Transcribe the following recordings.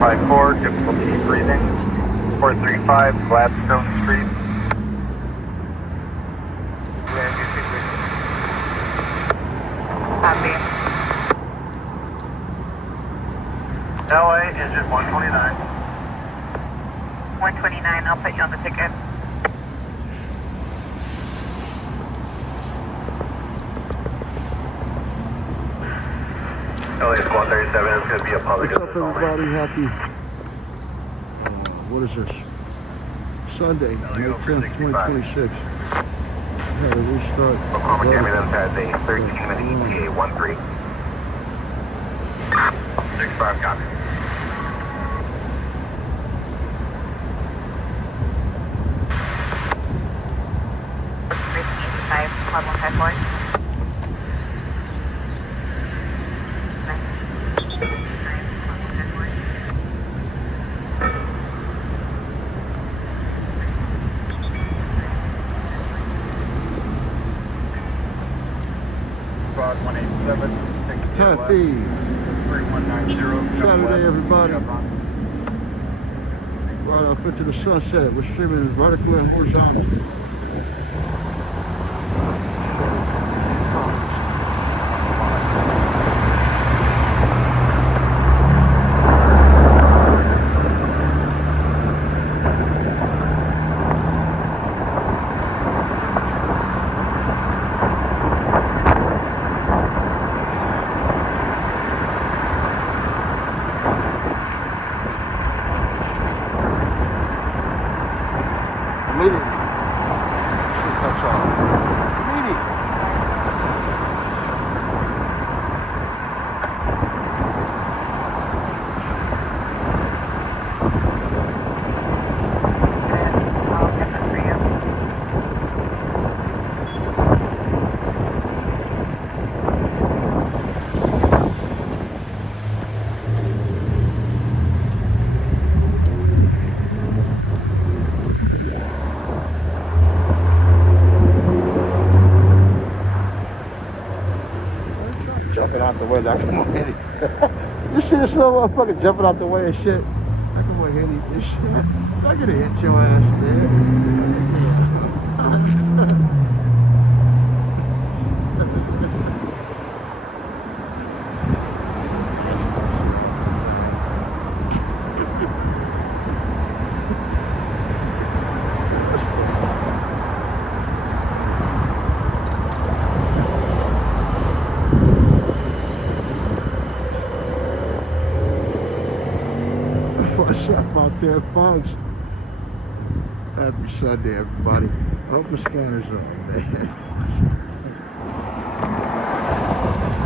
54, difficulty breathing. 435, Gladstone Street. Copy. LA, engine 129. 129, I'll put you on the ticket. LA is 137, it's going to be a public. What's up, everybody? Happy, what is this? Sunday, May 10th, 2026. Had a restart. Oklahoma County, that has a 13-minute ETA 13. 65, copy. Level 54. Broad 187, Happy 3190. Saturday, everybody. Right off into the sunset. We're streaming vertical and horizontal. Immediately. That's all. Immediately. All different for you. Jumping out the way, like, come on, hit it. You see this little motherfucker jumping out the way and shit? I come on, hit it. This shit. I could have hit your ass, man. What's up out there, folks? Happy Sunday, everybody. Hope my scanner's on, man.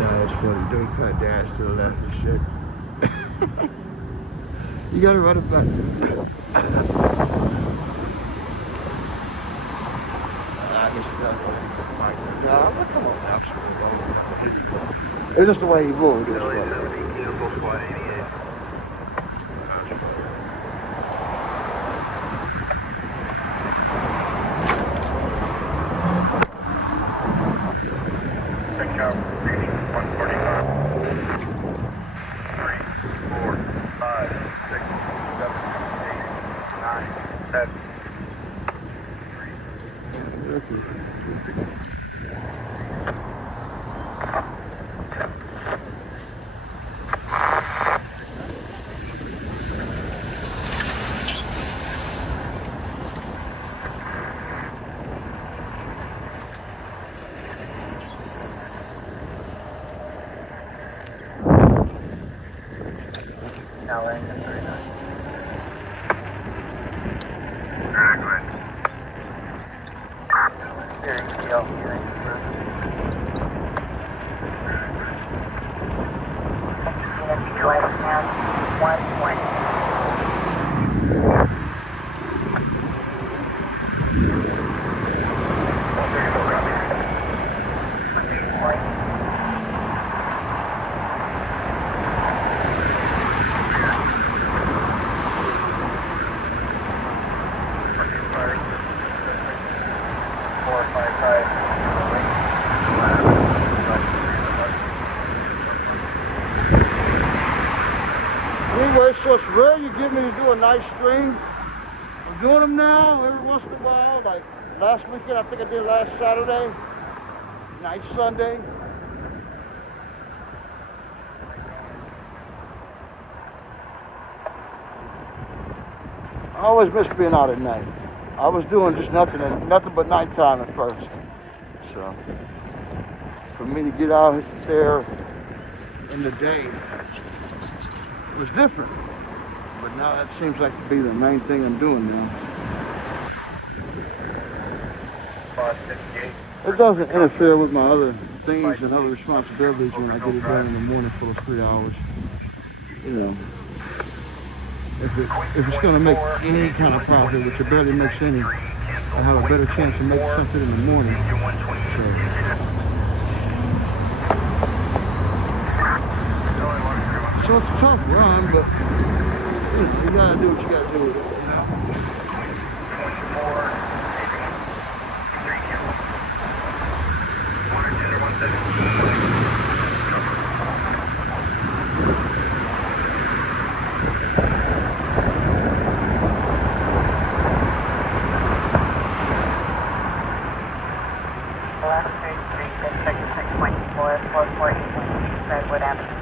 That was funny. Doing kind of dash to the left and shit. You gotta run it back. I guess you gotta go in the mic. Nah, but come on now. It's just the way he moved. Check out reading 145. 3, 4, 5, 6, 7, 8, 9, 10. LA, 39. Very good. Steering wheel, Lifespan 120. Four, five, five. rare you get me to do a night stream. I'm doing them now every once in a while. Like last weekend, I think I did last Saturday, night Sunday. I always miss being out at night. I was doing just nothing but nighttime at first. So for me to get out there in the day was different. But now that seems like to be the main thing I'm doing now. It doesn't interfere with my other things and other responsibilities when I get it done in the morning for those 3 hours. You know, if it's going to make any kind of profit, which it barely makes any, I have a better chance of making something in the morning. So it's a tough run, but you gotta do what you gotta do with it, you know? Last Street, 624, 440, Redwood Avenue.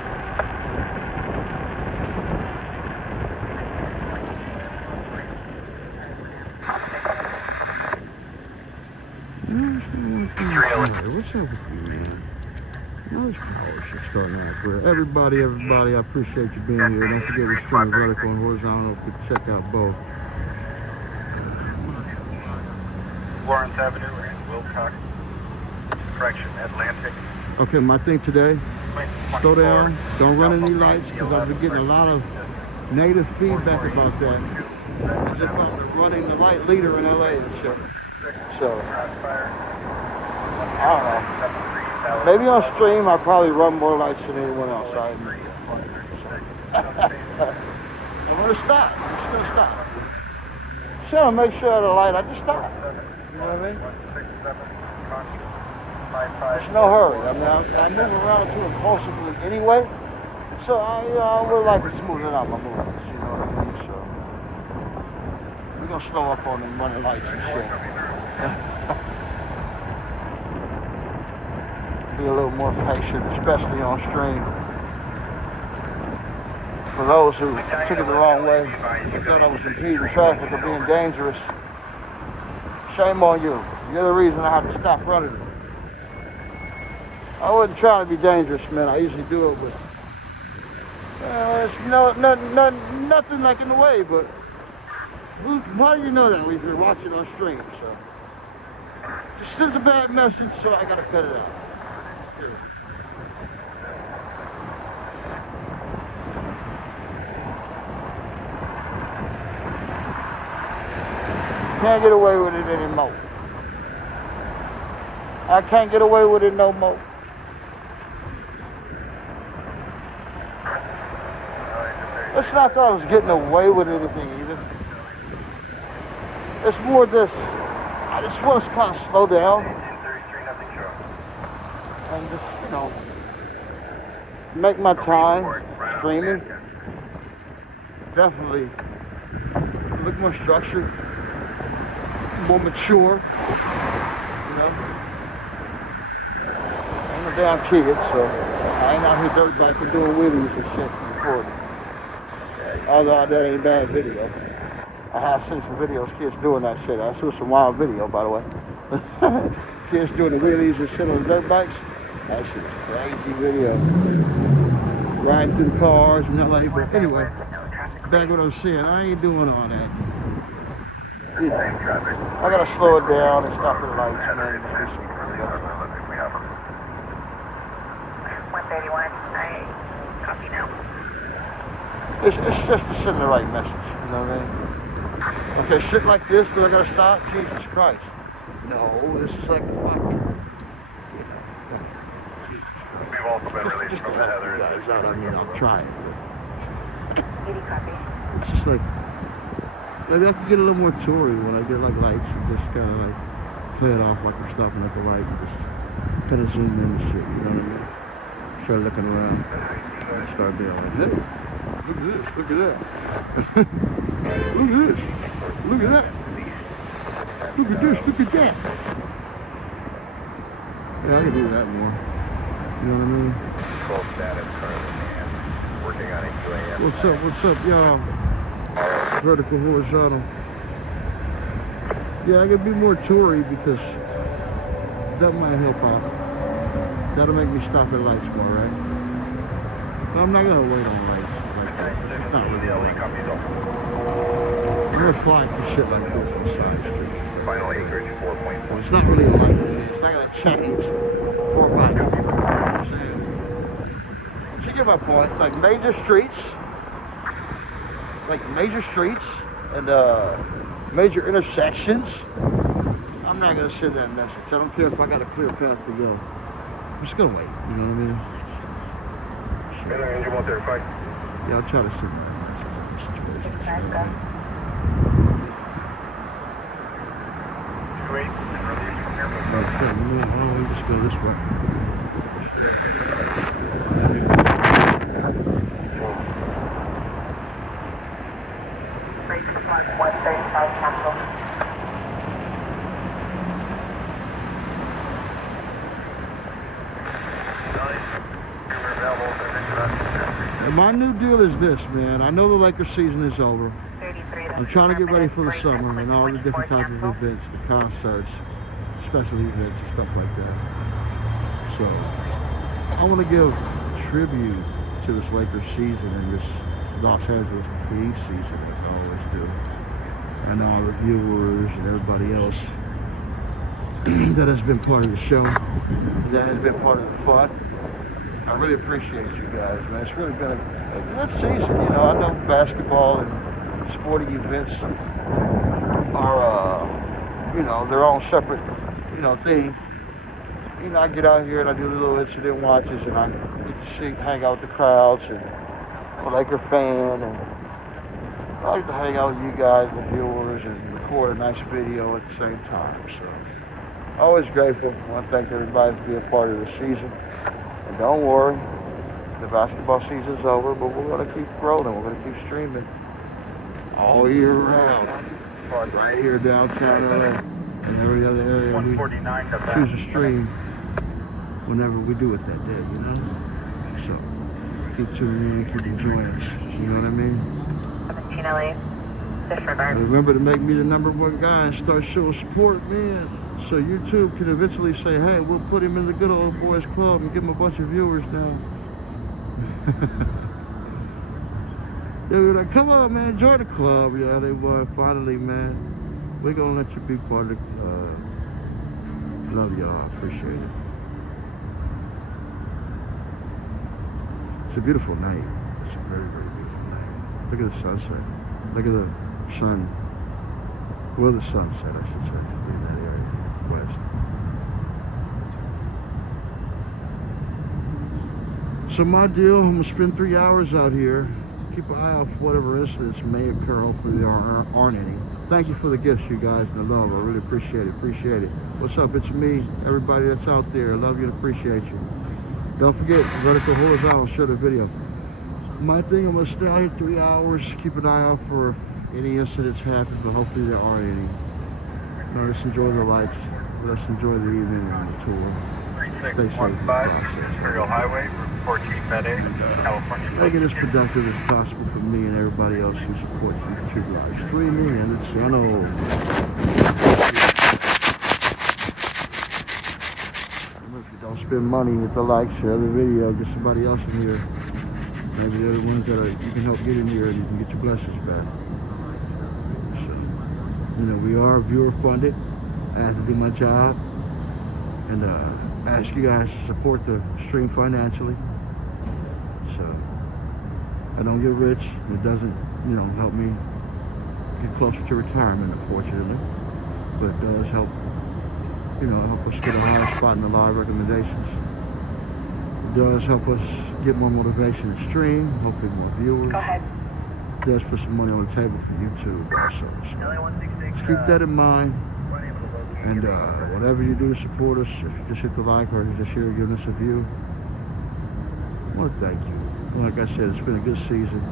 What's up with you, man? Those cars are starting out great. Everybody, I appreciate you being here. Don't forget we're streaming vertical and horizontal. You can check out both. Lawrence Avenue and Wilcox. Correction, Atlantic. Okay, my thing today, slow down. Don't run any lights because I've been getting a lot of negative feedback about that. As if I'm running the light leader in LA and shit. So, I don't know. Maybe on stream I probably run more lights than anyone else. I'm gonna stop. I'm just gonna stop. So I'll make sure the light, I just stop. You know what I mean? There's no hurry. I mean, I move around too impulsively anyway. So I would like to smoothen out my movements. You know what I mean? So we're gonna slow up on them running lights and shit. Be a little more patient, especially on stream. For those who took it the wrong way and thought I was impeding traffic or being dangerous, shame on you. You're the reason I have to stop running. I wasn't trying to be dangerous, man. I usually do it, but it's nothing like in the way. But how do you know that if you're watching on stream? So just sends a bad message, so I gotta cut it out. Can't get away with it anymore. I can't get away with it no more. It's not that I was getting away with anything either. It's more this, I just want to kind of slow down and just, you know, make my time streaming. Definitely look more structured, more mature, you know. I'm a damn kid, so I ain't out here dirt biking doing wheelies and shit recording. Although that ain't bad video. I have seen some videos, kids doing that shit. I saw some wild video, by the way. Kids doing the wheelies and shit on the dirt bikes. That shit's crazy video. Riding through the cars in LA, but anyway, back what I was saying, I ain't doing all that. You know, I gotta slow it down and stop at the lights, man. 131, I copy now. It's just to send the right message, you know what I mean? Okay, shit like this, do I gotta stop? Jesus Christ. No, this is like fucking, you know, Jesus Christ. Just to help you guys out, I mean, I'll try it. It's just like, maybe I can get a little more toury when I get like lights and just kind of like play it off like we're stopping at the light and just kind of zoom in and shit, you know what I mean? Start looking around and start being like, hey. Look at this. Look at that. Look at this. Look at that. Look at this. Look at that. Yeah, I can do that more. You know what I mean? Full status currently, man. Working on a UAM. What's up? What's up, y'all? Vertical, horizontal. Yeah, I could be more toury because that might help out. That'll make me stop at lights more, right? But I'm not gonna wait on lights like this. It's not really light. I'm gonna fly to shit like this on side streets. Final acreage 4.4. It's not really a light for me. It's not gonna change for a bike. You know what I'm saying? You get my point. Like major streets and major intersections. I'm not gonna sit there and message. I don't care if I got a clear path to go. I'm just gonna wait. You know what I mean? Engine 135. Yeah, I'll try to send that message in this situation. You know what I mean? Great. Like I said, you know, why don't we just go this way? Break 135 capital. And my new deal is this, man. I know the Lakers season is over. I'm trying to get ready for the summer and all the different types of events, the concerts, special events and stuff like that. So I want to give tribute to this Lakers season and this Los Angeles Kings season, as I always do. And all the viewers and everybody else that has been part of the show, that has been part of the fun. I really appreciate you guys, man. It's really been a good season. You know, I know basketball and sporting events are, you know, their own separate, you know, thing. You know, I get out here and I do the little incident watches and I get to see, hang out with the crowds and I'm a Laker fan and I like to hang out with you guys, the viewers, and record a nice video at the same time. So, always grateful. I want to thank everybody for being part of the season. And don't worry, the basketball season's over, but we're going to keep rolling. We're going to keep streaming all year round. Right here downtown LA and every other area we choose to stream whenever we do it that day, you know? So, keep tuning in, keep enjoying us. You know what I mean? 17LA, disregard. Remember to make me the #1 guy and start showing support, man. So YouTube can eventually say, hey, we'll put him in the good old boys club and give him a bunch of viewers now. They're like, come on, man, join the club. Yeah, they were. Finally, man. We're going to let you be part of the love y'all. Appreciate it. It's a beautiful night. It's a very, very beautiful night. Look at the sunset. Look at the sun. Well, the sunset, I should say, in that area, west. So my deal, I'm gonna spend 3 hours out here. Keep an eye out for whatever incidents may occur. Hopefully there aren't any. Thank you for the gifts, you guys, and the love. I really appreciate it. Appreciate it. What's up? It's me, everybody that's out there. I love you and appreciate you. Don't forget, vertical, horizontal, share the video. My thing, I'm gonna stay out here 3 hours. Keep an eye out for any incidents happen, but hopefully there aren't any. Now let's enjoy the lights. Let's enjoy the evening and the tour. Stay safe in the process. Imperial Highway, Route 14, Med A, California. Make it as productive as possible for me and everybody else who supports YouTube live streaming and the channel. Remember, if you don't spend money, hit the like, share the video, get somebody else in here. Maybe they're the ones that you can help get in here and you can get your blessings back. So, you know, we are viewer funded. I have to do my job and ask you guys to support the stream financially. So I don't get rich. It doesn't, you know, help me get closer to retirement, unfortunately. But it does help, you know, help us get a higher spot in the live recommendations. It does help us get more motivation to stream, hopefully more viewers. Go ahead. It does put some money on the table for YouTube also. So let's keep that in mind. And whatever you do to support us, if you just hit the like or just share giving us a view, I want to thank you. Like I said, it's been a good season.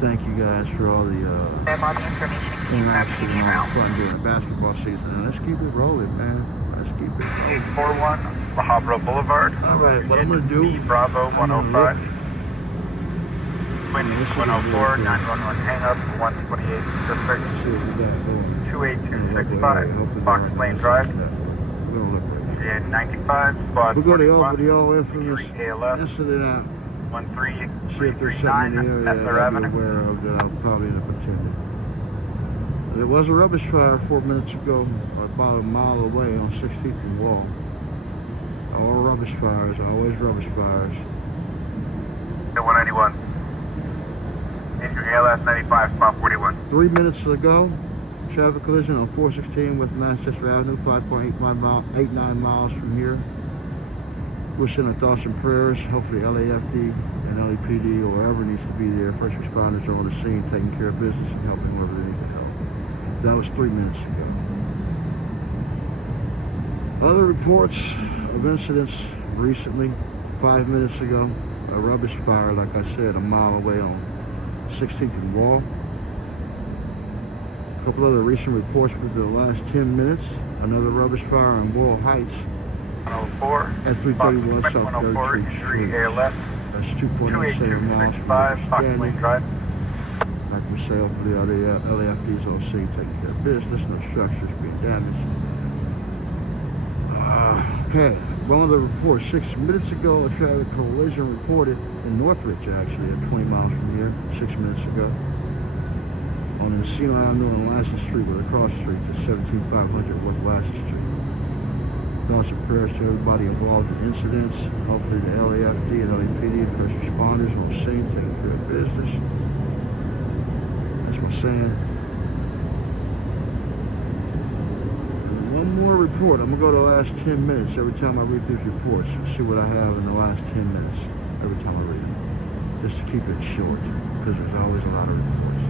thank you guys for all the All the information came from interaction and all email. the fun during the basketball season. And let's keep it rolling, man. Let's keep it rolling. 841 La Habra Boulevard. All right, what I'm gonna do? Bravo I'm gonna 105. look. Wind this is 104, a 911 hang up, 128 District, Let's see what we got going. 28265, Fox Lane Drive, We're gonna look right GA 95, Squad We're going to 41, over the all infamous 3 ALF, incident out. See if there's 13339, something in the area Messler that I'll be Avenue. aware of that I'll probably end up attending. There was a rubbish fire 4 minutes ago, about a mile away on 16th and Wall. All rubbish fires, always rubbish fires. 191. Into ALF 95, Spot 41. 3 minutes ago, traffic collision on 416 West Manchester Avenue, 5.89 miles from here. Wishing our thoughts and prayers. Hopefully LAFD and LAPD or whoever needs to be there. First responders are on the scene taking care of business and helping whoever they need to help. That was 3 minutes ago. Other reports of incidents recently, 5 minutes ago, a rubbish fire, like I said, a mile away on 16th and Wall. A couple other recent reports within the last 10 minutes. Another rubbish fire on Wall Heights 104, at 331 South 104, 3rd Street. 3 ALF, That's 2.87 miles from 28265, Fox Lane Stanley. Drive. Like we say, hopefully the LAFD's on scene taking care of business, no structures being damaged. Okay, one of the reports 6 minutes ago, a traffic collision reported in Northridge, actually, at 20 miles from here, 6 minutes ago. On Encino Avenue and Lassie Street with a cross street to 17500 West Lassie Street. Thoughts and prayers to everybody involved in incidents. Hopefully the LAFD and LAPD, first responders on scene taking care of business. That's my saying. And one more report. I'm gonna go to the last 10 minutes every time I read these reports and see what I have in the last 10 minutes every time I read them. Just to keep it short, because there's always a lot of reports.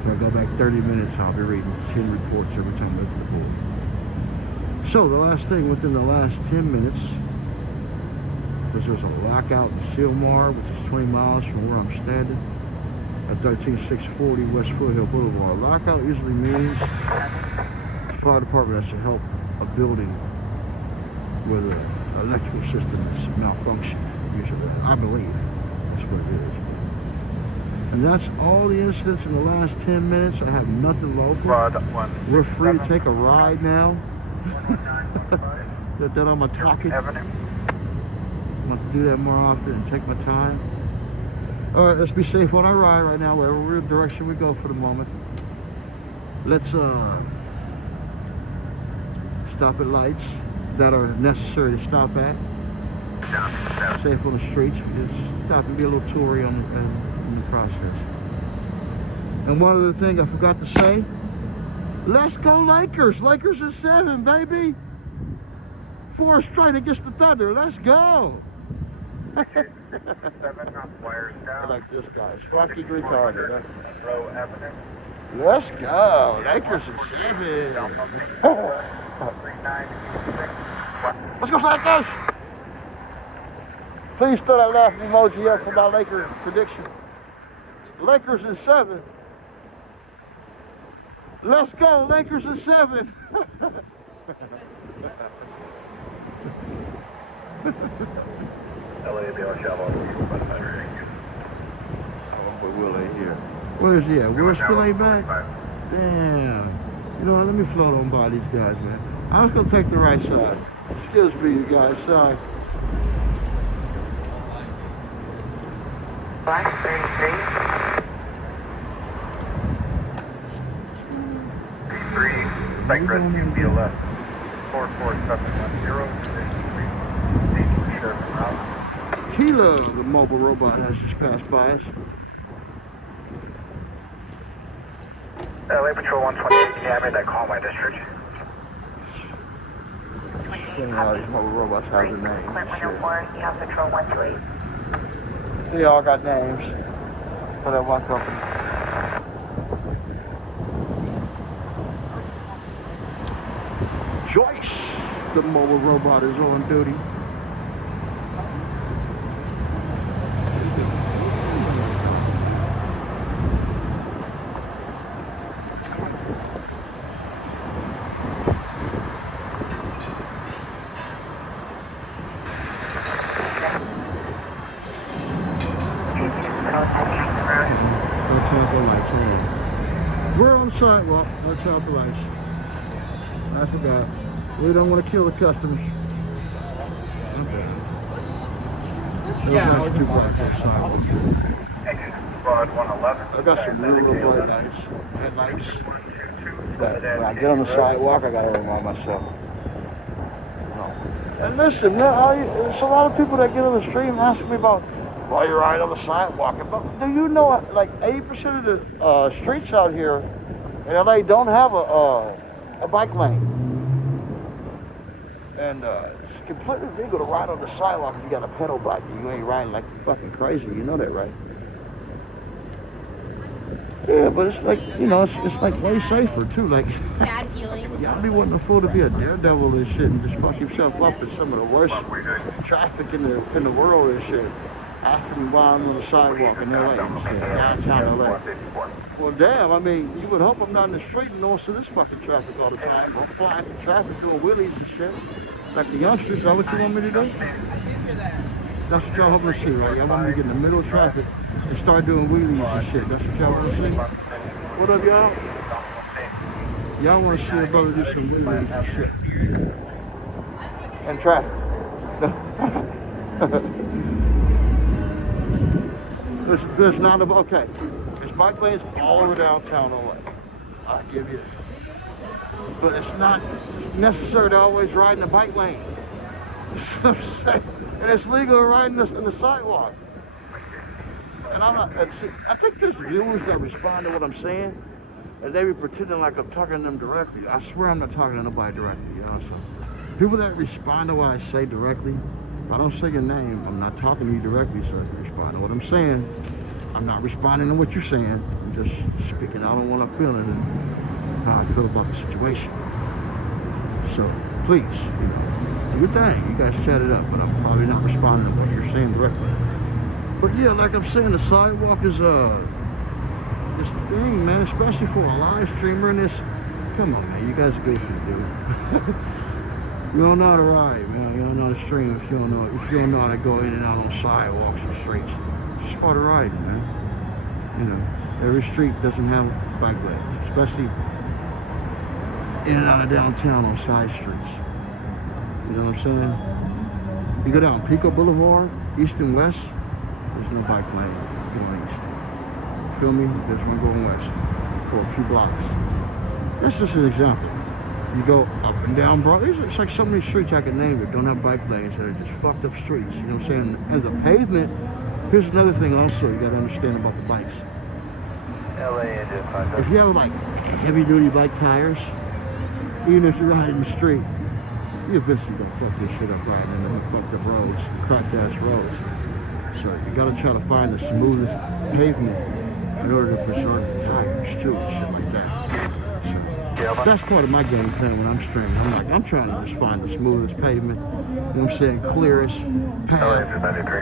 If I go back 30 minutes, I'll be reading 10 reports every time I look at the board. So the last thing within the last 10 minutes was there's a lockout in Silmar, which is 20 miles from where I'm standing, at 13640 West Foothill Boulevard. Lockout usually means the fire department has to help a building where the electrical system is malfunctioned. Usually, I believe that's what it is. And that's all the incidents in the last 10 minutes. I have nothing local. Squad 1. We're free to take a ride now. that I'm talking. Avenue. I want to do that more often and take my time. All right, let's be safe on our ride right now, wherever direction we go for the moment. Let's stop at lights that are necessary to stop at. Safe on the streets. Just stop and be a little toury in the process. And one other thing I forgot to say. Let's go Lakers! Lakers is 7, baby! Forrest trying against the Thunder. Let's go! 7 wires I down. like this guy. It's fucking retarded. Huh? Row Avenue. Let's go! Lakers is 7! 3986. Let's go Lakers! Please throw that laughing emoji up for my Laker prediction. Lakers is 7. Let's go, Lakers in 7. LABL Shallow. Oh, but Will ain't here. Where is he at? Will still ain't back? Damn. You know what? Let me float on by these guys, man. I'm just gonna take the right side. Excuse me, you guys. Sorry. Black 33. 3, Site Rescue BLS. 44710. Sheriff Route. Keela, the mobile robot, has just passed by us. LA Patrol 128. Yeah, I made that call in my district. You know, all these mobile robots have their names and shit. 104, you have Patrol 128. They all got names for that one company. Joyce, the mobile robot, is on duty. We're on the sidewalk. Let's out the lights. I forgot. We don't want to kill the customers. Okay. Yeah. Too bright for the sidewalk. Broad 111. I got some real bright lights, headlights. But when I get on the sidewalk, I gotta remind myself. No. And listen, man, there's a lot of people that get on the street and ask me about why you're riding on the sidewalk. But do you know, like 80% of the streets out here in LA don't have a bike lane, and it's completely legal to ride on the sidewalk if you got a pedal bike and you ain't riding like fucking crazy. You know that, right? Yeah, but it's like, you know, it's like way safer too. Like, Bad feelings. y'all be wanting a fool to be a daredevil and shit and just fuck yourself up in some of the worst traffic in the world and shit. Asking why I'm on the sidewalk in LA and shit, downtown LA. Well, damn, I mean, you would hope I'm not in the street and notice this fucking traffic all the time. I'm flying through traffic doing wheelies and shit. Like the youngsters, is that what you want me to do? That's what y'all hoping to see, right? Y'all want me to get in the middle of traffic and start doing wheelies and shit. That's what y'all want to see? What up, y'all? Y'all want to see a brother do some wheelies and shit. And traffic. There's not a, okay. There's bike lanes all over downtown LA. I'll give you this. But it's not necessary to always ride in the bike lane. And it's legal to ride in the sidewalk. And I'm not, and see, I think there's viewers that respond to what I'm saying, and they be pretending like I'm talking to them directly. I swear I'm not talking to nobody directly, you know, so. People that respond to what I say directly, if I don't say your name, I'm not talking to you directly, so if you respond to what I'm saying, I'm not responding to what you're saying. I'm just speaking out on what I'm feeling and how I feel about the situation. So, please, you know, do your thing. You guys chat it up, but I'm probably not responding to what you're saying directly. But yeah, like I'm saying, the sidewalk is this thing, man, especially for a live streamer and this. Come on, man, you guys are goofy, dude. You don't know how to ride, man. You don't know how to stream if you don't know how to go in and out on sidewalks and streets. It's just part of riding, man. You know, every street doesn't have bike lanes, especially in and out of downtown on side streets. You know what I'm saying? You go down Pico Boulevard, east and west, there's no bike lane going east. Feel me? There's one going west for a few blocks. That's just an example. You go up and down Broadway. It's like so many streets I can name that don't have bike lanes that are just fucked up streets. You know what I'm saying? And the pavement, here's another thing also you gotta understand about the bikes. If you have like heavy duty bike tires, even if you're riding the street, you eventually gonna fuck this shit up riding in the fucked up roads, cracked ass roads. So you gotta try to find the smoothest pavement in order to preserve the tires too and shit like that. So that's part of my game plan when I'm streaming. I'm trying to just find the smoothest pavement, you know what I'm saying, clearest path,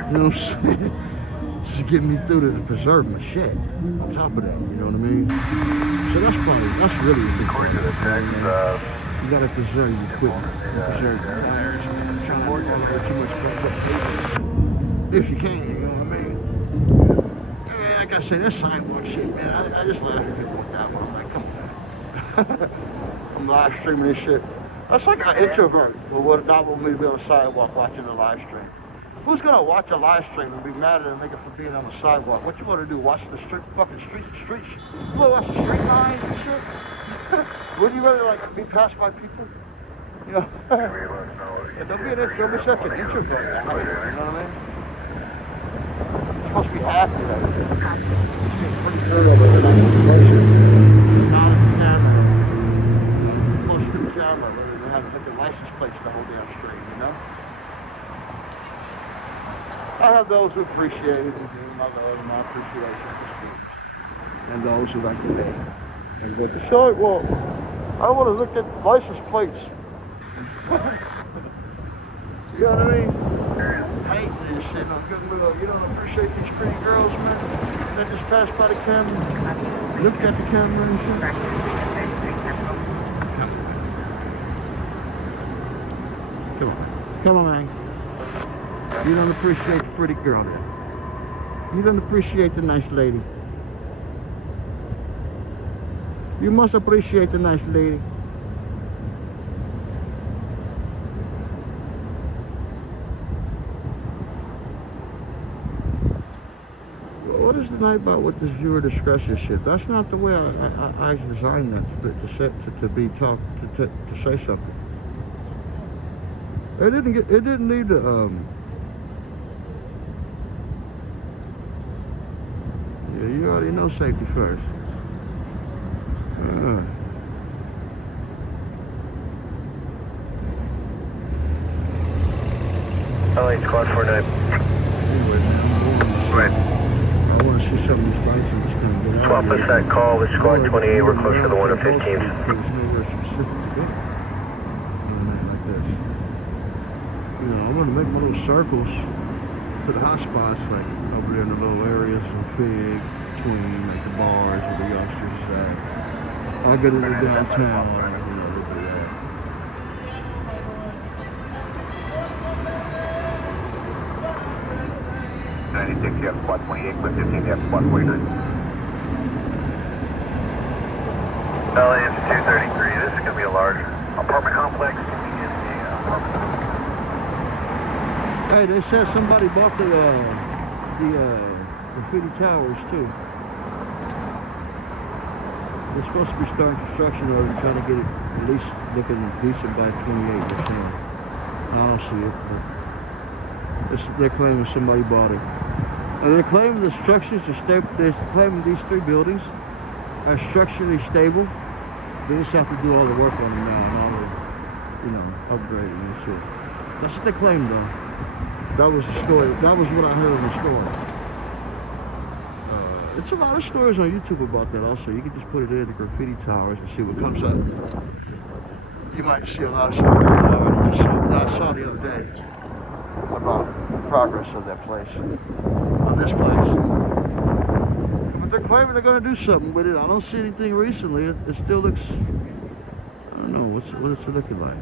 you know what I'm saying? Just to get me through to preserve my shit on top of that, you know what I mean? So that's really a big part of it. You gotta preserve your equipment, preserve your tires, trying to work on over too much fucked up pavement. If you can, you know what I mean? And like I said, that sidewalk shit, man, I just laugh at people with that one. I'm like, come on. I'm live streaming this shit. That's like an introvert who would not want me to be on the sidewalk watching the live stream. Who's gonna watch a live stream and be mad at a nigga for being on the sidewalk? What you wanna do? Watch the fucking streets? You wanna watch the street lines and shit? Would you rather like be passed by people? You know? Don't be such an introvert. You know what I mean? You're supposed to be happy that it's getting pretty good over there. Camera, rather than having like a license plates the whole damn street, you know? I have those who appreciate it and give my love and my appreciation for students. And those who like to hate. And go to the sidewalk. I want to look at license plates. You know what I mean? Hating this shit on good and real. You don't appreciate these pretty girls, man? That just passed by the camera, looked at the camera and shit. Come on, man. You don't appreciate the pretty girl there. You don't appreciate the nice lady. You must appreciate the nice lady. What is the night about with this viewer discretion shit? That's not the way I designed that to be talk to say something. It didn't need to yeah, you already know safety first. LA Squad 49. Anyway, man, Right. I want to see some of these lights and just kind of get out Swap of us here. that call with Squad 28. We're close to the 115th. There's nowhere specific to go. Like this. You know, I want to make one of those circles to the hot spots, like over there in the little areas and Fig, between like the bars or the youngsters. I'll get into downtown, you know, a little bit of that. 96, you have Squad 28, with 15, you have Squad 49. LA is 233. This is going to be a large apartment complex. Hey, they said somebody bought the graffiti towers too. They're supposed to be starting construction already, trying to get it at least looking decent by 28%. I don't see it, but they're claiming somebody bought it. And they're claiming the structures are stable. They're claiming these 3 buildings are structurally stable. They just have to do all the work on them now and all the, you know, upgrading and shit. That's what they claim though. That was the story. That was what I heard in the story. It's a lot of stories on YouTube about that also. You can just put it in the graffiti towers and see what comes up. You might see a lot of stories that I saw the other day about the progress of that place, of this place. But they're claiming they're going to do something with it. I don't see anything recently. It still looks, I don't know, what's it looking like?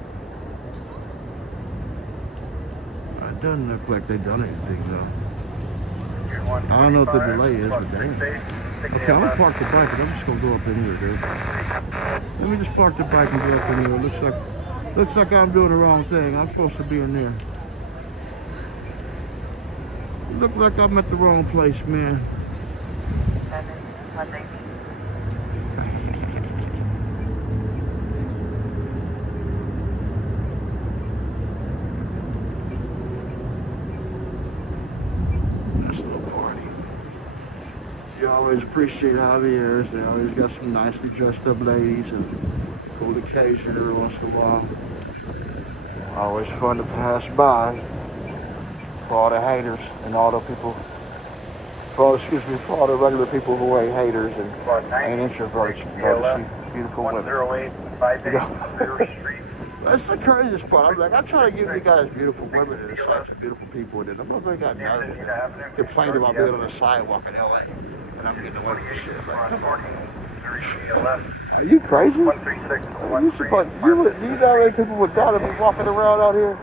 It doesn't look like they've done anything though. I don't know what the delay is, but damn. Okay, I'm gonna park the bike and I'm just gonna go up in here, dude. Let me just park the bike and go up in here. It looks like I'm doing the wrong thing. I'm supposed to be in there. It looks like I'm at the wrong place, man. 719. You always appreciate Javier's. They always got some nicely dressed up ladies and cool occasion every once in a while. Always fun to pass by for all the haters and all the people, for all the regular people who ain't haters and ain't introverts. You love to see beautiful women. 108, 58, Street. That's the craziest part. I'm like, I try to give you guys beautiful women and there's lots of beautiful people, and then I'm like, got nervous. Complaining about being on the sidewalk in LA. And I'm getting away with this shit. Like, come on. Are you crazy? Do you know how many people would die to be walking around out here?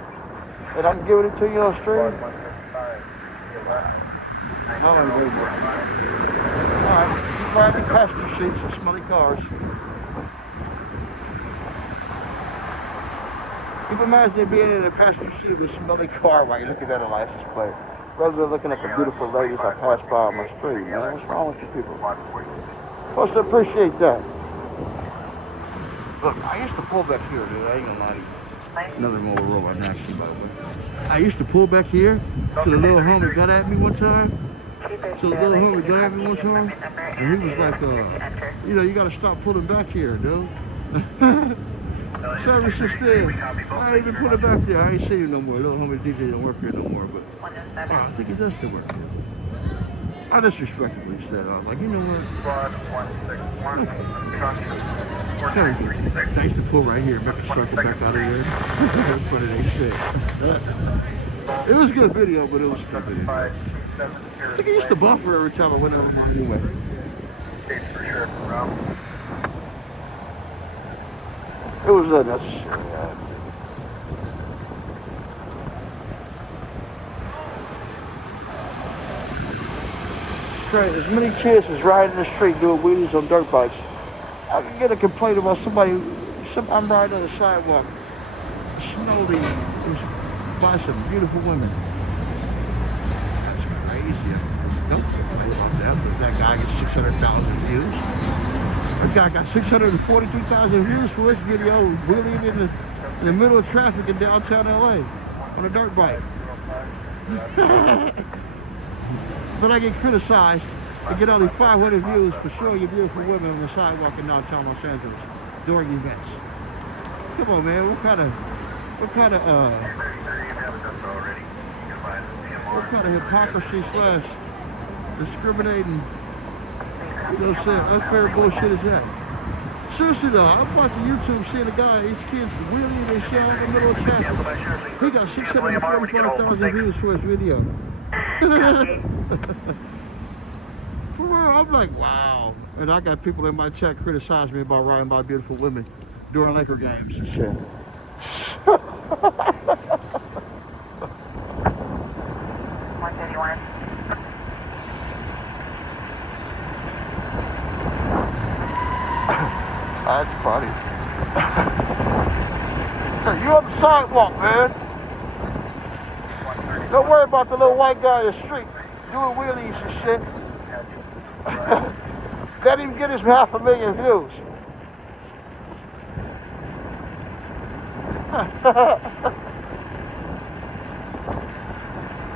And I'm giving it to you on stream? Alright, you grab the passenger seats and smelly cars. You can imagine being in a passenger seat of a smelly car while you're looking at a license plate, rather than looking at the beautiful ladies I pass by on my street, man. What's wrong with you people? Supposed to appreciate that. Look, I used to pull back here, dude. I ain't gonna lie to you. Another motor robot action, by the way. I used to pull back here to the little homie got at me one time. And he was like, you know, you gotta stop pulling back here, dude. So ever since then, I ain't even put it back there. I ain't see you no more. Little homie DJ don't work here no more, but I think he does still work here. I disrespectfully said, I was like, you know what? Very good. Thanks to pull right here, make a circle back out of there. That's funny they said. It was a good video, but it was stupid. I think I used to buffer every time I went over there anyway. It was unnecessary. Great, there's many chances riding the street doing wheelies on dirt bikes. I can get a complaint about somebody. I'm riding on the sidewalk, slowly by some beautiful women. That's crazy. Don't complain about that. But that guy gets 600,000 views. That guy got 642,000 views for his video wheeling in the middle of traffic in downtown LA on a dirt bike. But I get criticized and get only 500 views for showing you beautiful women on the sidewalk in downtown Los Angeles during events. Come on, man. What kind of hypocrisy / discriminating, you know what I'm saying, unfair bullshit is that? Seriously though, I'm watching YouTube seeing a guy, these kids wheeling and shit out in the middle of traffic. He got 645,000 views for his video. For real, I'm like, wow. And I got people in my chat criticizing me about riding by beautiful women during Laker games and shit. 131. That's funny. So you on the sidewalk, man. Don't worry about the little white guy in the street doing wheelies and shit. That even get his 500,000 views.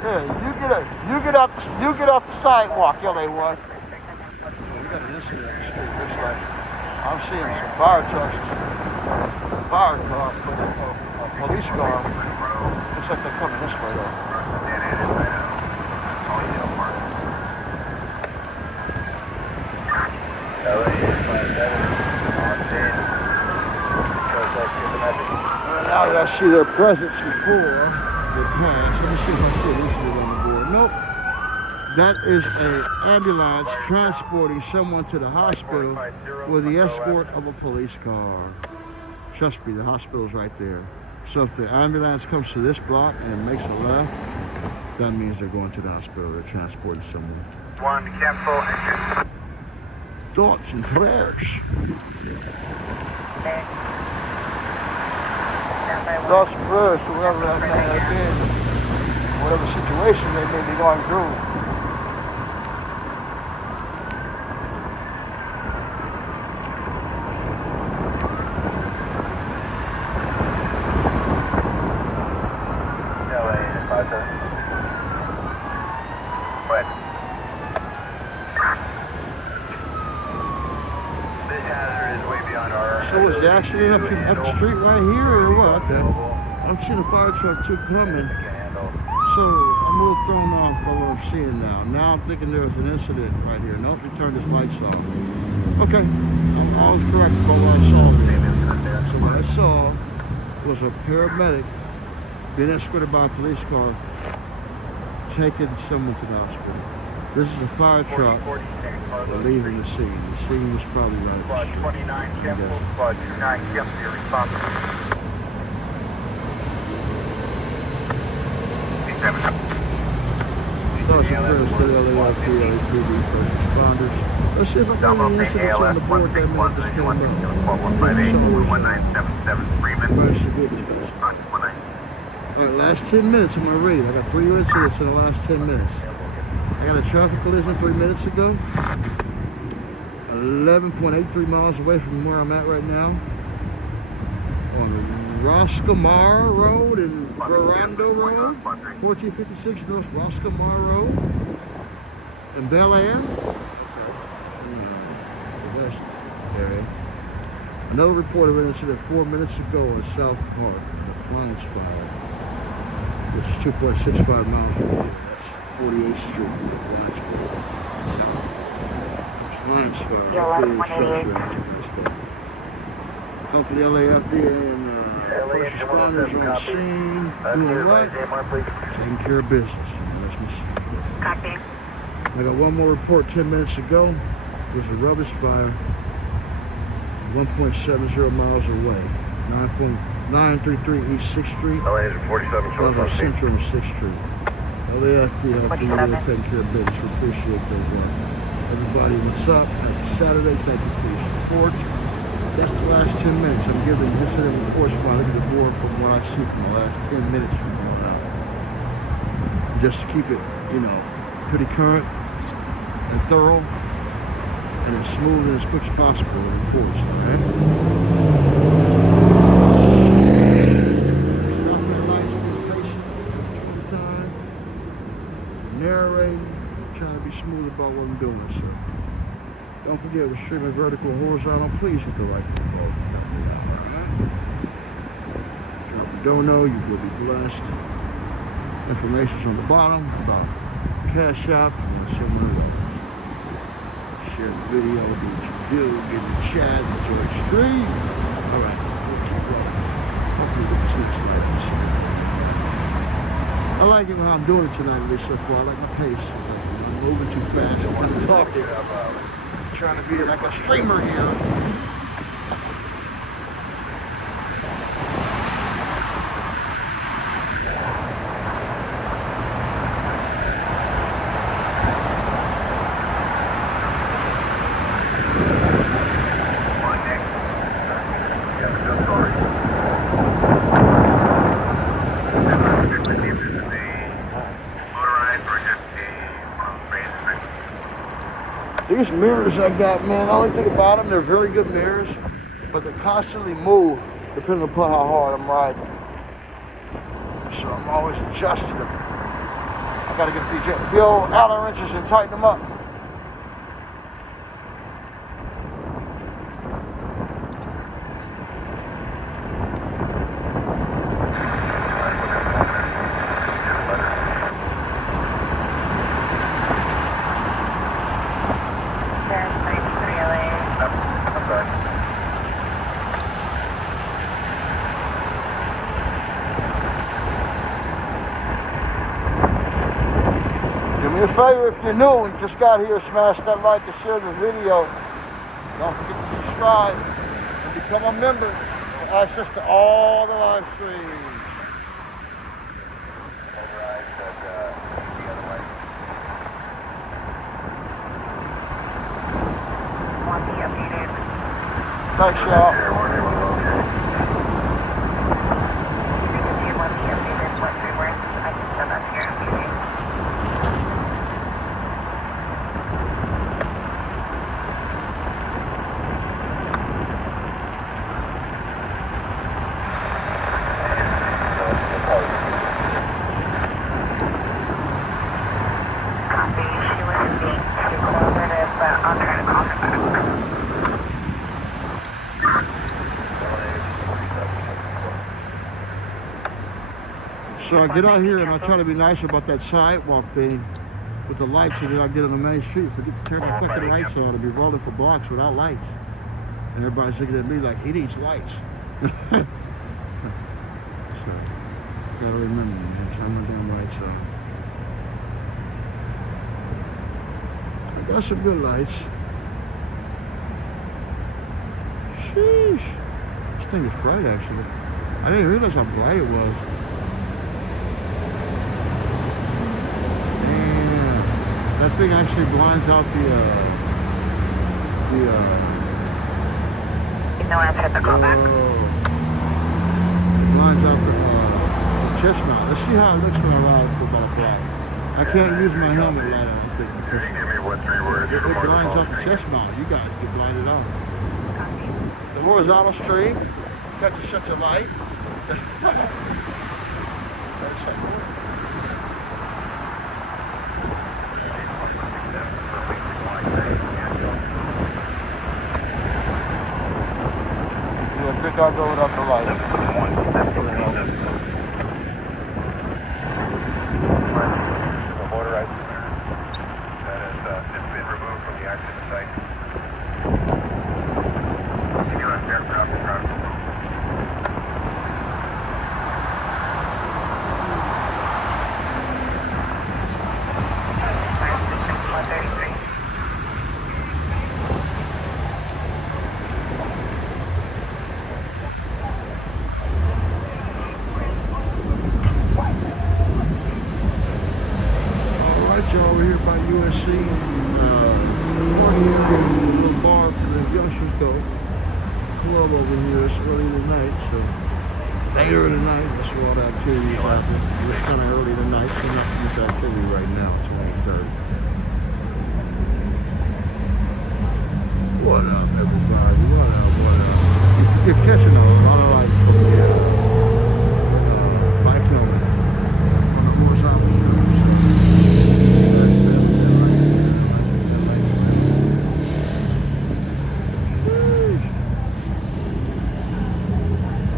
Yeah, you get off the sidewalk, LA1. We got an incident in the street. Looks like I'm seeing some fire trucks, fire car, a police car. Looks like they're coming this way though. Now that I see their presence before they pass, let me see if I see an incident on the board. Nope. That is an ambulance transporting someone to the hospital with the escort of a police car. Trust me, the hospital's right there. So if the ambulance comes to this block and makes a left, that means they're going to the hospital. They're transporting someone. One, cancel. Thoughts and prayers. Thoughts and prayers to whoever that may have been, whatever situation they may be going through. So was the accident up the street right here or what? Okay. I'm seeing a fire truck too coming. So I'm a little thrown off by what I'm seeing now. Now I'm thinking there was an incident right here. Nope, he turned his lights off. Okay, I was correct about what I saw there. So what I saw was a paramedic being escorted by a police car, taking someone to the hospital. This is a fire truck leaving the scene. The scene was probably right at the street. 29, cancel. 29, cancel your response. Thoughts and prayers to the LAFD, LAPD, first responders. Let's see if I got any incidents on the board that may just came up. Alright, last 10 minutes of my read. I got 3 incidents in the last 10 minutes. I got a traffic collision 3 minutes ago. 11.83 miles away from where I'm at right now. On Roscomar Road and Verando Road. 1456 North Roscomar Road. In Bel Air. The west area. Another report of an incident 4 minutes ago in South Park. An appliance fire. Which is 2.65 miles from here. 48th Street, Lions Fire. Hopefully LAFD and first responders on the scene doing what? Taking care of business. Let's see. Copy. I got one more report 10 minutes ago. There's a rubbish fire 1.70 miles away. 9.933 East 6th Street. Plaza Central and 6th Street. LAFD helping you really taking care of business. We appreciate those. Everybody, what's up? Happy Saturday. Thank you for your support. That's the last 10 minutes. I'm giving this a report while I look at the board from what I see from the last 10 minutes from going out. Just to keep it, you know, pretty current and thorough and as smooth and as quick as possible, of course, alright? Stopping at lights, being patient, 20 time, narrating, trying to be smooth about what I'm doing, so. Don't forget, we're streaming vertical and horizontal. Please hit the like button. Help me out, alright? Drop a dono, you will be blessed. Information's on the bottom about Cash App. You want to send one of those. Share the video, do what you do, get in the chat, enjoy the stream. Alright, we'll keep rolling. Hopefully with this next light on the I like it when I'm doing it tonight, at least so far. I like my pace. It's like I'm moving too fast. I'm talking. Trying to be like a streamer here. These mirrors I got, man, the only thing about them, they're very good mirrors, but they constantly move depending upon how hard I'm riding. So I'm always adjusting them. I gotta get the old Allen wrenches and tighten them up. Do me a favor, if you're new and just got here, smash that like and share the video. Don't forget to subscribe and become a member for access to all the live streams. Thanks, y'all. So I get out here and I try to be nice about that sidewalk thing with the lights, and then I get on the main street, forget to turn my fucking lights on and be rolling for blocks without lights. And everybody's looking at me like, he needs lights. So, gotta remember, man, turn my damn lights on. I got some good lights. Sheesh. This thing is bright, actually. I didn't realize how bright it was. That thing actually blinds out the no answer at the callback. Blinds out the chest mount. Let's see how it looks when I ride for about a block. I can't use my helmet light, I don't think, because it blinds out the chest mount. You guys get blinded out. The horizontal stream, got to shut your light. That's like, I think I'll go without the light. The motorized that has been removed from the accident site. Continue on aircraft and ground. You're over here by USC, little bar for the youngsters go. club over here. It's early tonight, so later tonight, that's where all the activities happen. It's kind of early tonight, so not much activity right now. It's 1:30. What up, everybody? What up? What up? You're catching a lot of light from here. Bike helmet on the horizontal show.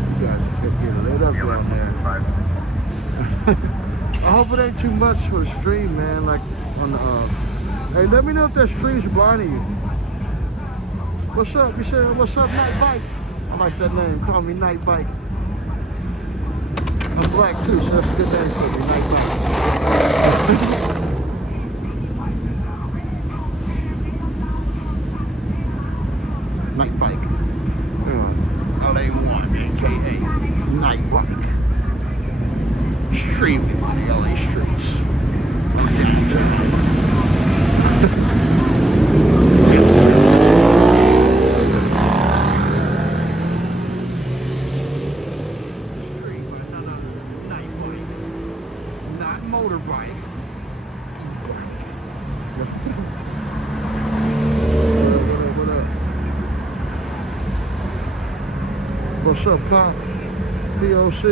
You guys could get lit up down there. I hope it ain't too much for the stream, man. Like on the hey, let me know if that stream's blinding you. What's up? You said, what's up, Night Bike? I like that name. Call me Night Bike. I'm black too, so that's a good name for me, Night Bike. Night Bike. LA1, aka Night Bike. Streaming on the LA streets. Motorbike. What up? What's up, Pop? POC.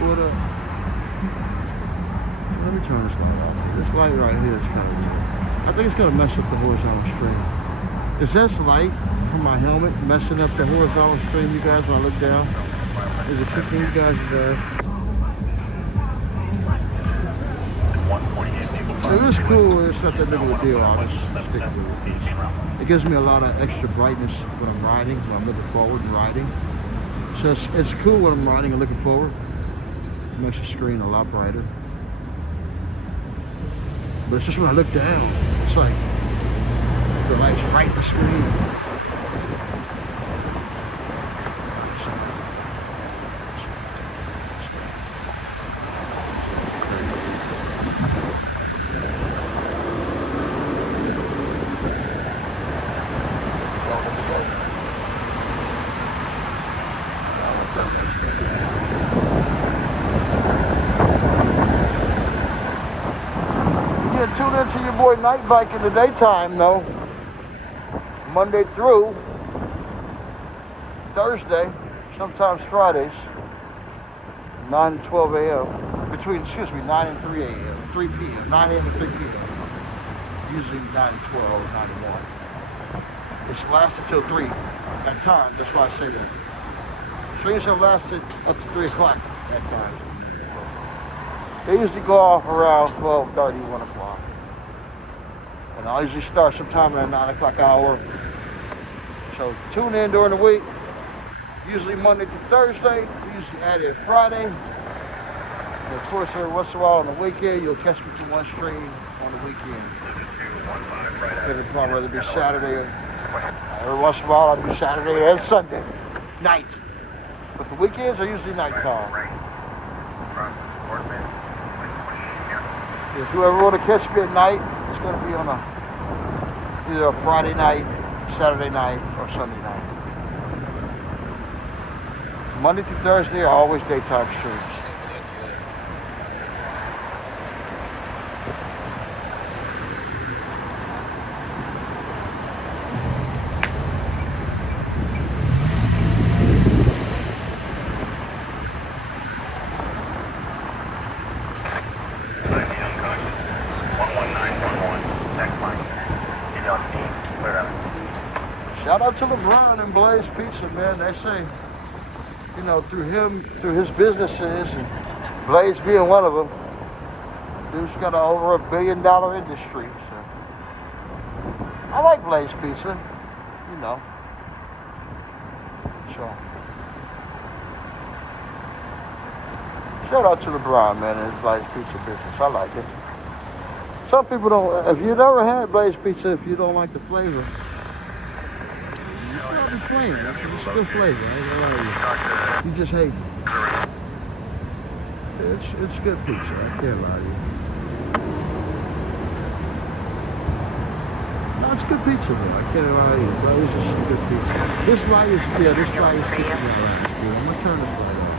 What up? Let me turn this light off. This light right here is kind of weird. I think it's going to mess up the horizontal stream. Is this light from my helmet messing up the horizontal stream, you guys, when I look down? Is it picking you guys there? It is cool. It's not that big of a deal. I'll just stick with it. It gives me a lot of extra brightness when I'm riding, when I'm looking forward and riding. So it's cool when I'm riding and looking forward. It makes the screen a lot brighter. But it's just when I look down, it's like the light's right in the screen. Tune into your boy Night Bike in the daytime though. Monday through Thursday, sometimes Fridays, 9 to 12 a.m. Between, 9 and 3 a.m. 3 p.m. 9 a.m. and 3 p.m. Usually 9 and 12 or 9 and 1. It's lasted till 3 that time. That's why I say that. Streams have lasted up to 3 o'clock that time. They usually go off around 12:30, 1 o'clock. And I usually start sometime at 9 o'clock hour. So tune in during the week. Usually Monday through Thursday. We usually add in Friday. And of course, every once in a while on the weekend, you'll catch me for one stream on the weekend. Every time, whether it be Saturday. Every once in a while, I'll do Saturday and Sunday night. But the weekends are usually nighttime. If you ever want to catch me at night, it's going to be on either a Friday night, Saturday night, or Sunday night. Monday through Thursday are always daytime streams. Shout out to LeBron and Blaze Pizza, man. They say, you know, through his businesses, and Blaze being one of them, dude's got over $1 billion industry. So I like Blaze Pizza, you know. So shout out to LeBron, man, and his Blaze Pizza business. I like it. Some people don't. If you've never had Blaze Pizza, if you don't like the flavor, I'll be playing. It's a good flavor. I ain't gonna lie to you. You just hate it. It's good pizza. I can't lie to you. No, it's good pizza though. I can't lie to you, but it's just good pizza. This light is, yeah, this light is keeping me around. I'm gonna turn this light off.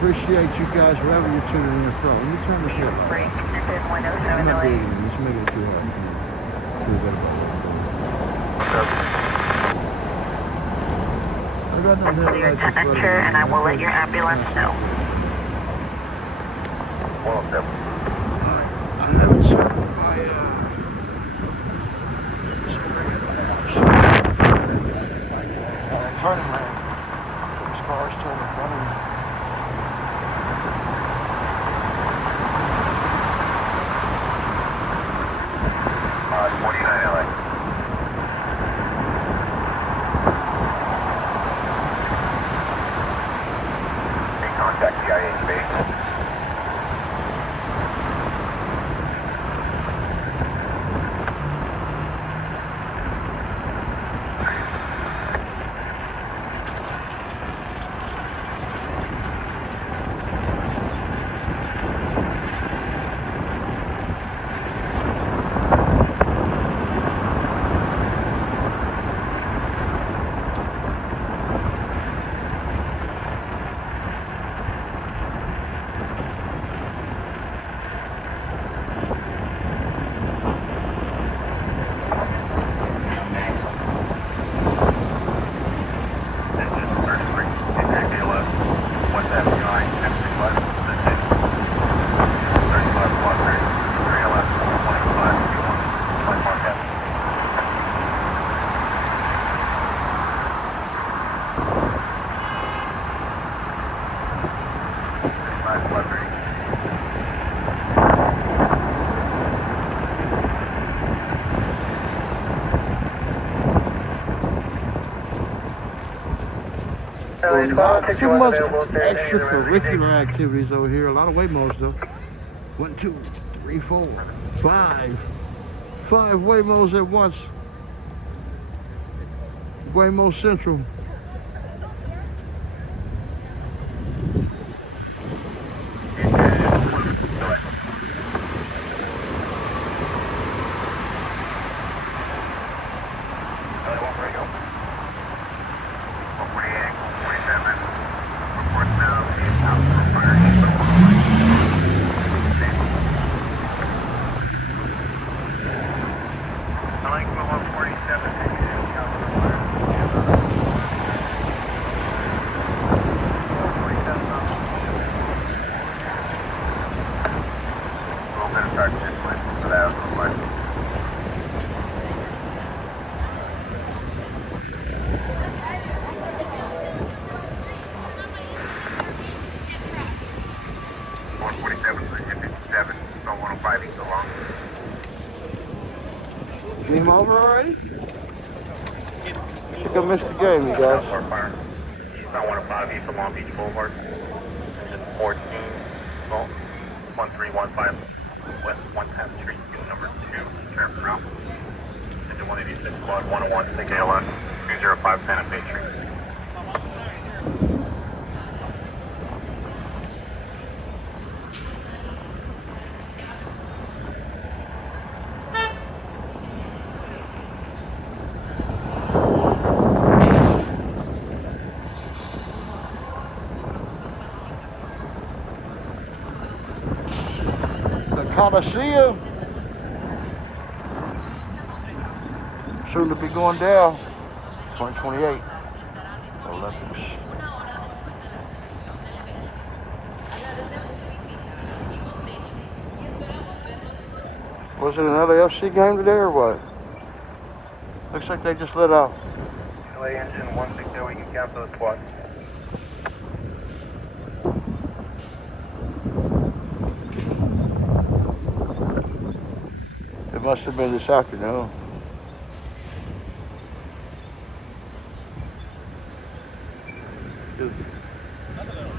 Appreciate you guys wherever you're tuning in from. Let me turn this light off. Break, ended I'm 107 not delay. digging it. Let's make it too hot. Feel better about it. I got no Clear headlights to in front of me. enter, and I will let your ambulance know. 107. I haven't started my, turning lane. This car's turning in front of me. Uh, 29 LA. Make contact DIH base. Not too much extracurricular activities over here. A lot of Waymos though. 1, 2, 3, 4, 5. 5 Waymos at once. Waymo Central. Game over already? I think I missed the game, you guys. Not 105 east of Long Beach Boulevard. Engine 14, well, 1315 West 110th Street, unit number 2, turn through. Engine 186 squad 101, take ALS 20510 at Bay Street. Coliseum. Soon to be going down. 2028. Olympics. Was it another FC game today or what? Looks like they just let out. LA engine 160, we can cancel the squad. It must have been this afternoon.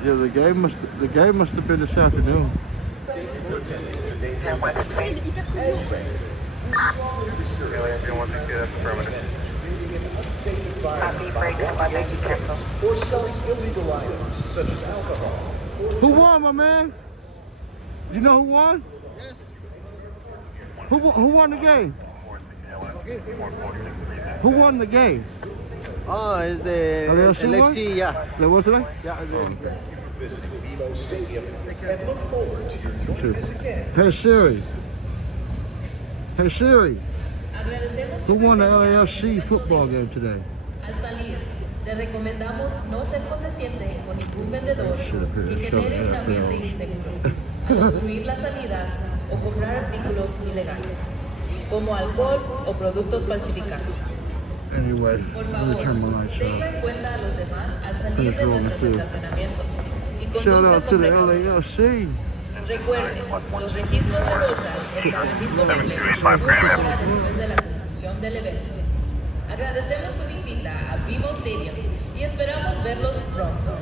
Yeah, the game must have been this afternoon. And West Street. LA engine 160, that's affirmative. Copy, break, squad 90 cancel. Or selling illegal items such as alcohol. Who won, my man? You know who won? Yes. Who won the game? Who won the game? Oh, it's the LAFC one? LFC, yeah. That was today? Yeah, Visiting Velo Stadium and look forward to your joining us again. Hey Siri. Hey Siri. Agradecemos Who su won the presencia LAFC en el evento football de hoy. game today? Al salir, le recomendamos no ser complaciente con ningún vendedor Shit up here, que shut genere un the ambiente hell up. inseguro al obstruir las salidas o comprar artículos ilegales, como alcohol o productos falsificados. Anyway, Por let me favor, turn my lights tenga off. en cuenta a los demás al salir de Control me nuestros too. estacionamientos y Shout conduzcan out to con the precaución. LAFC. Recuerde, los registros de bolsas estarán disponibles una hora después de la conclusión del evento. Agradecemos su visita a Vivo Stadium y esperamos verlos pronto.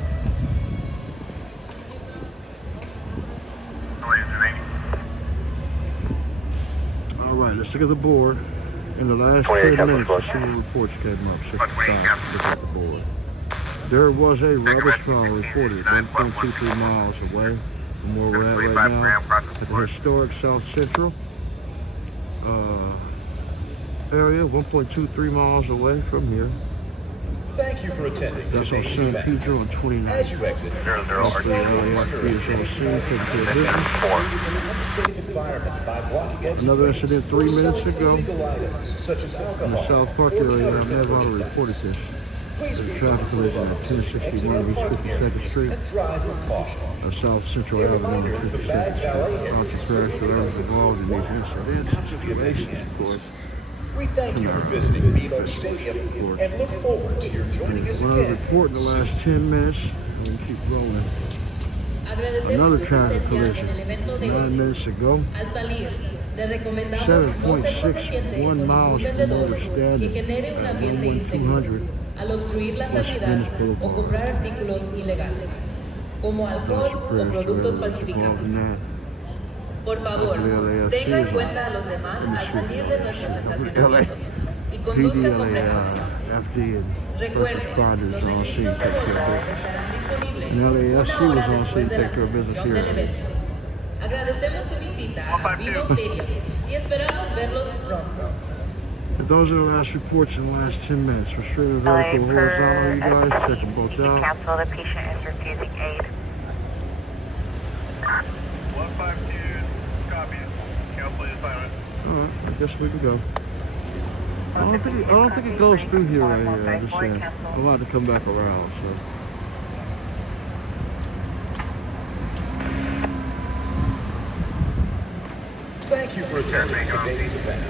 All right, let's look at the board. In the last 10 minutes, the civil reports came up. 65. Look at the board. There was a rubbish fall reported 1.23 miles away from where we're at right now, at the historic South Central area, 1.23 miles away from here. Thank you for attending That's on today's San event. Pedro on 29. As you exit, 00 That's the LAFC is on scene, taking care of business. in an unsafe environment by blocking exit Another lanes incident or 3 minutes selling ago illegal items such as in the alcohol South Park or area. I've counterfeit never products. reported this. Please There's a be traffic collision at mindful of 1061 East 52nd Street, and drive with caution. South Central Avenue, 52nd Street. Conscious crash drivers involved in these incidents and situations, of course. We thank you for visiting Velo Stadium and look forward to your joining us When I was again. reporting the last 10 minutes, I'm going to keep rolling. Agradecemos Another su traffic presencia collision en el evento de 9 hoy. minutes ago. Al salir, le recomendamos no ser complaciente 7.61 con ningún miles from vendedor where we're que standing genere un at ambiente inseguro 11200 al obstruir las West salidas Venice o Boulevard. comprar artículos ilegales, como alcohol Conscious o crash productos drivers involved falsificados. in that. Por favor, LAFC tenga en is cuenta a los demás in the al street. salir de nuestros LA, estacionamientos y PD, conduzcan con LA, precaución. FD, and first Recuerde, responders los are on scene registros de taking care of bolsas business. estarán disponibles And LAFC una hora was on después scene de la taking care of business conclusión del here. evento. Agradecemos su visita a Vivo Stadium y esperamos verlos pronto. And those are the last reports in the last 10 minutes. We're streaming vertical, horizontal, you guys. Check them both out. Cancel, the patient is refusing aid. 152, copy. Cancel your assignment. All right, I guess we can go. I don't think it goes through here right here. I'm just saying. I'm allowed to come back around, so. Thank you for attending today's event.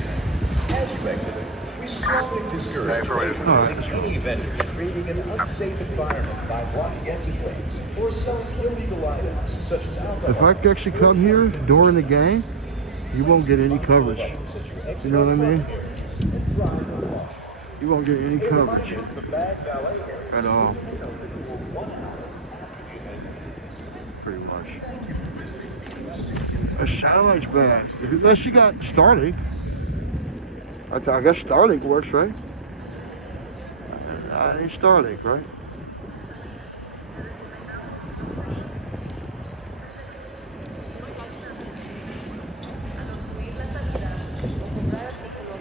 As you exit, we strongly discourage patronizing any vendors creating an unsafe environment by blocking exit lanes or selling illegal items such as alcohol. If I actually come here during the game, you won't get any coverage. You know what I mean? You won't get any coverage at all. Pretty much. A satellite's bad. Unless you got Starlink. I guess Starlink works, right? It ain't Starlink, right?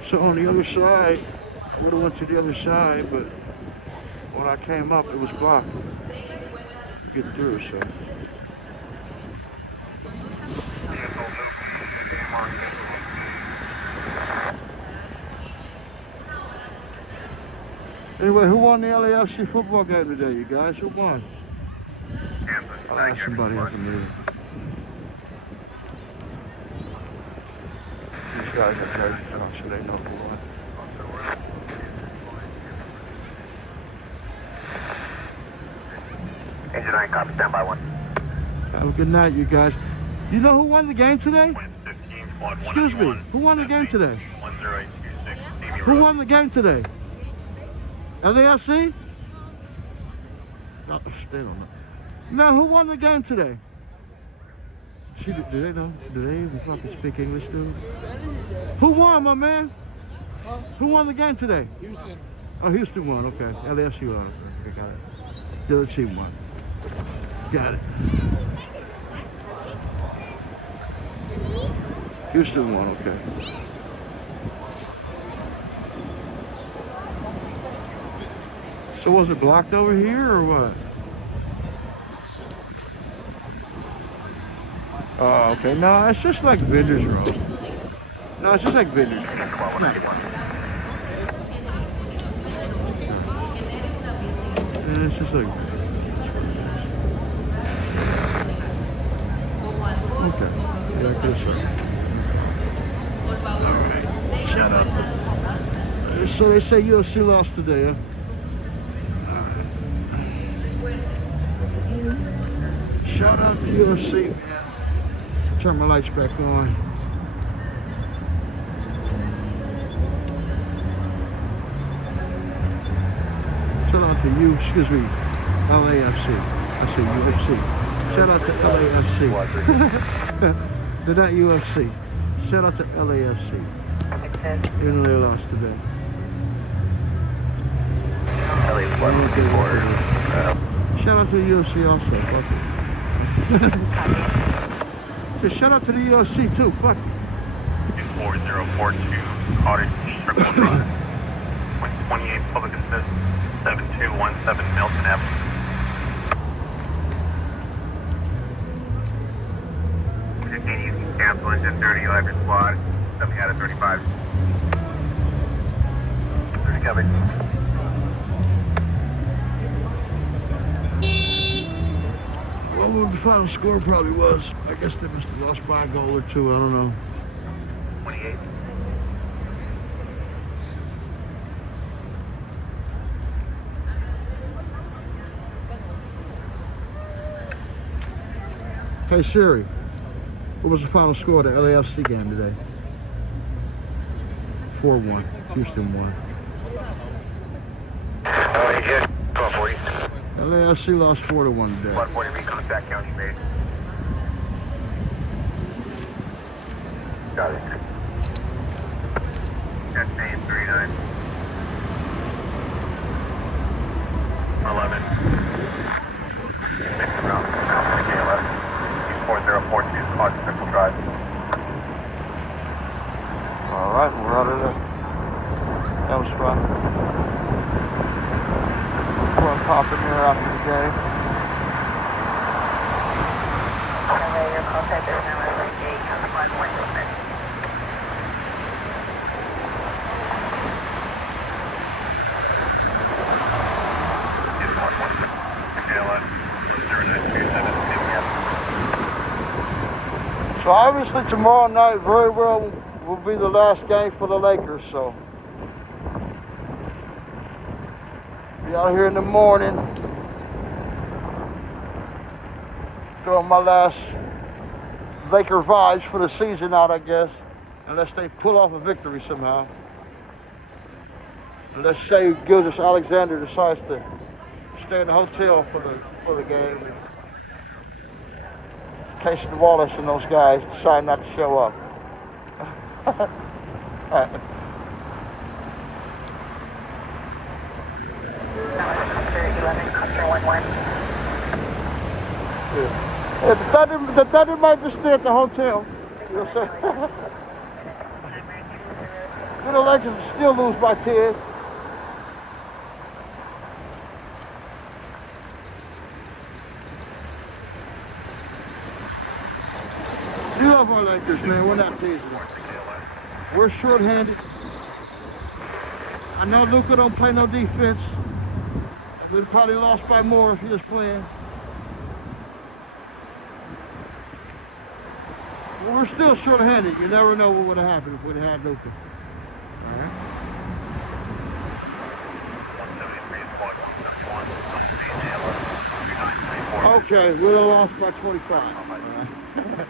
So on the other side, I would have went to the other side, but when I came up, it was blocked. Get through, so. Anyway, who won the LAFC football game today, you guys? Who won? I'll ask somebody else in a minute. These guys are jerseys on, so they know who won. Engine 9, copy, stand by 1. Have a good night, you guys. You know who won the game today? 15, squad 1. Excuse me, who won the game today? 10826, Stevie Who Road. won the game today? LAFC? No, they don't know. No, who won the game today? Do they know? Do they even fucking speak English, dude? Who won, my man? Who won the game today? Houston. Oh, Houston won, okay. LAFC won, okay, got it. The other team won. Got it. Houston won, okay. So was it blocked over here or what? Oh, okay. No, it's just like Vendors Road. No, it's just like Vendors Road. It's not. Yeah, it's just like. Okay. Yeah, I guess so. Alright. Shut up. So they say UFC lost today, huh? Shout out to UFC, man. Turn my lights back on. Shout out to you, excuse me, LAFC. I say UFC. Shout out to LAFC. They're not UFC. Shout out to LAFC. Even though they lost today. Shout out to the UFC also. Fuck it. So shout out to the UFC too. Fuck it. 24042 Cottage Circle Drive. 28 Public Assist 7217 Milton Avenue. You can cancel engine 30 electric squad. 70 out of 35. 30 coverage. Well, the final score probably was. I guess they must have lost by a goal or two. I don't know. 28. Hey Siri, what was the final score of the LAFC game today? 4-1. Houston won. LAFC lost 4-1 today. 140 contact County base. Got it. That's name 39. 11. 6 around. 4042 Cottage Circle Drive. Alright, we're out of there. That was fun. We're on top in here after the game. Your call center is now at 8, So obviously tomorrow night very well will be the last game for the Lakers, so be out here in the morning throwing my last Laker vibes for the season out, I guess, unless they pull off a victory somehow. Unless Shea Gilgeous-Alexander decides to stay in the hotel for the game. Casey Wallace and those guys decide not to show up. Right. Yeah. The Thunder might just stay at the hotel. You know what I'm saying? Then the Lakers still lose by 10. We love our Lakers, man. We're not teasing. We're short-handed. I know Luka don't play no defense. We'd probably lost by more if he was playing. We're still short-handed. You never know what would have happened if we'd have had Luka. All right. Okay, we'd have lost by 25. All right.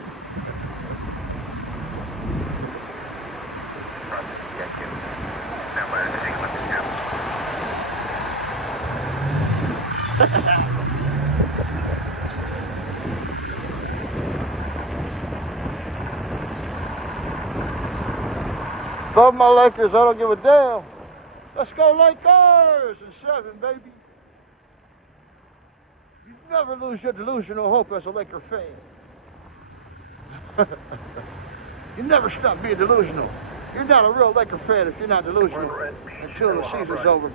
Love my Lakers, I don't give a damn. Let's go Lakers in 7, baby. You never lose your delusional hope as a Laker fan. You never stop being delusional. You're not a real Laker fan if you're not delusional until the season's over.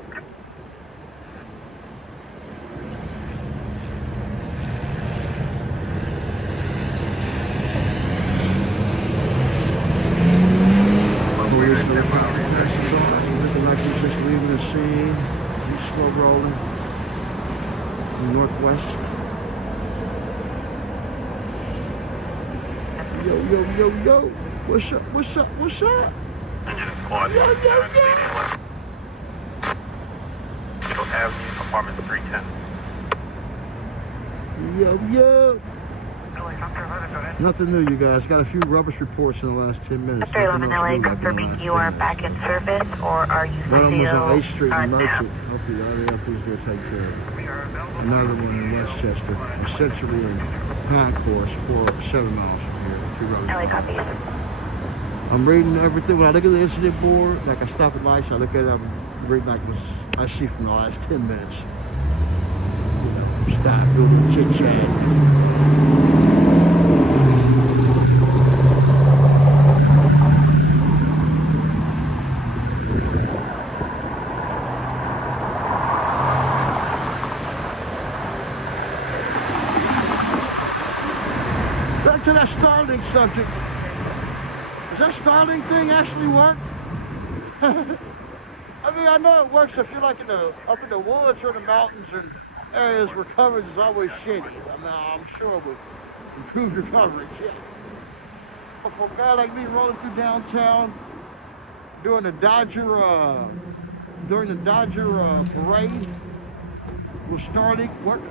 Looking like he's just leaving the scene. He's slow rolling. Northwest. Yo, yo, yo, yo. What's up? What's up? What's up? Engine squad. Yo, yo, yo. Avenue, apartment 310. Yo, yo. Nothing new, you guys. Got a few rubbish reports in the last 10 minutes. After 11 LA, confirming you are back in service, or are you One of them was on 8th still Street in now? Merchant. Hopefully, the police will take care of it. Another one in Westchester, essentially in Concourse, 7 miles from here. LA copies. I'm reading everything. When I look at the incident board, like I stop at lights, I look at it, I'm reading like what I see from the last 10 minutes. You know, stop, do a little chit chat. Back to that Starlink subject. Does that Starlink thing actually work? I mean, I know it works if you're like up in the woods or the mountains and areas where coverage is always shitty. I mean, I'm sure it would improve your coverage, yeah. But for a guy like me rolling through downtown during the Dodger parade, will Starlink work?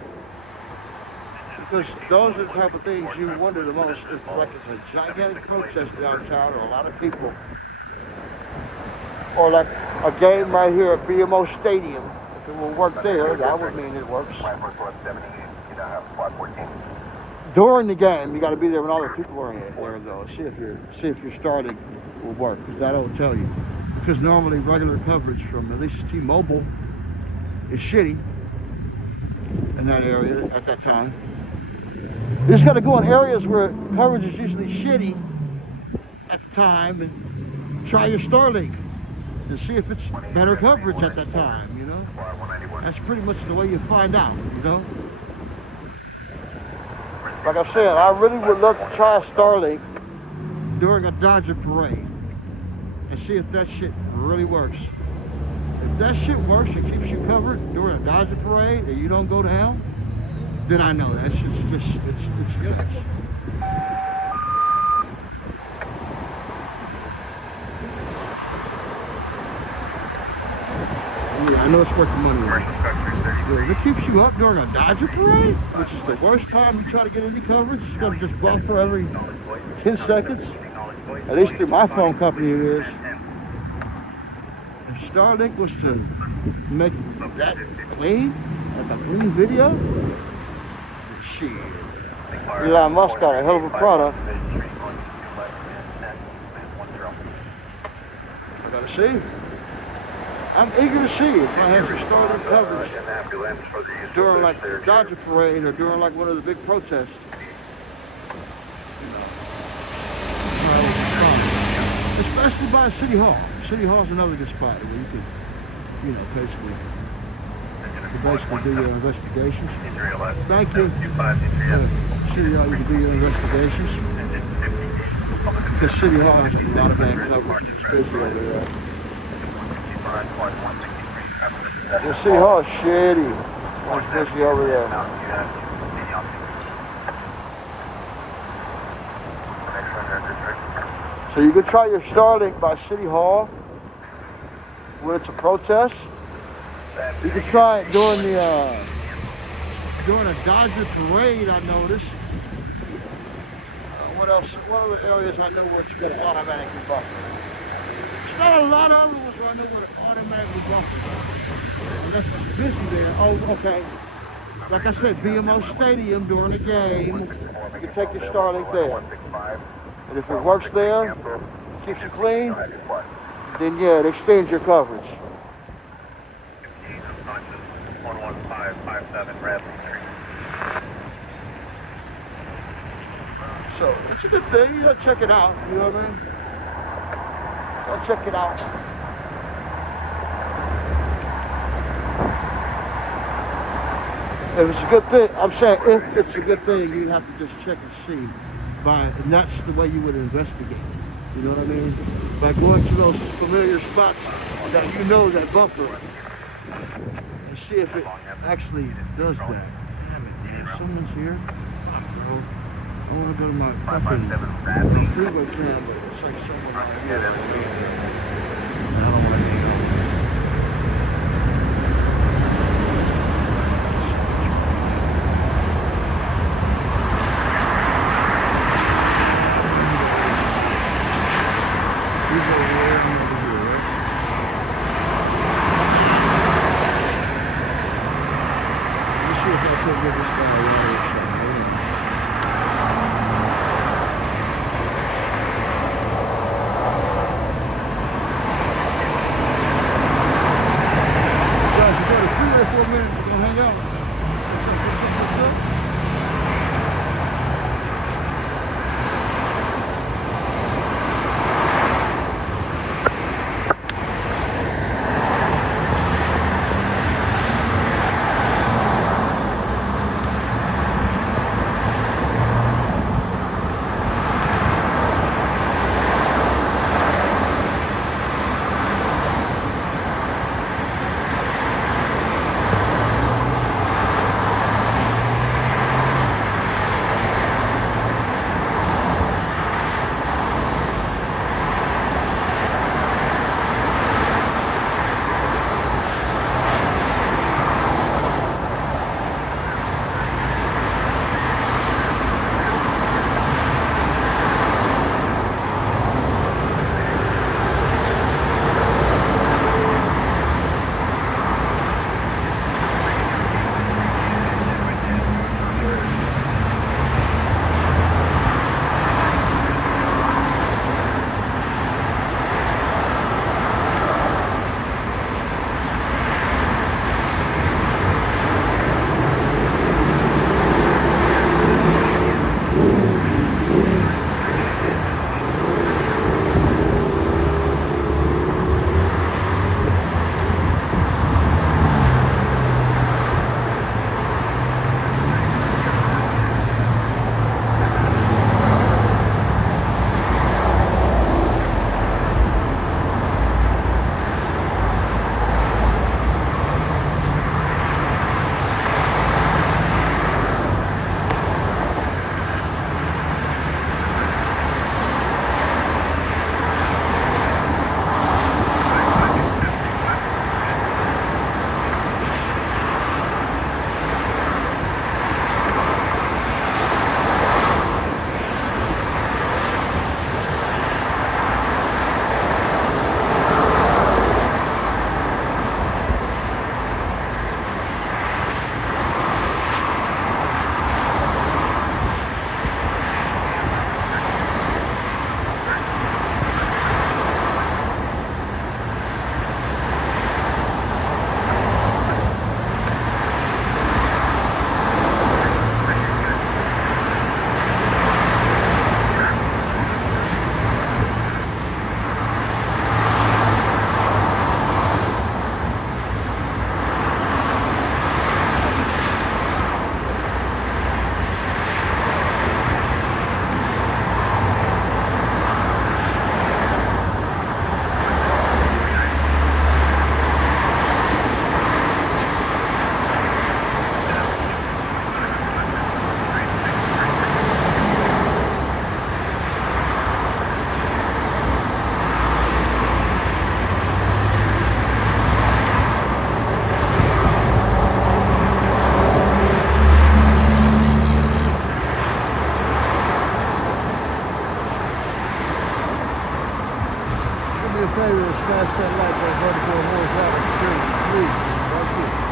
Because those are the type of things you wonder the most. If like it's a gigantic protest downtown or a lot of people. Or like a game right here at BMO Stadium. If it will work there, that would mean it works. During the game, you got to be there when all the people are in there though. See if your Starlink will work, because that'll tell you. Because normally regular coverage from at least T-Mobile is shitty in that area at that time. You just got to go in areas where coverage is usually shitty at the time and try your Starlink and see if it's better coverage at that time, you know? That's pretty much the way you find out, you know? Like I'm saying, I really would love to try a Starlink during a Dodger parade and see if that shit really works. If that shit works and keeps you covered during a Dodger parade and you don't go down, then I know that's just it's the best. Yeah, I know it's worth the money. Yeah, if it keeps you up during a Dodger parade, which is the worst time to try to get any coverage, it's going to just buffer every 10 seconds. At least through my phone company it is. If Starlink was to make that clean, like a clean video, shit. Elon Musk got a hell of a product. I gotta see. I'm eager to see if I have some Starlink coverage during like the Dodger parade or during like one of the big protests. Especially by City Hall. City Hall's another good spot where you can, you know, basically do your investigations. Thank you. City Hall, you can do your investigations. Because City Hall has a lot of bad coverage. It's busy over there. The City Hall is shitty. It's busy over there. So you can try your Starlink by City Hall when it's a protest. You can try it during a Dodger parade, I noticed. What else? What other areas I know where it's going to automatically buffer? There's not a lot of other ones where I know where it automatically buffers. Unless it's busy there. Oh, okay. Like I said, BMO Stadium during a game, you can take your Starlink there. And if it works there, keeps you clean, then yeah, it extends your coverage. 11557 Bradley Street. So it's a good thing. You gotta check it out. You know what I mean? Gotta check it out. If it's a good thing, I'm saying if it's a good thing, you have to just check and see. And that's the way you would investigate. You know what I mean? By going to those familiar spots that you know that bumper and see if it actually does that. Damn it, man. Someone's here. Bro. I want to go to my fucking freeway cam, but it's like someone out here. And I don't want to hang out. smash that like button, vertical and horizontal security, please, right here.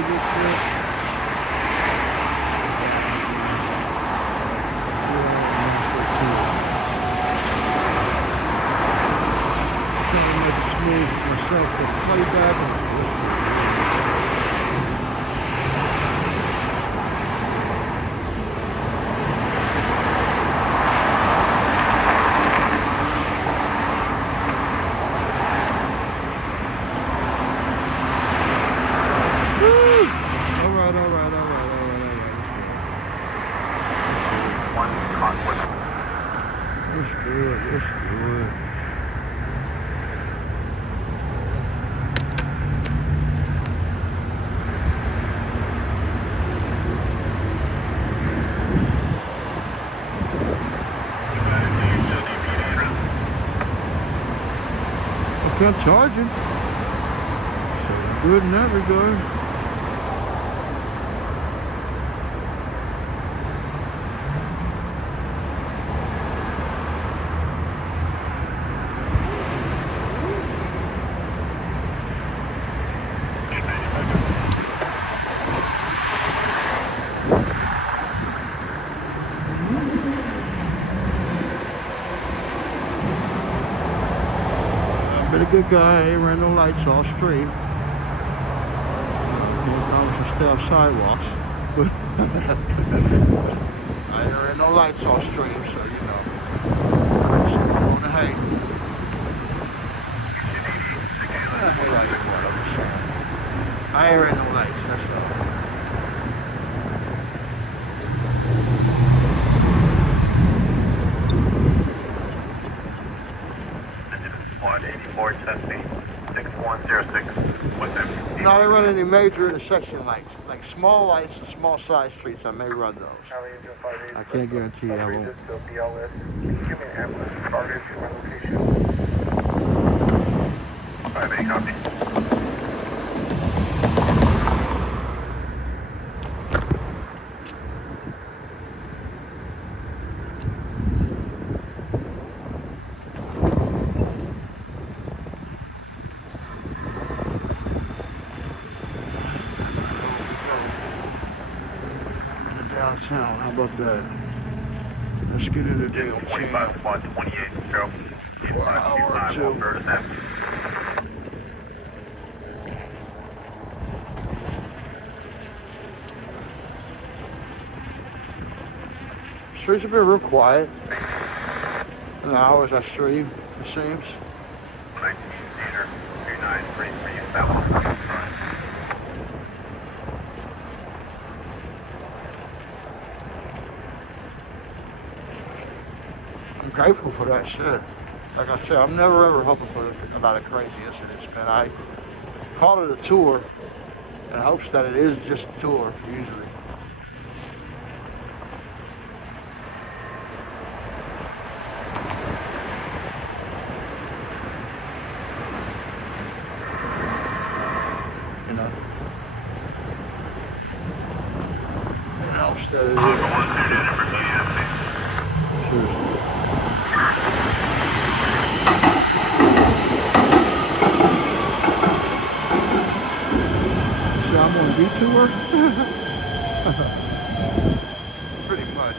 Trying to make it smooth for myself for playback. One conflict. It's good, it's good. I can't charge it. So good in that regard. I've been a good guy. I ain't ran no lights off street. Can't promise to stay off sidewalks, but I ain't ran no lights off stream, so you know. Just on the hay. I ain't ran no lights, that's all. Squad 84 testing 6106 with them. No, they run any major intersection lights, like small lights and small side streets. I may run those. I can't guarantee you I won't. Give me an ambulance target to my location. 5A copy. Downtown, how about that? Let's get into the 25 squad 28 0. For an hour or two. Streets have been real quiet in the hours I stream, it seems. 19 Theater 2933 south. I'm grateful for that shit. Like I said, I'm never ever hoping for a lot of crazy incidents, man. I call it a tour in hopes that it is just a tour, usually. You know? It helps that it is. Seriously. I'm on detour? Pretty much.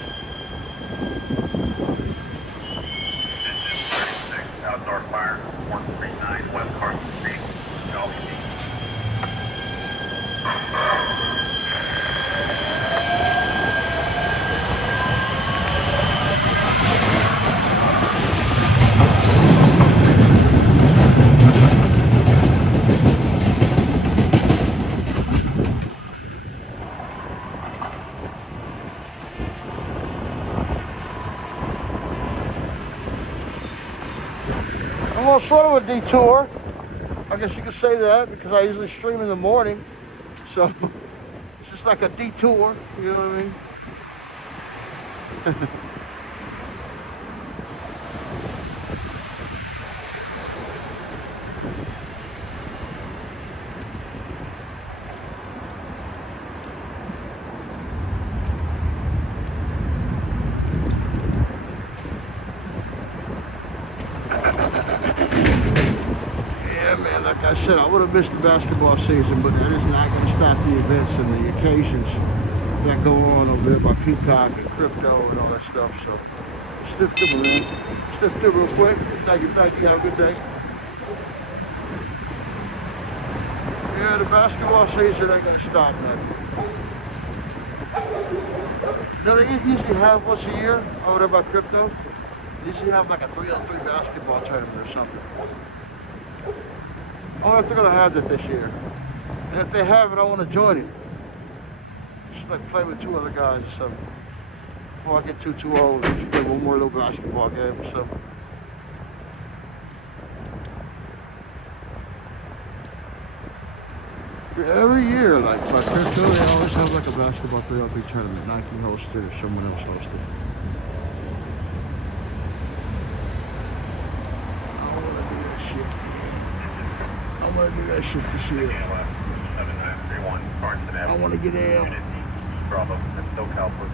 Engine 36 outdoor fire 139 West Carson Street. I'm on sort of a detour. I guess you could say that because I usually stream in the morning. So it's just like a detour, you know what I mean? said, I would have missed the basketball season, but that is not going to stop the events and the occasions that go on over there by Peacock and crypto and all that stuff. So, stiff to me, man. Stiff to real quick. Thank you. Have a good day. Yeah, the basketball season ain't going to stop, man. No, they usually have once a year over there by crypto. They usually have like a 3-on-3 basketball tournament or something. I wonder if they're going to have that this year. And if they have it, I want to join it. Just like play with 2 other guys or something. Before I get too old, just play one more little basketball game or something. Every year, like by crypto, they always have like a basketball 3-on-3 tournament. Nike hosted or someone else hosted. I want to do that shit. I want to do that shit this year. 7931 Carson Avenue. I want to get in. Unit D, Bravo, that's SoCal, please.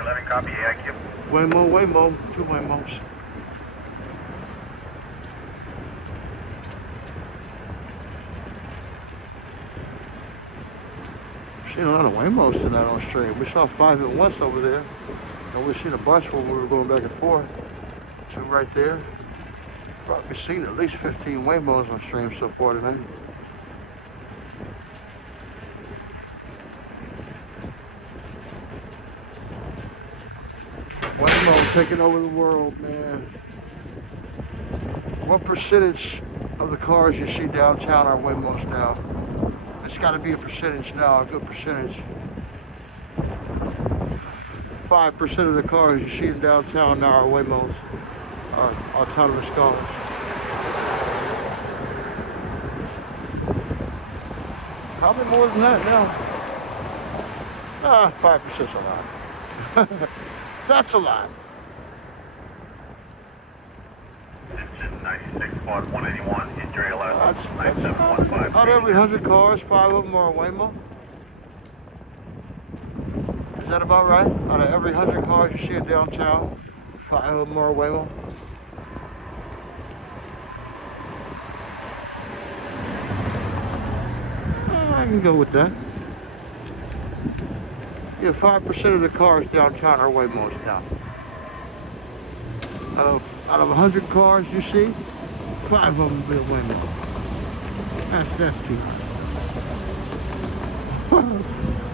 11 copy, AIQ. Waymo, 2 Waymos. Seen a lot of Waymos tonight on stream. We saw 5 at once over there. And we seen a bunch when we were going back and forth. 2 right there. Probably seen at least 15 Waymos on stream so far tonight. Waymo taking over the world, man. What percentage of the cars you see downtown are Waymos now? It's got to be a percentage now, a good percentage. 5% of the cars you see in downtown now are Waymos, are autonomous cars. Probably more than that now. 5%'s a lot. That's a lot. Engine 96 quad 181, injury allowed. That's 9715. out of every 100 cars, 5 of them are a Waymo. Is that about right? Out of every 100 cars you see in downtown, 5 of them are a Waymo. I can go with that. Yeah, 5% of the cars downtown are Waymos now. Out of 100 cars you see, 5 of them will be a Waymo. That's cheap.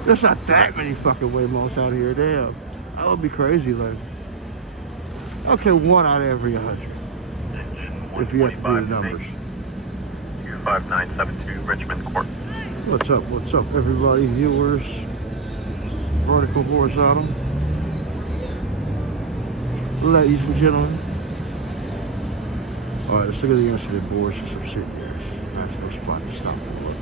There's not that many fucking Waymos out here, damn. That would be crazy, like. Okay, 1 out of every 100. If you have to do the numbers. 25972 Richmond Court. What's up, everybody, viewers? Vertical, horizontal. Ladies and gentlemen. Alright, let's look at the incident boards and some shit there. Nice little spot to stop and look.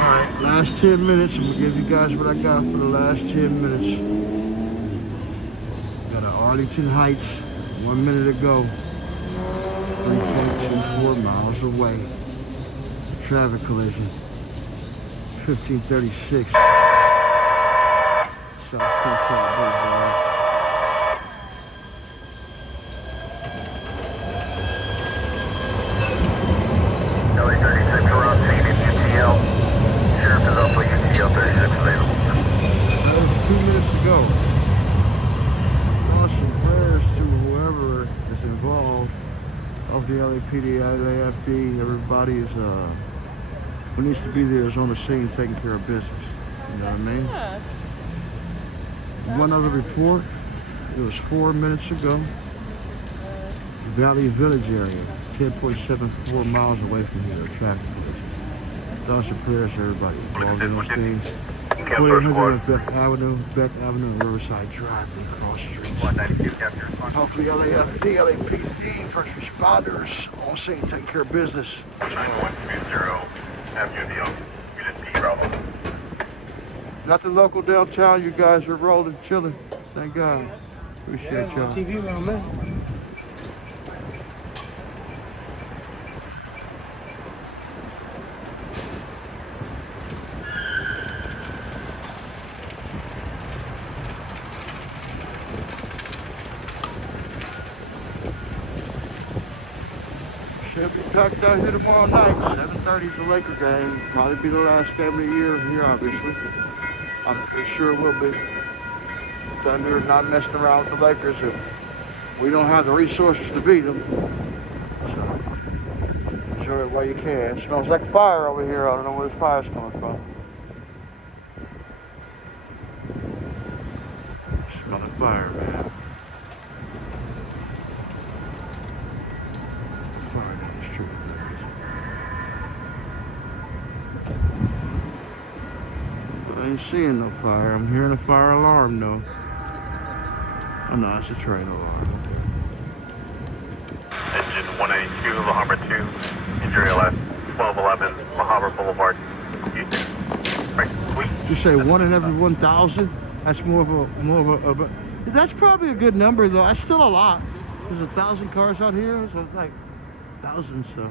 Alright, last 10 minutes. I'm gonna give you guys what I got for the last 10 minutes. Got an Arlington Heights, 1 minute ago. 3.24 miles away. Traffic collision. 1536. South Crenshaw Boulevard. LA 36 around scene in UTL. Sheriff is also UTL 36 available. That was 2 minutes ago. Awesome prayers to whoever is involved of the LAPD, LAFD. Everybody is who needs to be there is on the scene taking care of business. You know what I mean? Yeah. One other report. It was 4 minutes ago. Valley Village area, 10.74 miles away from here. Traffic collision. Thoughts and prayers to everybody involved in those things. 4800 Beck Avenue, and Riverside Drive, and cross streets. 192 capture. Hopefully LAFD, LAPD, first responders, on scene taking care of business. 9120 Avenue of the Oak. Unit D, Bravo. Nothing local downtown, you guys are rolling, chilling. Thank God. Appreciate y'all. TV around, man. Should be packed out here tomorrow night. 7:30 is the Laker game. Probably be the last game of the year here, obviously. I'm pretty sure it will be. Thunder not messing around with the Lakers if we don't have the resources to beat them. So enjoy it while you can. It smells like fire over here. I don't know where this fire's coming from. Smell like fire, man. Fire down the street. I ain't seeing no fire. I'm hearing a fire alarm though. Oh no, it's a train alarm. Engine 192, La Habra 2, injury LS 1211, La Habra Boulevard. Right, sweet. You say 1 in every 1,000? That's more of a that's probably a good number though. That's still a lot. There's 1,000 cars out here, so it's like thousands. So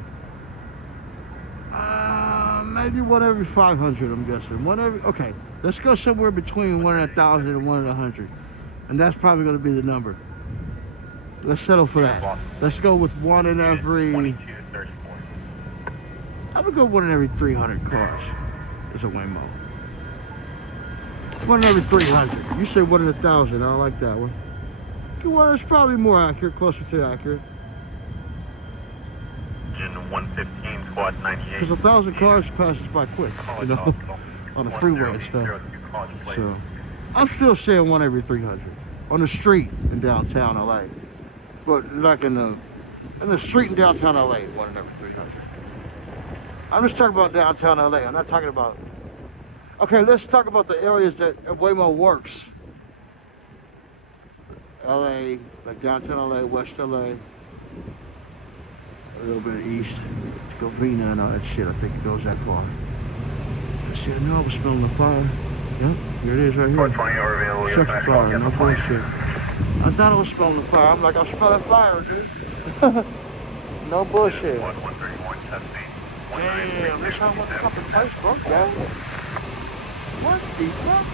maybe 1 every 500. I'm guessing okay. Let's go somewhere between 1 in 1,000 and 1 in 100, and that's probably going to be the number. Let's settle for that. Let's go with 1 in every. 2234. I would go 1 in every 300 cars. Is a Waymo. 1 in every 300. You say 1 in 1,000. I like that one. Well, it's probably more accurate, closer to accurate. Engine 115, squad 98. Because 1,000 cars passes by quick, you know, on the freeway and stuff. So, I'm still saying 1 every 300 on the street in downtown LA, but like in the street in downtown LA, 1 in every 300. I'm just talking about downtown LA. I'm not talking about. Okay, let's talk about the areas that Waymo works. LA, like downtown LA, West LA, a little bit east, Scovina and all that shit. I think it goes that far. Let's see, I know I was smelling the fire. Yep, here it is right here. 420 are available. Such a fire, no bullshit. I thought I was smelling the fire. I'm like, I'm smelling fire, dude. No bullshit. 131, test date. Damn, this how much fucking place broke down. What the fuck?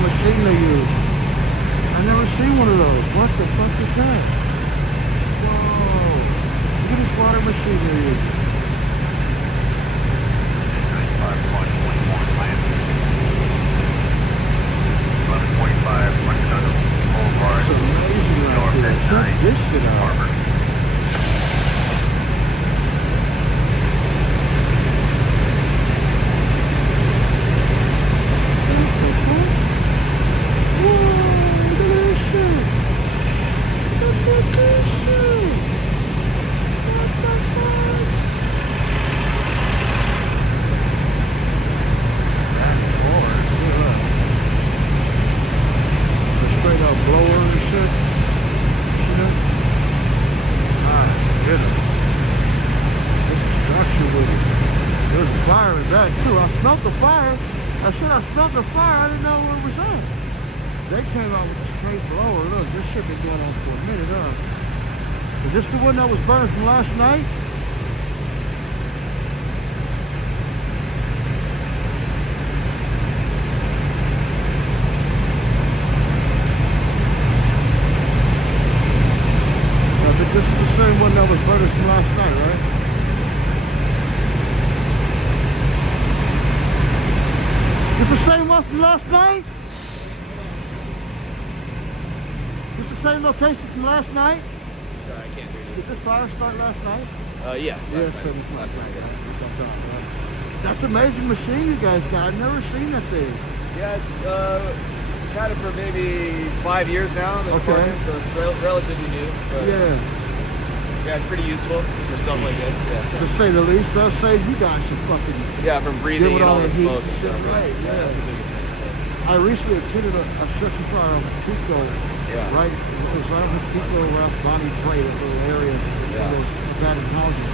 Machine they use. I never seen one of those. What the fuck is that? Whoa. Look at this water machine they use. It's amazing right here. Check this shit out. I smelled the fire. I didn't know where it was at. They came out with a straight blower. Look, this shit been going on for a minute, huh? Is this the one that was burning from last night? I think this is the same one that was burning from last night, right? It's the same one from last night? It's the same location from last night? Sorry, I can't hear you. Did this fire start last night? Yeah. Last night. That's an amazing machine you guys got. I've never seen that thing. Yeah, it's had it for maybe 5 years now. The department, so it's relatively new. But yeah, it's pretty useful for stuff like this. Yeah. To say the least, they'll save you guys some fucking. Yeah, from breathing and all the heat smoke and stuff. Right. Yeah. That's the biggest thing. I recently attended a structure fire on Pico. Yeah. Right. It was right on Pico, around Bonnie Bray, that little area. Yeah. Those abandoned houses.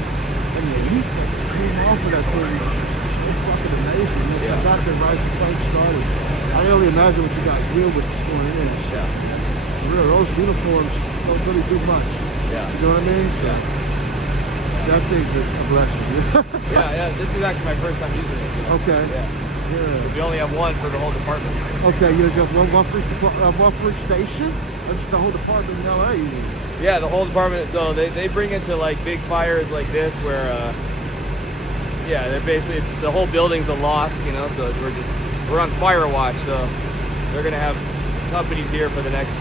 And the heat that came off of that thing was so fucking amazing. Once I got there right as the fight started, I can only imagine what you guys deal with this going in. Yeah. For real, those uniforms don't really do much. Yeah. You know what I mean? So, Yeah. That thing's a blessing. Yeah. This is actually my first time using it. Okay. Yeah. We only have one for the whole department. Okay, you got one for each station? That's the whole department in LA, you mean? Yeah, the whole department. So they bring it to like big fires like this where, yeah, they're basically, the whole building's a loss, you know, so we're on fire watch, so they're going to have companies here for the next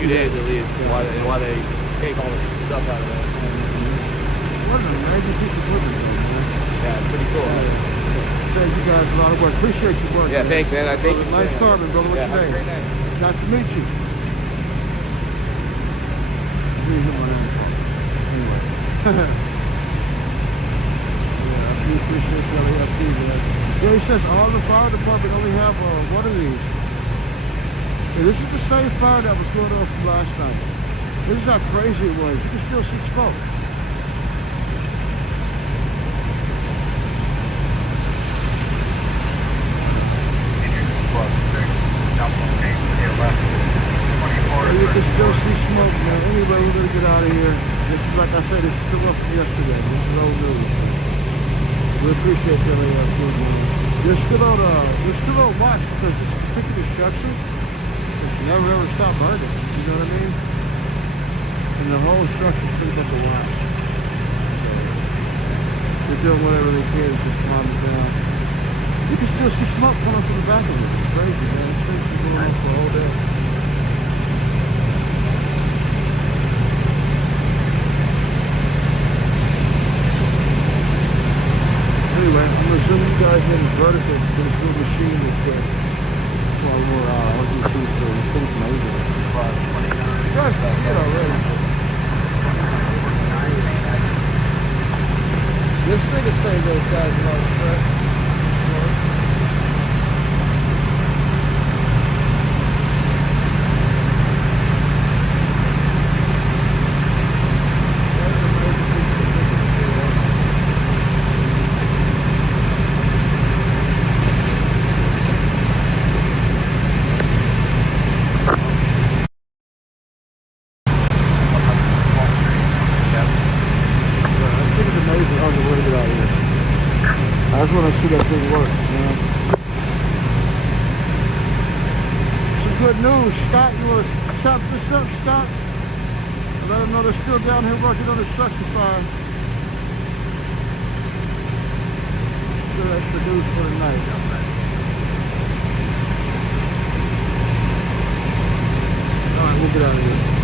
few days at least while they take all the stuff out of there. What an amazing piece of equipment, man. Yeah, it's pretty cool. Thank you guys a lot of work. Appreciate your work. Yeah, thanks, man. I think nice carbon, brother. What's your name? Have a great night. Nice to meet you. Anyway. Yeah, I do appreciate the LAFD, man. Yeah, he says all the fire department only have one of these. Yeah, this is the same fire that was going on from last night. This is how crazy it was. You can still see smoke. You can still see smoke, man. Anyway, we're gonna get out of here. This is, like I said, it's still up from yesterday. This is old news. We appreciate the LAFD, man. You're still on watch because this particular structure has never ever stopped burning. You know what I mean? And the whole structure is pretty much a watch. So they're doing whatever they can to just calm it down. You can still see smoke coming from the back of it. It's crazy, man. It's been going on for a whole day. Anyway, I'm going to zoom you guys in vertical to this little machine that's while we're on YouTube, so it's pretty amazing. You guys can see it already. This thing is saving those guys a lot of stress. I just want to see that thing work, man. Some good news. Scott, you want to chop this up, Scott? Let them know they're still down here working on the structure fire. Good extra news for the night. Alright, we'll get out of here.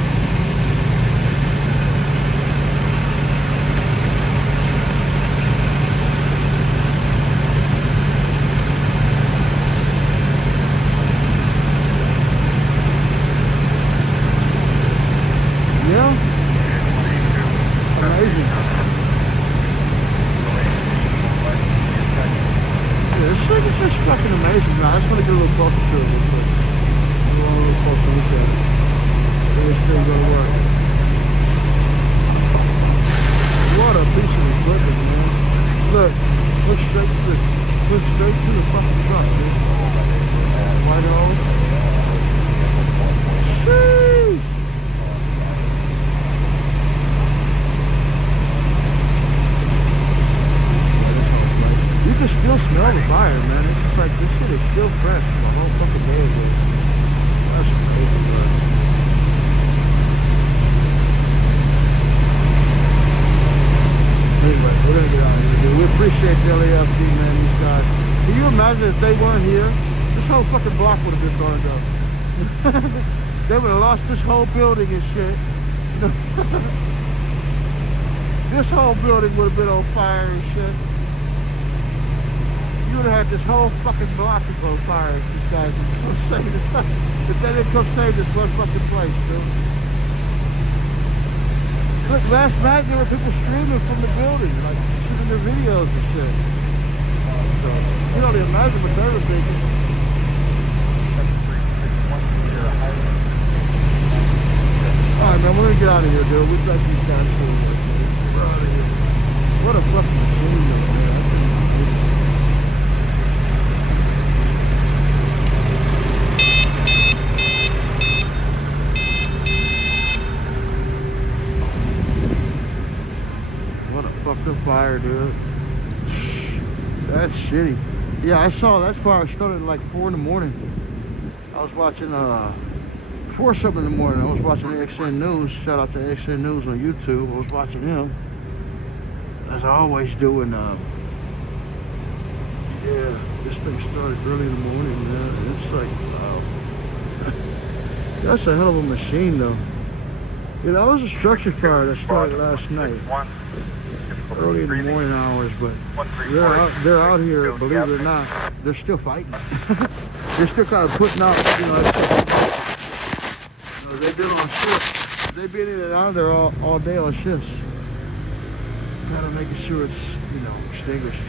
It's just fucking amazing, man. I just want to get a little closer to it real quick. I want a little closer look at it. This thing gonna work. What a piece of equipment, man. Look straight to the fucking truck, man. White hose. Sheesh! You can still smell the fire, man. It's just like this shit is still fresh from the whole fucking day ago. That's crazy, bro. Anyway, we're gonna get out of here, dude. We appreciate the LAFD, man, these guys. Can you imagine if they weren't here? This whole fucking block would have been burned up. They would have lost this whole building and shit. This whole building would have been on fire and shit. You would have had this whole fucking block on fire if these guys didn't come save this. If they didn't come save this one fucking place, dude. Look, last night there were people streaming from the building, like shooting their videos and shit. So, you don't even imagine what they were thinking. Alright, man, we're gonna get out of here, dude. We thank these guys for the work, man. We're out of here. What a fucking machine, man. What a fucked up fire, dude. That's shitty. Yeah, I saw that fire started at like 4 in the morning. I was watching 4 something in the morning. I was watching XN News. Shout out to XN News on YouTube. I was watching him, as I always do. And yeah, this thing started early in the morning. Man. It's like, wow. That's a hell of a machine, though. Yeah, that was a structure fire that started last night, early in the morning hours. But they're out here, believe it or not, they're still fighting. They're still kind of putting out, you know, they've been on shifts. They've been in and out of there all day on shifts, kind of making sure it's, you know, extinguished.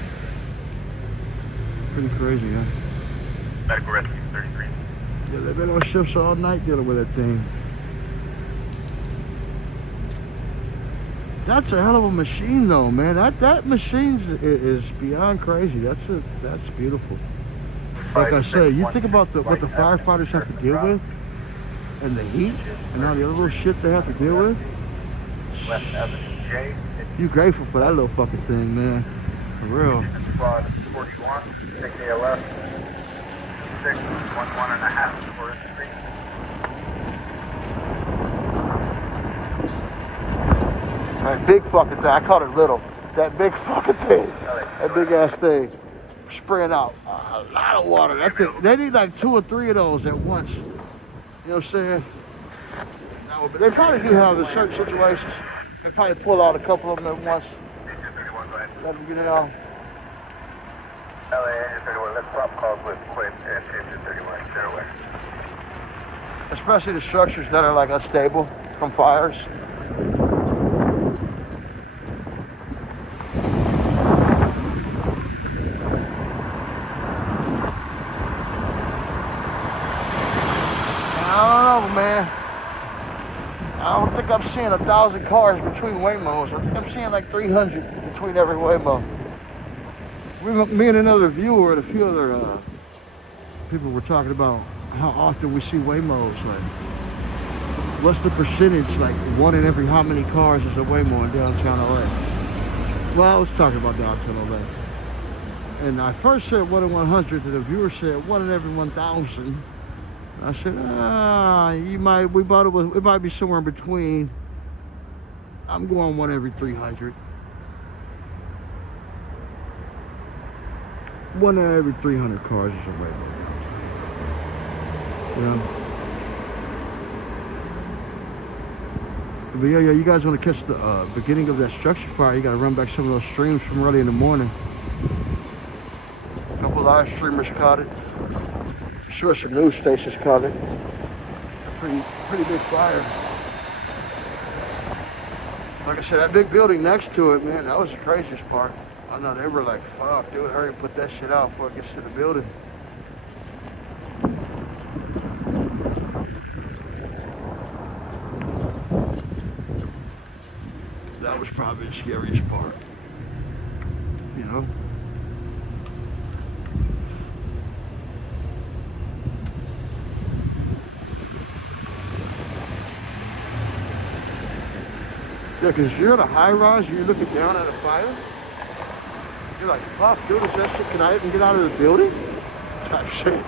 Pretty crazy, huh? Medical rescue 33. Yeah, they've been on shifts all night dealing with that thing. That's a hell of a machine, though, man. That machine is beyond crazy. That's beautiful. Like I said, you think about what the firefighters have to deal with, and the heat, and all the other little shit they have to deal with. You grateful for that little fucking thing, man. For real. Squad 41, take the left, 611.5 for street. That big fucking thing, I called it little. That big fucking thing, that big ass thing, spraying out a lot of water. That thing, they need like 2 or 3 of those at once. You know what I'm saying? No, but they probably do have in certain situations. They probably pull out a couple of them at once. Let them get out. LA Engine 31, let's swap calls with Quinn and Engine 31, Fairway. Especially the structures that are like unstable from fires. I don't know, man. I don't think I'm seeing 1,000 cars between Waymos. I think I'm seeing like 300 between every Waymo. Me and another viewer and a few other people were talking about how often we see Waymos. Like, what's the percentage? Like, 1 in every how many cars is a Waymo in downtown LA? Well, I was talking about downtown LA. And I first said 1 in 100, and the viewer said 1 in every 1,000. I said, it might be somewhere in between. I'm going 1 every 300. 1 in every 300 cars is a Waymo. You know? But yeah, you guys want to catch the beginning of that structure fire, you got to run back some of those streams from early in the morning. A couple live streamers caught it. I'm sure some news stations caught it. Pretty big fire. Like I said, that big building next to it, man, that was the craziest part. I know they were like, fuck, dude, hurry and put that shit out before it gets to the building. That was probably the scariest part, you know? Yeah, because if you're in a high rise and you're looking down at a fire, you're like, fuck, dude, is that shit, can I even get out of the building? Type shit.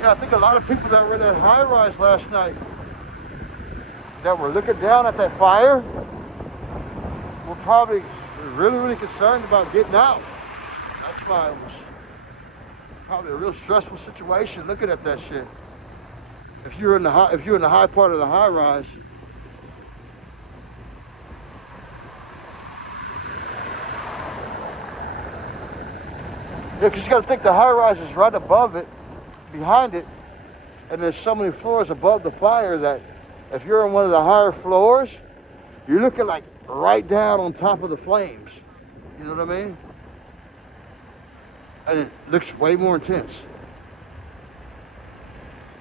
Yeah, I think a lot of people that were in that high rise last night that were looking down at that fire were probably really concerned about getting out. That's why it was probably a real stressful situation looking at that shit. If you're in the high part of the high rise, yeah, because you got to think the high rise is right above it, behind it, and there's so many floors above the fire that if you're in one of the higher floors, you're looking like right down on top of the flames. You know what I mean? And it looks way more intense.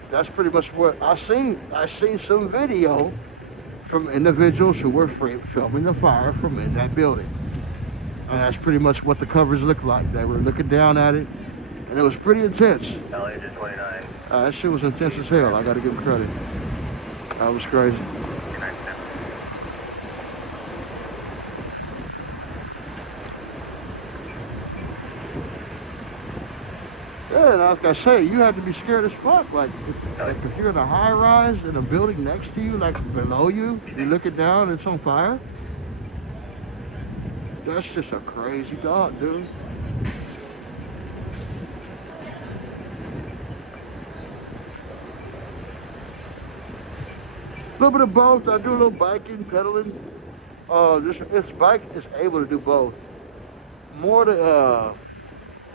That's pretty much what I seen. I seen some video from individuals who were filming the fire from in that building. And that's pretty much what the covers looked like. They were looking down at it, and it was pretty intense. LA 29. That shit was intense as hell. I gotta give them credit. That was crazy. Yeah, and like I say, you have to be scared as fuck. Like if you're in a high rise and a building next to you, like below you, you're looking down and it's on fire. That's just a crazy thought, dude. A little bit of both. I do a little biking, pedaling. This bike is able to do both. More to,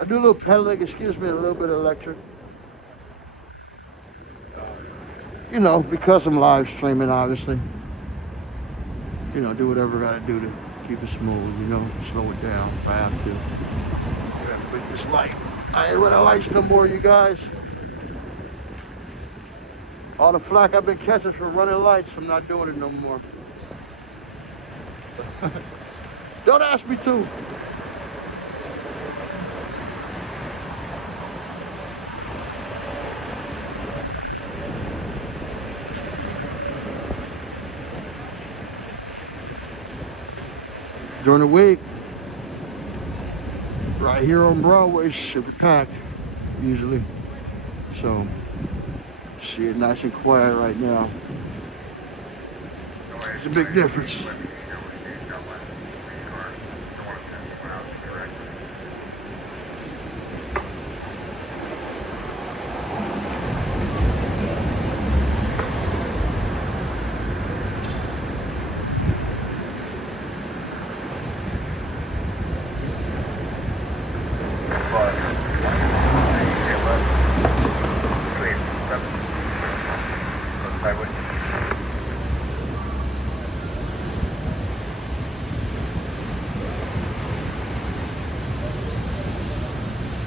I do a little pedaling, excuse me, and a little bit of electric. You know, because I'm live streaming, obviously. You know, do whatever I gotta do to keep it smooth, you know, slow it down if I have to. I gotta put this light. I ain't running lights no more, you guys. All the flack I've been catching from running lights, I'm not doing it no more. Don't ask me to. During the week, right here on Broadway, should be packed, usually. So, see it nice and quiet right now. It's a big difference.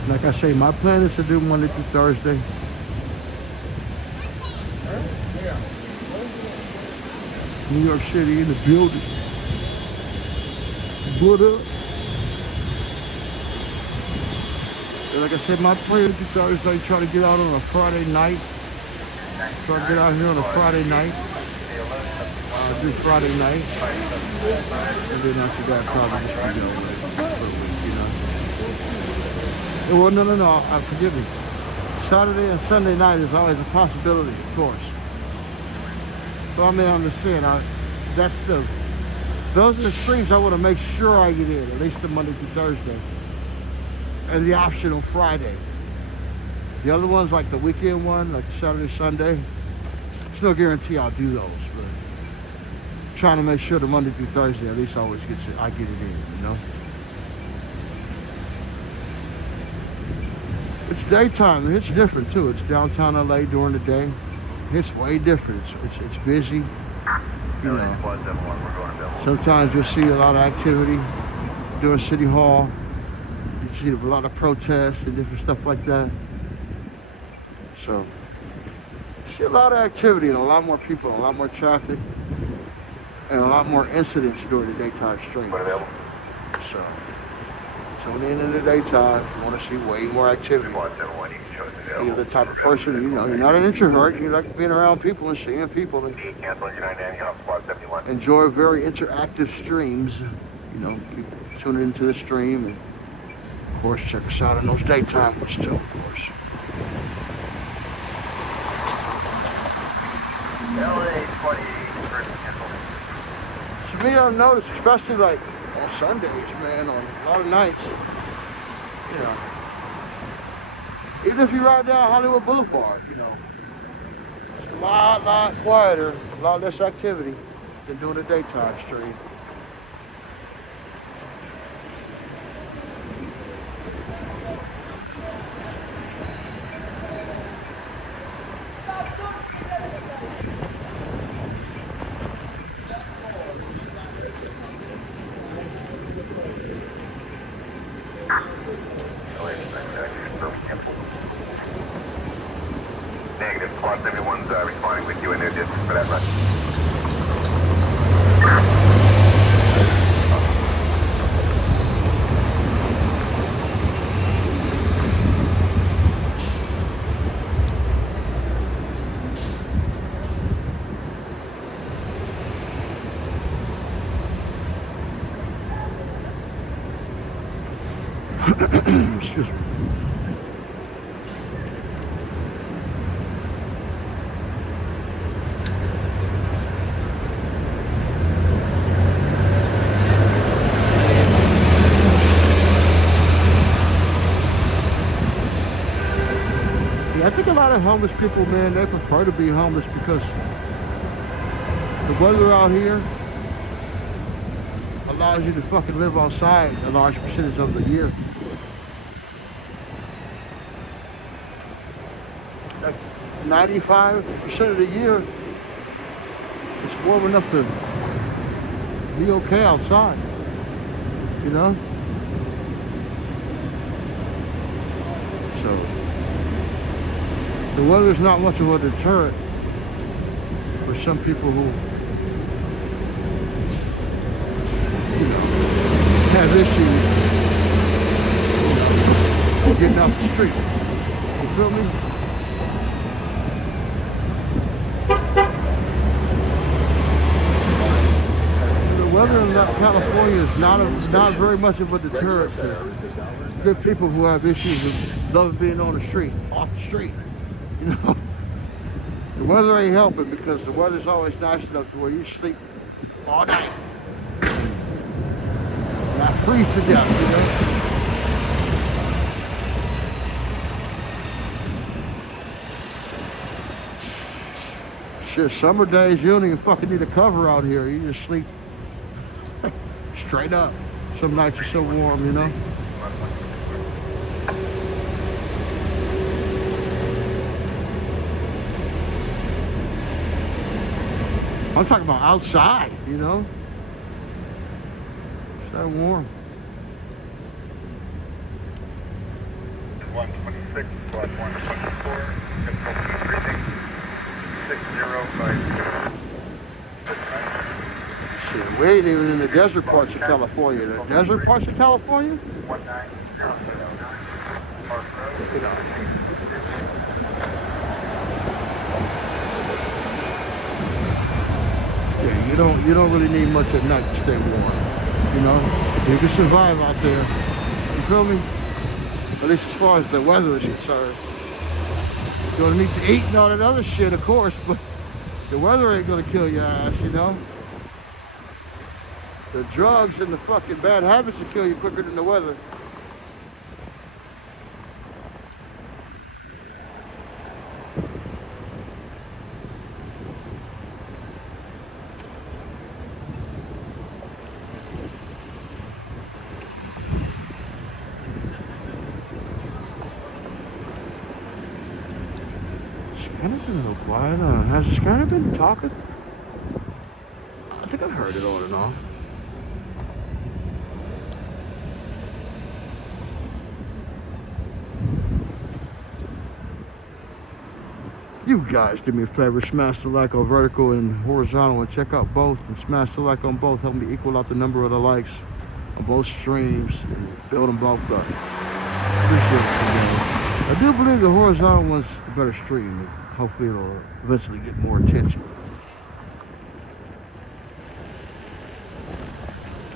Like I say, my plan is to do Monday through Thursday. New York City in the building. What up? And like I said, my plan is to Thursday, try to get out on a Friday night. Try to get out here on a Friday night. Do Friday night. And then after that, probably just be done for a week, you know. Well, no, forgive me. Saturday and Sunday night is always a possibility, of course. But I mean, I'm just saying, those are the streams I want to make sure I get in, at least the Monday through Thursday. And the optional Friday. The other ones, like the weekend one, like Saturday, Sunday, there's no guarantee I'll do those, but trying to make sure the Monday through Thursday at least always I get it in, you know? It's daytime. It's different too. It's downtown LA during the day. It's way different. It's busy. You know. Sometimes you'll see a lot of activity during City Hall. You see a lot of protests and different stuff like that. So, you see a lot of activity and a lot more people, and a lot more traffic, and a lot more incidents during the daytime stream. So. Tune in the daytime. You want to see way more activity. You're the type of person, you know, you're not an introvert. You like being around people and seeing people. And enjoy very interactive streams. You know, tune into the stream. And, of course, check us out on those daytime ones, too, of course. To me, I've noticed, especially like on Sundays, man, on a lot of nights, you know, even if you ride down Hollywood Boulevard, you know, it's a lot quieter, a lot less activity than doing a daytime stream. Negative. Plus everyone's responding with you in their distance for that run. Excuse me. lot of homeless people, man, they prefer to be homeless because the weather out here allows you to fucking live outside a large percentage of the year. Like 95% of the year, it's warm enough to be okay outside, you know? So, the weather's not much of a deterrent for some people who, you know, have issues, you know, getting off the street. You feel me? The weather in California is not very much of a deterrent to good people who have issues with love being on the street, off the street. You know, the weather ain't helping because the weather's always nice enough to where you sleep all night. Not freeze to death, you know. Shit, summer days, you don't even fucking need a cover out here. You just sleep straight up. Some nights are so warm, you know. I'm talking about outside, you know. It's that warm. 126 /124, breathing 6052. Shit, we ain't even in the desert parts of California. The desert parts of California? 19007. Yeah, you don't really need much at night to stay warm. You know, you can survive out there. You feel me? At least as far as the weather is concerned. You're gonna need to eat and all that other shit, of course, but the weather ain't gonna kill your ass, you know? The drugs and the fucking bad habits will kill you quicker than the weather. Scanner's been a little quiet. Has Scanner been talking? I think I've heard it on and off. You guys do me a favor, smash the like on vertical and horizontal and check out both and smash the like on both. Help me equal out the number of the likes on both streams and build them both up. Appreciate it, man. I do believe the horizontal one's the better stream. Hopefully it'll eventually get more attention.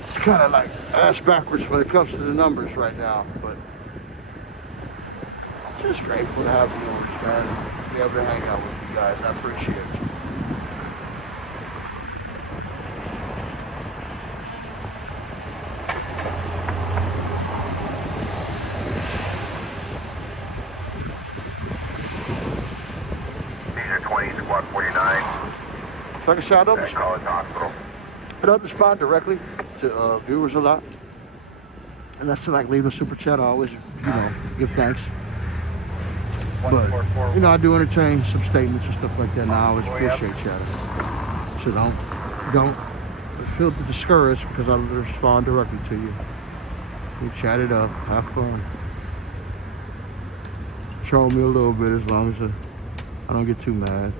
It's kind of like ass backwards when it comes to the numbers right now, but it's just grateful to have viewers, man. Be able to hang out with you guys. I appreciate you. These are 20, squad 49. Like I said, I College Hospital. don't respond directly to viewers a lot. Unless they like leave a super chat, I always, you know, give thanks. But, you know, I do entertain some statements and stuff like that, and I always appreciate chatting. So don't feel discouraged because I respond directly to you. We chat it up, have fun. Troll me a little bit as long as I don't get too mad.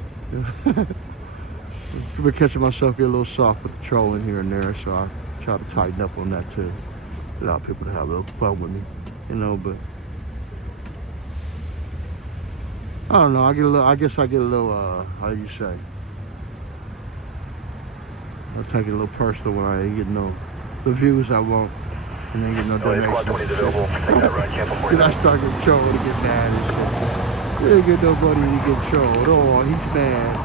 I've been catching myself get a little soft with the trolling here and there, so I try to tighten up on that too. Allow people to have a little fun with me, you know, but I don't know, I guess I get a little, how do you say? I take it a little personal when I ain't getting the views I want and ain't getting no donations. Then I start getting trolled and get mad and shit. You ain't get nobody to get trolled. Oh, he's mad.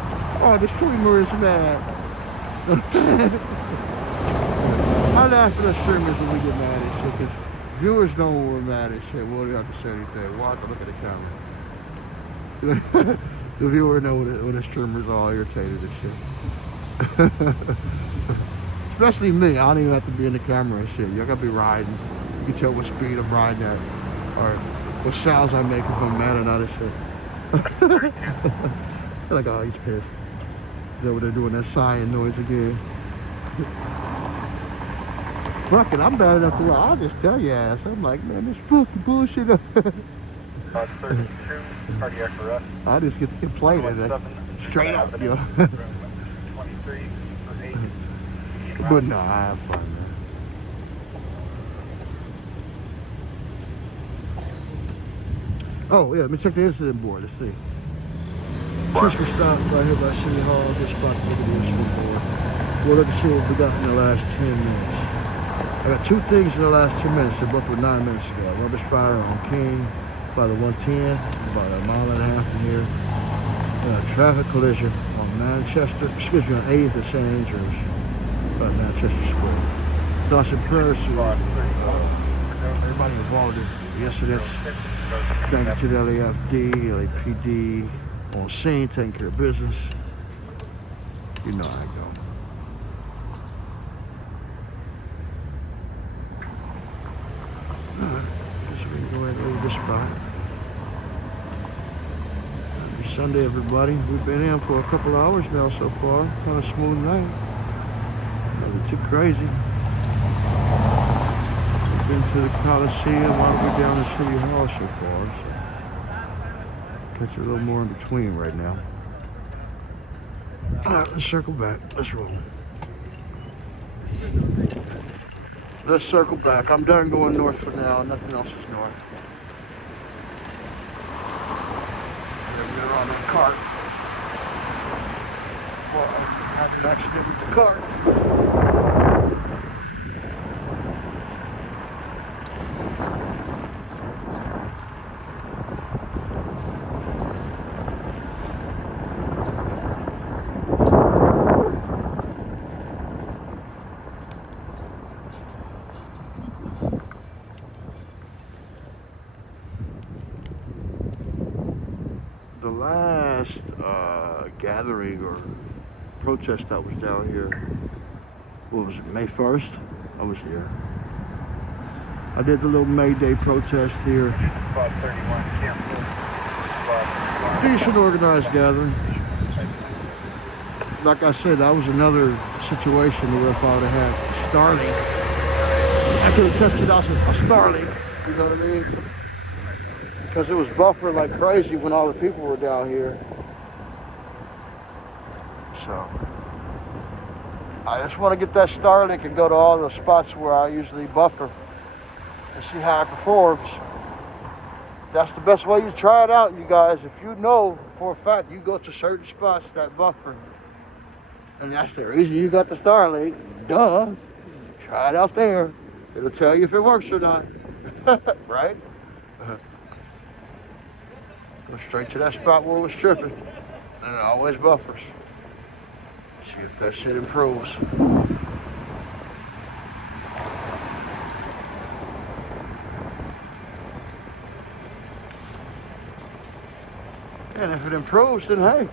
Oh, the streamer is mad. I laugh at the streamers when we get mad and shit, because viewers know when we're mad and shit. We don't have to say anything. We'll have to look at the camera. The viewer know when the streamer's all irritated and shit. Especially me. I don't even have to be in the camera and shit. You gotta be riding. You can tell what speed I'm riding at, or what sounds I make if I'm mad and other shit. Like, oh, he's pissed. They're over there doing that sighing noise again. Fuck it, I'm bad enough to where I'll just tell your ass. I'm like, man, this fucking bullshit. 32, cardiac arrest. I just get to complaining straight up, you know. 23, But no, I have fun, man. Oh, yeah, let me check the incident board. Let's see. Christmas stop right here by City Hall. Good spot to look at the incident board. We'll look and see what we got in the last 10 minutes. I got two things in the last 2 minutes. They both were 9 minutes ago. Rubbish fire on King by the 110, about a mile and a half from here. And a traffic collision on Manchester, excuse me, on 80th at St. Andrews, by Manchester Square. Thoughts and prayers to everybody involved in the incidents. Thank you to the LAFD, LAPD, on scene, taking care of business. You know how I go. Alright, guess we can go ahead and leave this spot. Happy Sunday, everybody. We've been in for a couple hours now so far. Kind of smooth night. Nothing too crazy. We've been to the Coliseum all the way down to City Hall so far. So catch a little more in between right now. Alright, let's circle back. Let's roll. Let's circle back. I'm done going north for now. Nothing else is north. Get on that cart. Well, I had an accident with the cart. The last gathering or protest that was down here, what was it, May 1st? I was here. I did the little May Day protest here. Spot 31, cancel. Spot 31. Decent organized gathering. Like I said, that was another situation where if I would have had Starlink, I could have tested out a Starlink, you know what I mean? Because it was buffering like crazy when all the people were down here. So, I just want to get that Starlink and go to all the spots where I usually buffer and see how it performs. That's the best way you try it out, you guys. If you know for a fact you go to certain spots that buffer, and that's the reason you got the Starlink, duh, try it out there. It'll tell you if it works or not, right? Go straight to that spot where it was tripping, and it always buffers. See if that shit improves. And if it improves, then hey,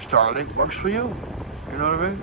Starlink works for you. You know what I mean?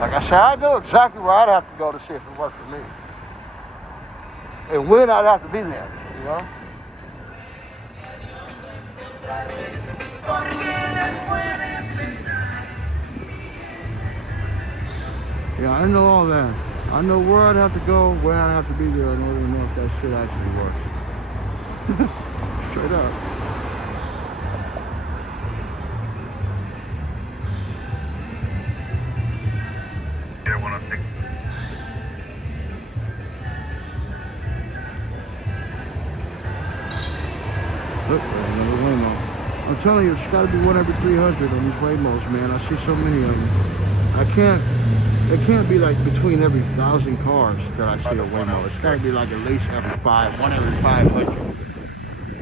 Like I said, I know exactly where I'd have to go to see if it worked for me. And when I'd have to be there, you know? Yeah, I know all that. I know where I'd have to go, when I'd have to be there in order to know if that shit actually works. Straight up. telling you, it's got to be 1 every 300 on these Waymos, man. I see so many of them. It can't be like between every 1,000 cars that I see a Waymo. It's got to be like at least every 1 every 500.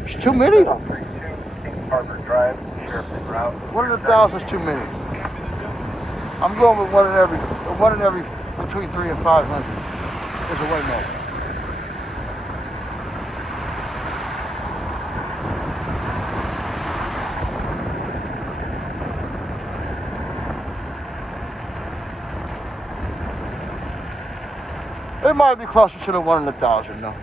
It's too many of them. King Harbor Drive, Sheriff en route. 1 in 1,000 is too many. I'm going with one in every between 3 and 500. There's a Waymo. It might be closer to the 1 in 1,000, though.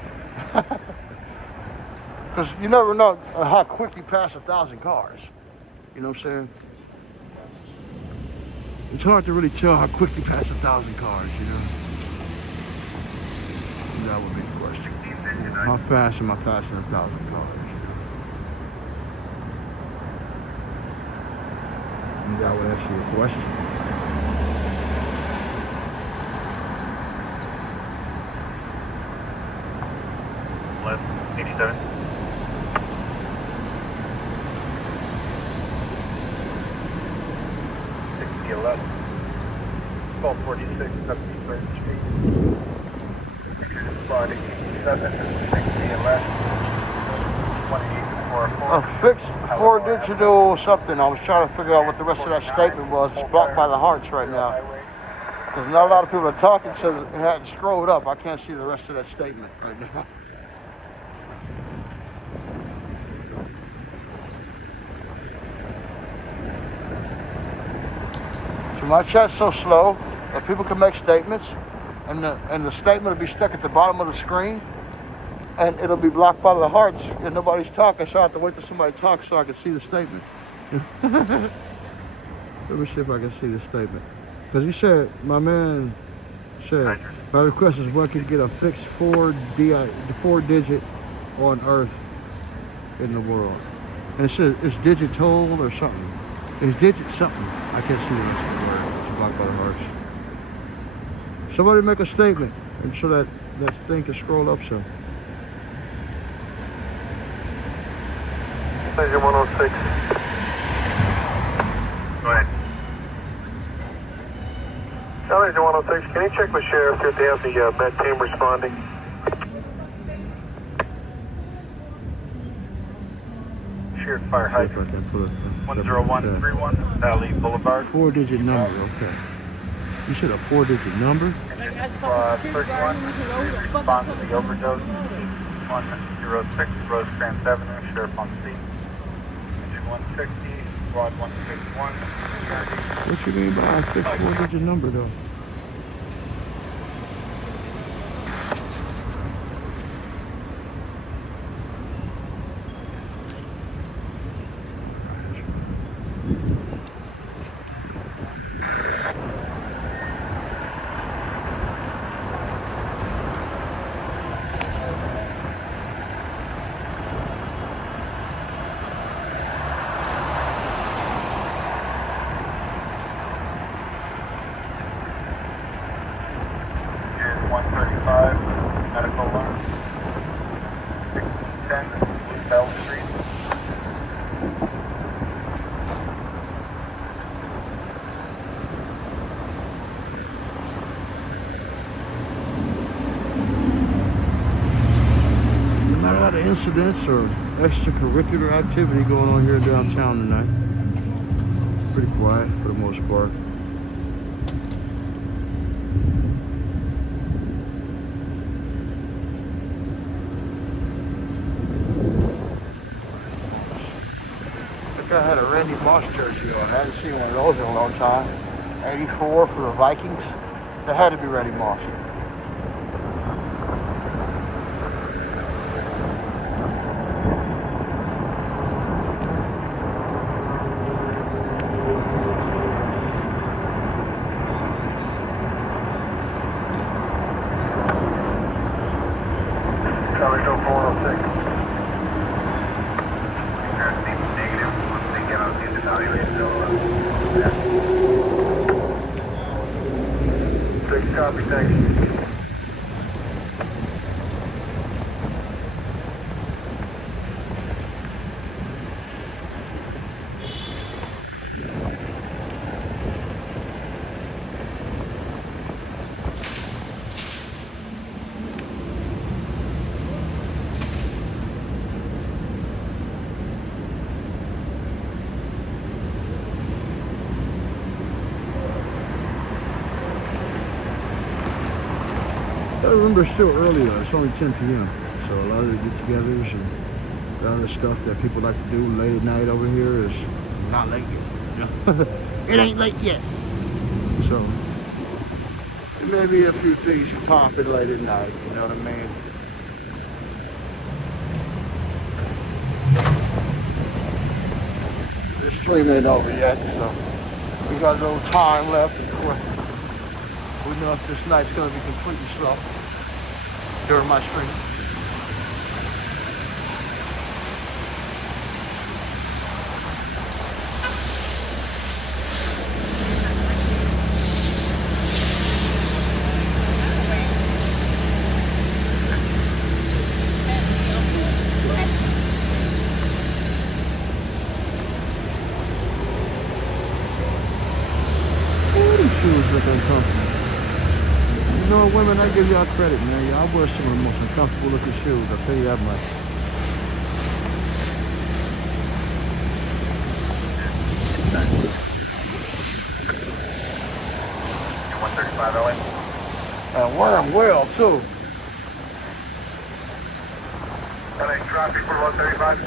Because you never know how quick you pass 1,000 cars. You know what I'm saying? It's hard to really tell how quick you pass 1,000 cars, you know? That would be the question. How fast am I passing 1,000 cars? And that would answer your question. Left, 87. Left, 1246 73rd Street. Squad 87, 60 left, 2844. A fixed 4-digital something. I was trying to figure out what the rest of that statement was. It's blocked by the hearts right now. Because not a lot of people are talking, so it hadn't scrolled up. I can't see the rest of that statement right now. My chat's so slow that people can make statements, and the statement will be stuck at the bottom of the screen, and it'll be blocked by the hearts, and nobody's talking, so I have to wait till somebody talks so I can see the statement. Let me see if I can see the statement. Because you said, my man said, my request is one can get a fixed 4-digit on Earth in the world. And it says it's digital or something. It's digit something. I can't see the rest of the word. It's blocked by the hearts. Somebody make a statement, and so that thing can scroll up some. Pleasure 106. Go ahead. Pleasure 106, can you check with Sheriff if they have the med team responding? Sheriff Fire Hydrant. 10131 Valley Boulevard. 4-digit number, okay. You said a 4-digit number? 31, respond to the overdose. 106 Rosecrans Avenue, Sheriff on scene. Engine 160, Squad 161. What you mean by a fixed 4-digit number, though? Medical alarm. 1610 Bell Street. Not a lot of incidents or extracurricular activity going on here downtown tonight. Pretty quiet for the most part. I had a Randy Moss jersey on. I hadn't seen one of those in a long time. 84 for the Vikings. That had to be Randy Moss. Charlie Joe 406. Copy, thank you. I remember it's still early though. It's only 10 p.m. So a lot of the get-togethers and a lot of the stuff that people like to do late at night over here is not late yet. You know? It ain't late yet. So maybe a few things can pop in late at night. You know what I mean? The stream ain't over yet, so we got a little time left. Of course, we know if this night's gonna be completely slow during my stream. Shoes look uncomfortable. You know, women, I give y'all credit, man. Y'all wear some of the most uncomfortable looking shoes. I'll tell you that much. 135 LA. And wear them well, too. LA traffic for 135.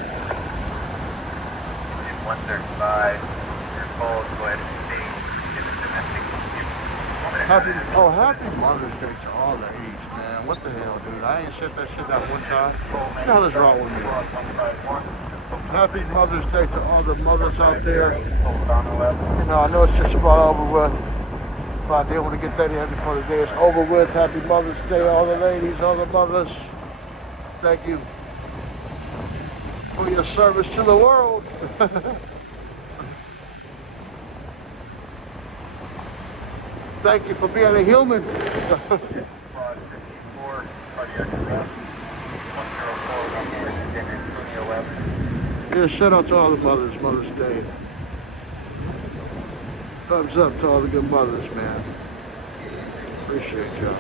135. Your call, go ahead and stay in the domestic. Happy Mother's Day to all ladies, man. What the hell, dude? I ain't said that shit that one time. What the hell is wrong with me? Happy Mother's Day to all the mothers out there. You know, I know it's just about over with, but I did want to get that in before the day is over with. Happy Mother's Day, all the ladies, all the mothers. Thank you for your service to the world. Thank you for being a human. Yeah, shout out to all the mothers, Mother's Day. Thumbs up to all the good mothers, man. Appreciate y'all.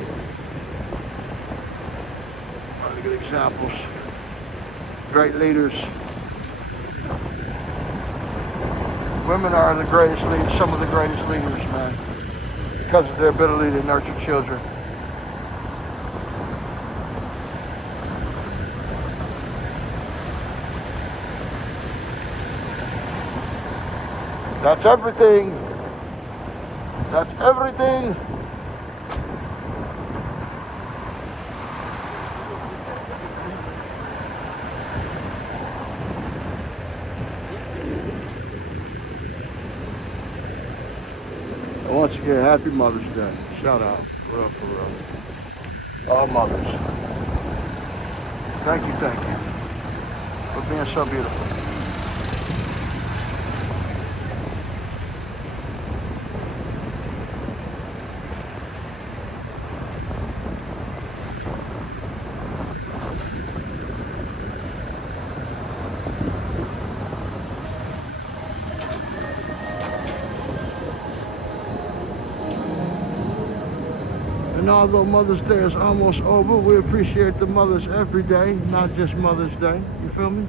A lot of good examples. Great leaders. Women are the greatest leaders, some of the greatest leaders, man, because of their ability to nurture children. That's everything. That's everything. And once again, happy Mother's Day. Shout out. For real, for real. All mothers. Thank you for being so beautiful. And although Mother's Day is almost over, we appreciate the mothers every day, not just Mother's Day. You feel me?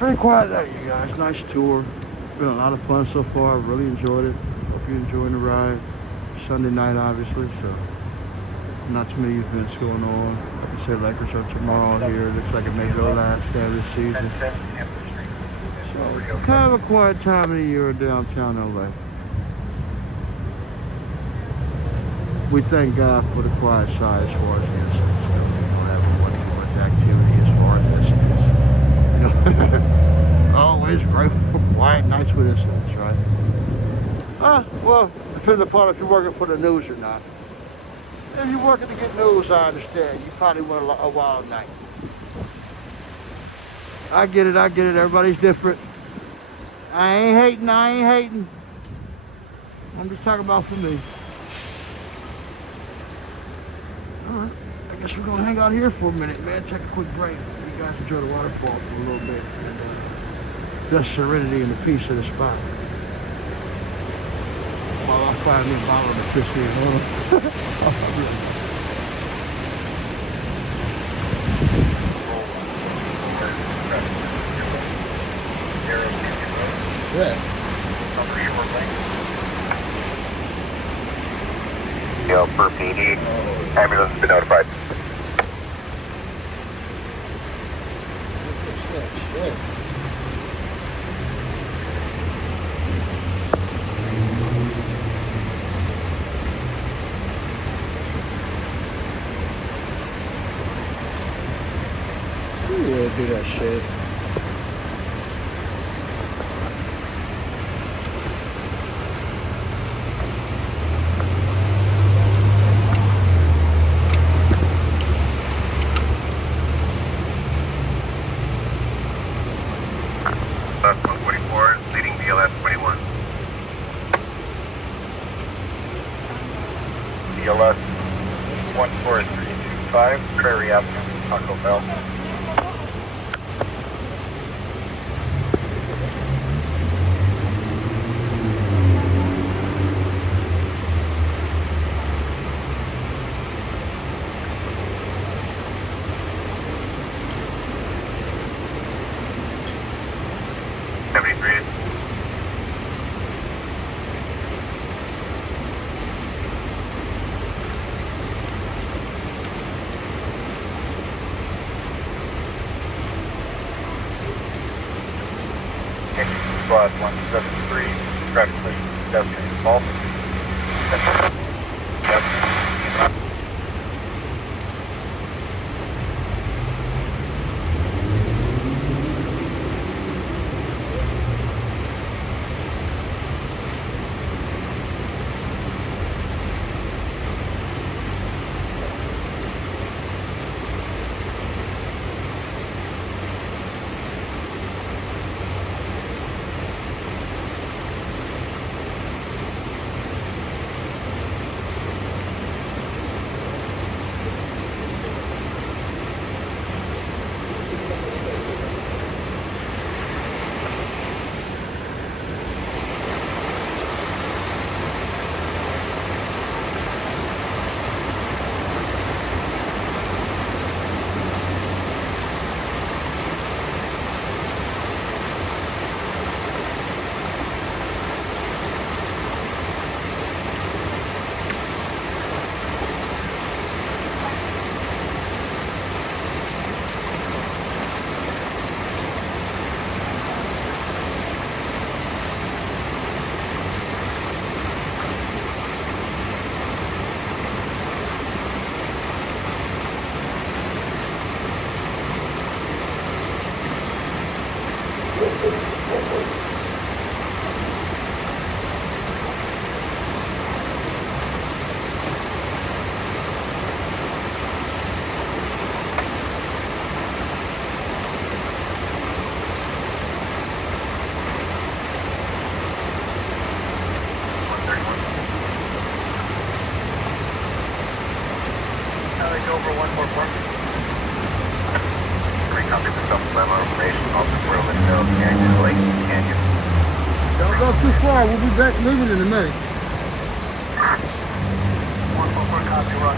Very quiet day, you guys. Nice tour. Been a lot of fun so far. Really enjoyed it. Hope you're enjoying the ride. Sunday night, obviously, so not too many events going on. Like I said, Lakers are tomorrow here. Looks like it may be the last day of the season. So, kind of a quiet time of the year in downtown LA. We thank God for the quiet side as far as the insects go. We don't have too much activity as far as this is. Always grateful for quiet nights with incidents, right? Well, depending upon if you're working for the news or not. If you're working to get news, I understand. You probably want a wild night. I get it. Everybody's different. I ain't hating. I'm just talking about for me. All right. I guess we're going to hang out here for a minute, man. Take a quick break. We got to enjoy the waterfall for a little bit and the serenity and the peace of the spot. While I find me a bottle of this here. Yeah. Yo, for PD, ambulance has been notified. Shit. Yeah, do that shit. Bus 144 leading BLS 21. BLS 14325, Prairie Avenue, Taco Bell. Squad 173, traffic collision, destination fault. Over 144. Recopy for supplemental information. Also, we're in the Canyon Lake Canyon. Don't go too far. We'll be back leaving in a minute. 144 copy, run.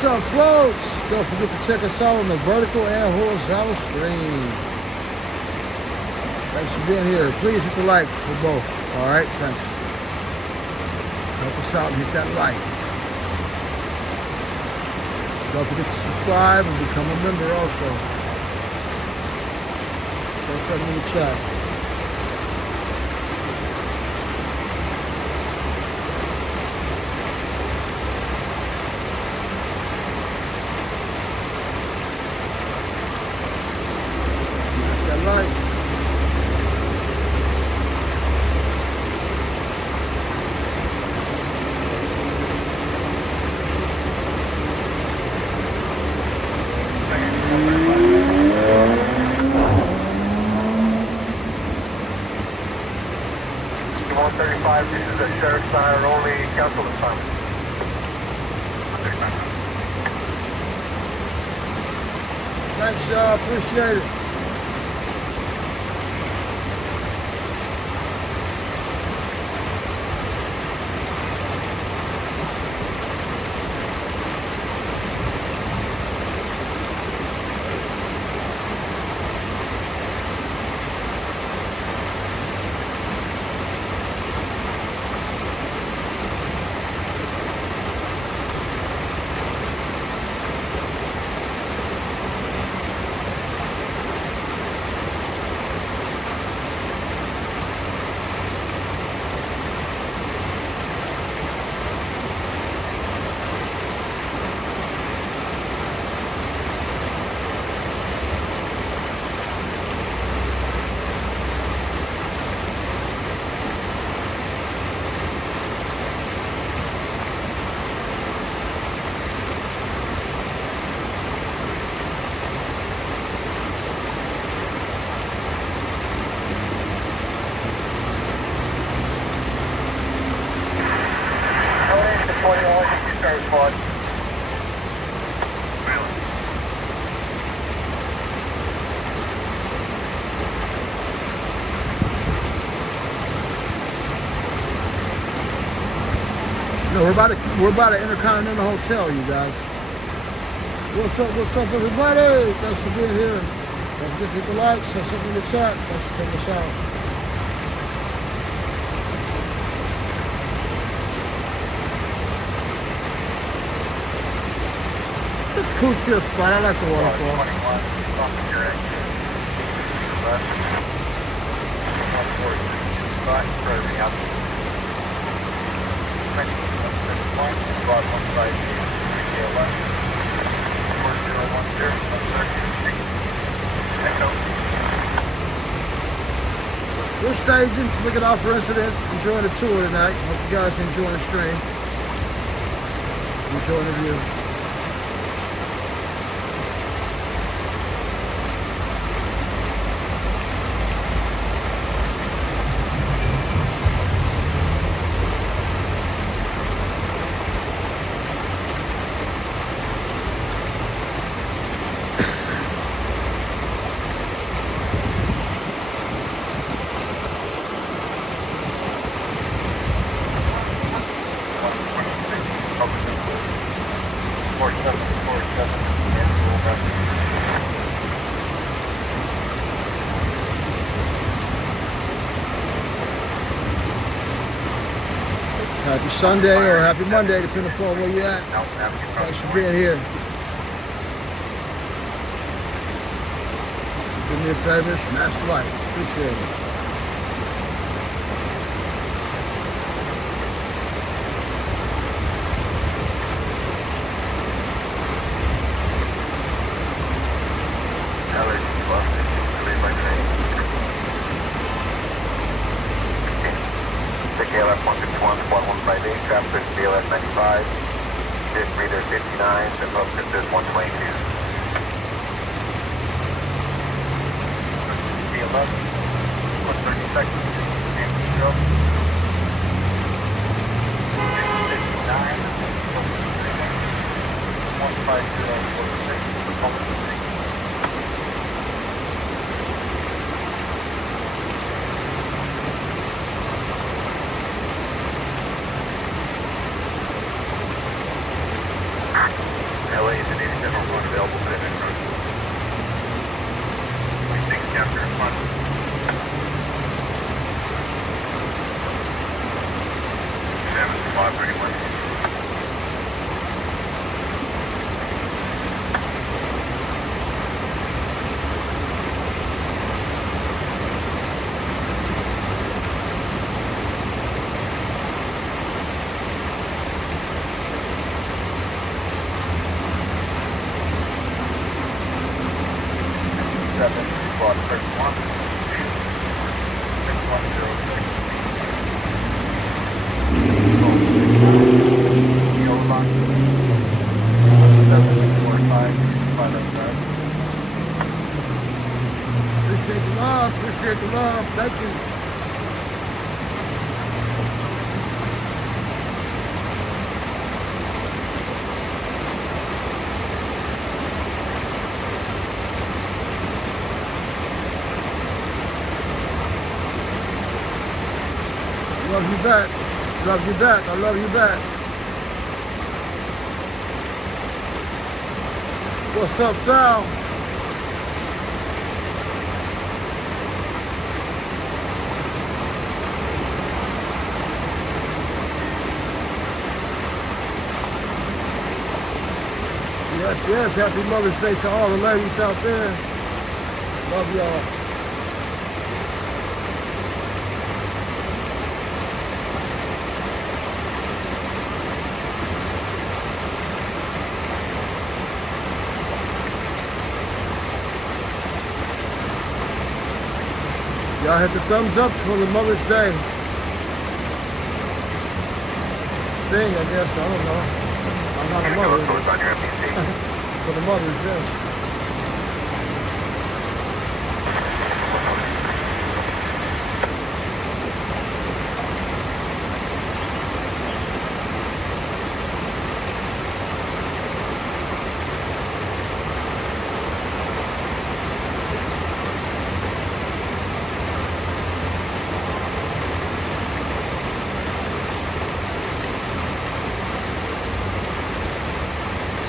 What's up, folks? Don't forget to check us out on the vertical and horizontal stream. Thanks for being here. Please hit the like for both. All right, thanks. Help us out and hit that like. Don't forget to subscribe and become a member also. Don't tell me in the chat. That's that like. This is a sheriff's center only council assignment. Thanks, y'all. Appreciate it. No, we're about to Intercontinental Hotel, you guys. What's up, everybody? Thanks for being here. Don't forget to hit the like, say something in the chat. Thanks for checking us out. It's a cool chill spot. I like the waterfall. We're staging, looking out for incidents, enjoying the tour tonight. Hope you guys are enjoying the stream. Enjoying the view. Happy Sunday or happy Monday, depending upon where you're at. Thanks for being here. Do me a favor, smash the like. Appreciate it. KLF 151, squad 158, traffic BLS 95, disk reader 59, and posted is 122. BLS, 132nd, and 0. 59, 150, squad 31. 6106. Yellow line. 745. 505. Appreciate the love. Appreciate the love. Thank you. Love you back. Love you back. I love you back. What's up, Sal? Yes, yes. Happy Mother's Day to all the ladies out there. Love y'all. Y'all hit the thumbs up for the Mother's Day thing, I guess. I don't know. I'm not a mother. Codes on your MPC. For the Mother's Day.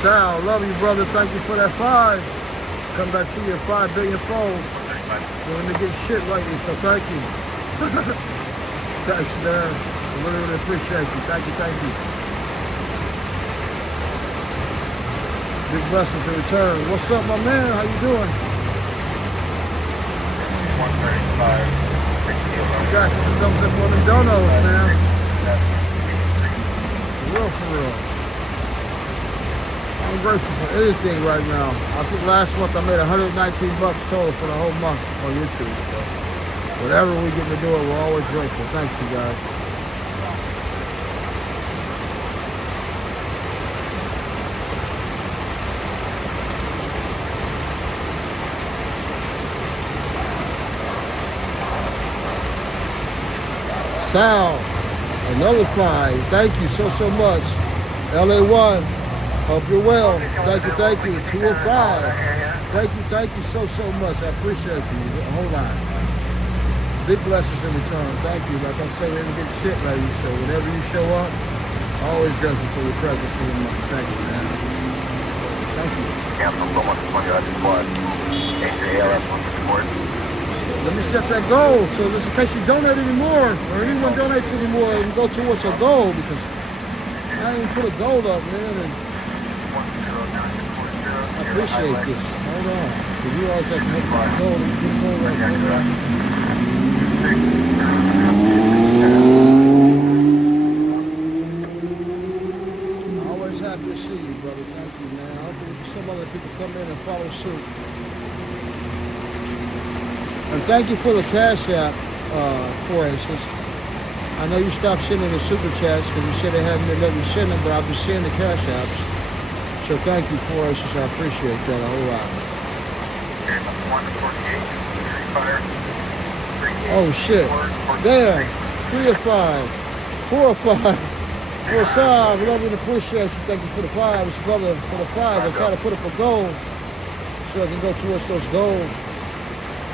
Sal, love you, brother. Thank you for that 5. Come back to you 5 billion fold. Doing to get shit lately, so thank you. Thanks, man. I really, really appreciate you. Thank you, thank you. Big blessings in return. What's up, my man? How you doing? 135. 60 Got you. Thumbs up on the donos, man. For real. I'm grateful for anything right now. I think last month I made 119 bucks total for the whole month on YouTube. So whatever we get to do it, we're always grateful. Thanks, you guys. Sal, another 5. Thank you so much. LA1. Hope you're well. Thank you. 205. Thank you so much. I appreciate you a whole lot. Big blessings in return. Thank you. Like I say, we're gonna get shit lady. So whenever you show up, always grateful for your presence for your money. Thank you, man. Thank you. Cancel someone on your squad. ALS on support. Let me set that goal. So just in case you donate anymore, or anyone donates anymore, and go towards a goal, because I ain't put a goal up, man. And I appreciate this. Hold on. Because you always have to make my goal. I always happy to see you, brother. Thank you, man. I hope some other people come in and follow suit. And thank you for the Cash App, for instance. I know you stopped sending the super chats because you said they haven't been letting me send them, but I've been seeing the Cash Apps. So thank you for us. I appreciate that a whole lot. Oh shit. Damn. 3 or 5. 4 or 5. For Sal, I love and appreciate you. Thank you for the 5. It's brother for the 5. I try to put up a goal so I can go towards those goals.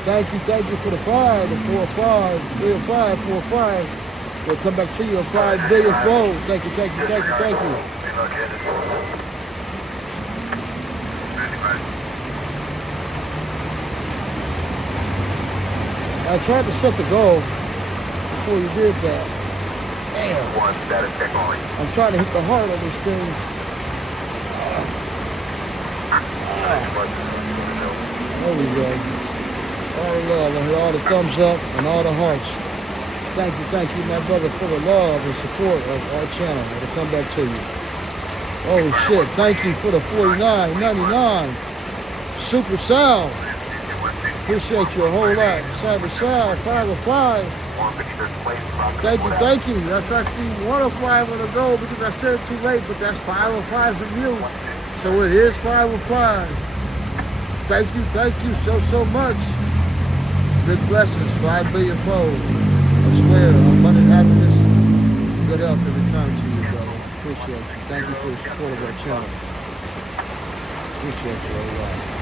Thank you for the 5, the 4 or 5, 3 or 5, 4 or 5. We'll come back to you a 5 billion fold. Thank you. I tried to set the goal before you did that. Damn. I'm trying to hit the heart on these things. There we go. All the love. I hit all the thumbs up and all the hearts. Thank you, my brother, for the love and support of our channel. It'll come back to you. Oh shit, thank you for the $49.99. Super Sal. Appreciate you a whole lot. Side by side, 505. Thank you. That's actually 105 on the go because I said it too late, but that's 505 from you. So it is 505. Thank you so much. Big blessings, 5 billion fold. I swear, abundant happiness, good health in return to you, brother. Appreciate you. Thank you for the support of our channel. Appreciate you a lot.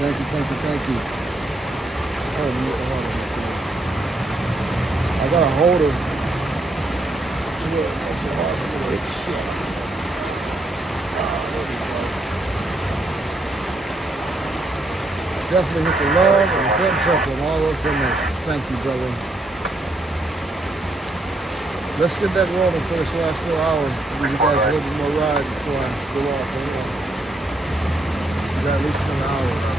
Thank you. Hold on, I got a holder to it. That's a lot of good shit. There we go. Definitely hit the love and the thumbs up on all those donations. Thank you, brother. Let's get that rolling for this last little hour. Give you guys a little bit more ride before I go off. We got at least an hour left.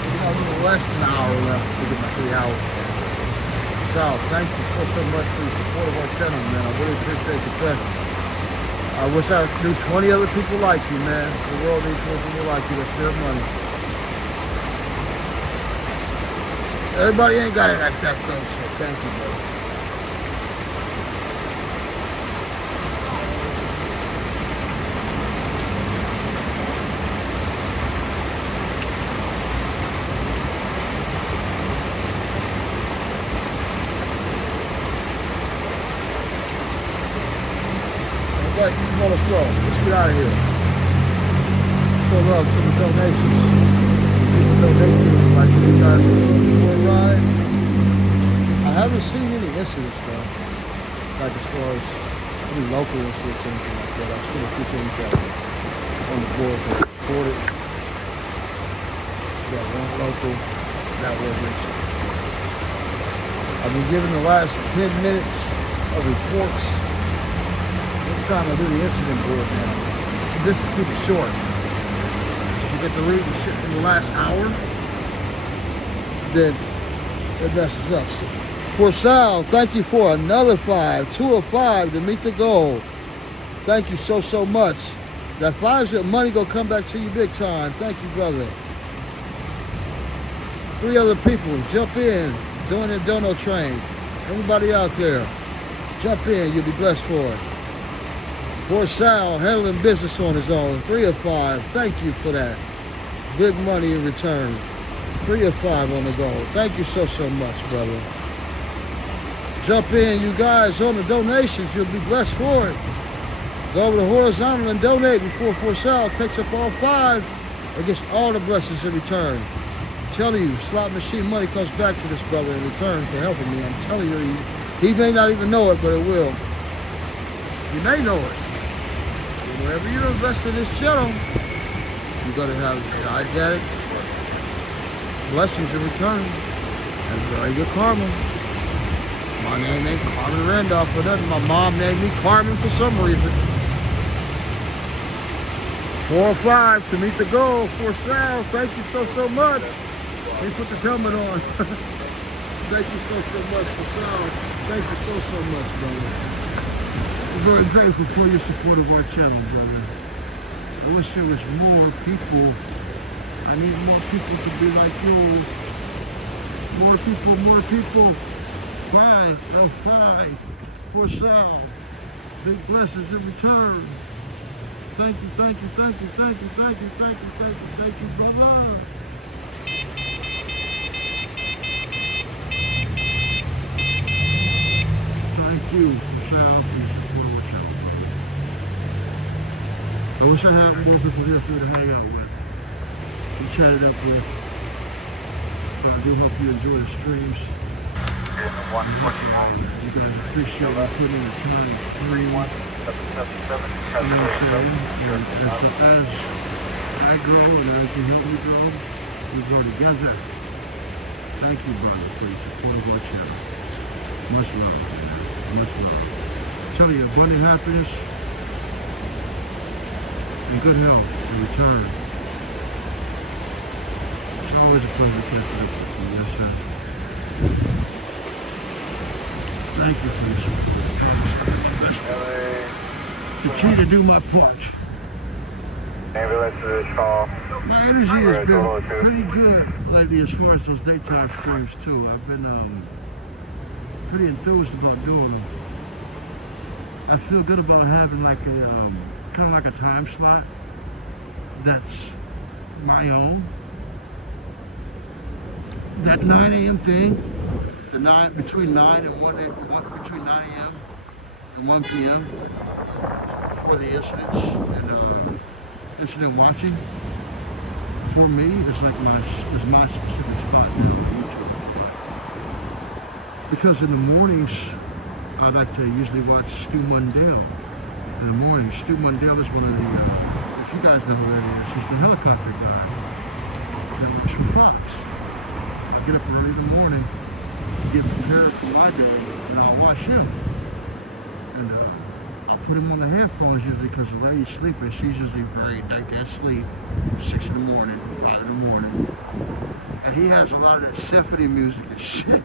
We got a little less than an hour left to get my 3 hours. Sal, thank you so much for the support of our channel, man. I really appreciate the presence. I wish I knew 20 other people like you, man. The world needs more people like you. That's their money. Everybody ain't got it like that, though, so thank you, brother. But you want to flow. Let's get out of here. Show love to the donations. People donate to me like you guys for a ride. I haven't seen any incidents though. Like as far as any local incidents or anything like that. I've seen a few things that on the board that reported. Yeah, one local that was an incident. I've been given the last 10 minutes of reports. Time I do the incident board now. Just to keep it short. You get to read the shit in the last hour, then it messes up. So, for Sal, thank you for another 5, 2 of 5 to meet the goal. Thank you so much. That 5's your money gonna come back to you big time. Thank you, brother. 3 other people, jump in, doing the dono train. Everybody out there, jump in, you'll be blessed for it. For Sal, handling business on his own, 3 of 5. Thank you for that. Big money in return. 3 of 5 on the go. Thank you so much, brother. Jump in, you guys, on the donations. You'll be blessed for it. Go over to horizontal and donate before For Sal takes up all 5 and gets all the blessings in return. I'm telling you, slot machine money comes back to this brother in return for helping me. I'm telling you, he may not even know it, but it will. You may know it. Wherever you invest in this channel, you're going to have gigantic blessings in return and very good karma. My name ain't Carmen Randolph for nothing. My mom named me Carmen for some reason. 4 or 5 to meet the goal. For Sal, thank you so much. Let me put this helmet on. Thank you so much for Sal. Thank you so much, brother. I'm very grateful for your support of our channel, brother. I wish there was more people. I need more people to be like you. More people. 5 of 5 for Sal. Big blessings in return. Thank you, brother. Thank you for Sal for your support of our channel. I wish I had more people here for you to hang out with and chat it up with. But I do hope you enjoy the streams. You guys appreciate me putting in the time to stream. You know what I'm saying? And so as I grow and as you help me grow, we grow together. Thank you, brother, for your support of our channel. Much love, man. Much love. I'm telling you, abundant happiness and good health in return. It's always a pleasure to catch up with you. Yes, sir. Thank you for your support. Continue to do my part. Ambulance is call. My energy has been pretty good lately as far as those daytime streams too. I've been pretty enthused about doing them. I feel good about having like a kind of like a time slot that's my own. That 9 a.m. thing, between 9 and 1 between 9 a.m. and 1 p.m. for the incidents and incident watching. For me, it's like my specific spot now on YouTube. Because in the mornings, I like to usually watch Stu Mundell. In the morning, Stu Mundell is one of the, if you guys know who that is, he's the helicopter guy that works for Fox. I get up early in the morning to get prepared for my day, and I'll watch him. And I put him on the headphones usually because the lady's sleeping. She's usually very like asleep, 6 in the morning, 5 in the morning. And he has a lot of that symphony music and shit.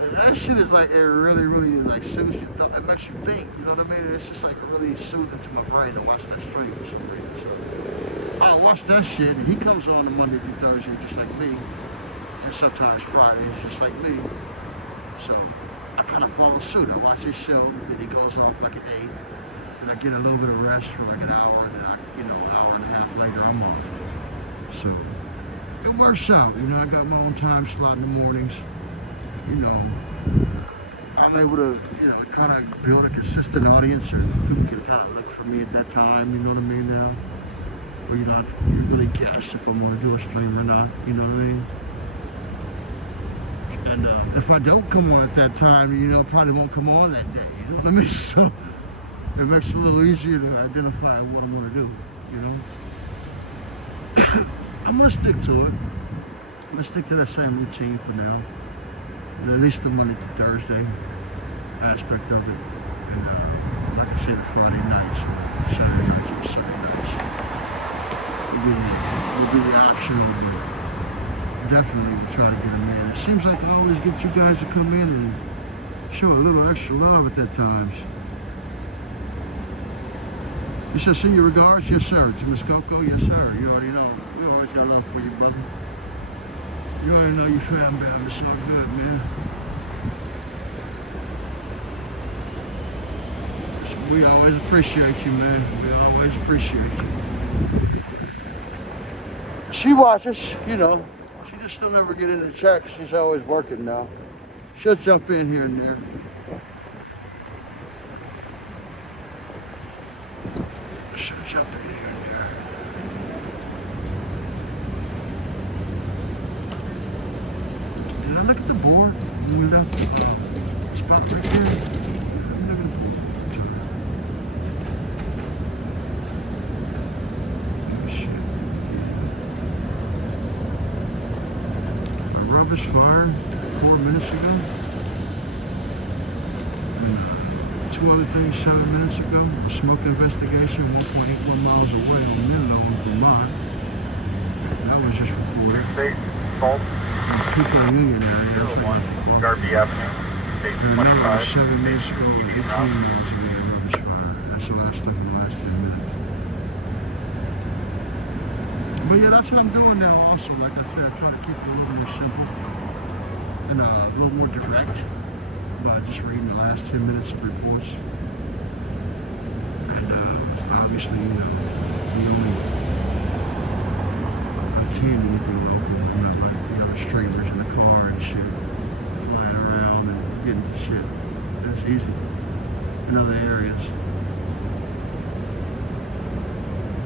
And that shit is like, it really, really like soothes you. It makes you think, you know what I mean? And it's just like really soothing to my brain to watch that stream. So I'll watch that shit, and he comes on Monday through Thursday just like me. And sometimes Fridays just like me. So I kind of follow suit. I watch his show, then he goes off like at 8. Then I get a little bit of rest for like an hour, and then an hour and a half later I'm on. So it works out, I got my own time slot in the mornings. I'm able to, kind of build a consistent audience, or people can kind of look for me at that time, you know what I mean now? Where you don't have to really guess if I'm going to do a stream or not, you know what I mean? And if I don't come on at that time, I probably won't come on that day, you know what I mean? So it makes it a little easier to identify what I'm going to do, I'm going to stick to it. I'm going to stick to that same routine for now. At least the Monday to Thursday aspect of it. And like I said, Friday nights, Saturday nights, or Sunday nights. We'll do the optional, but definitely we'll try to get them in. It seems like I always get you guys to come in and show a little extra love at that times. You said send your regards? Yes, sir. To Miss Coco? Yes, sir. You already know. We always got love for you, brother. You already know you fam bam. It's all good, man. So we always appreciate you, man. We always appreciate you. She watches, She just still never get in the check. She's always working now. She'll jump in here and there. She'll jump in here and there. Did I look at the board? Spot right there. I'm looking at the board. Oh shit. A rubbish fire 4 minutes ago. And two other things 7 minutes ago. A smoke investigation 1.81 miles away on Minnow in Vermont. That was just recorded. State, Salt, Pico Union area. 01, Darby Avenue, State And another one 25. 7 minutes ago, 18 miles away, rubbish fire. That's the last stuff in the last 10 minutes. But yeah, that's what I'm doing now also. Like I said, trying to keep it a little more simple and a little more direct by just reading the last 10 minutes of reports. And obviously, we only attend anything local. I'm not like the other streamers in the car and shit, flying around and getting to shit. That's easy in other areas.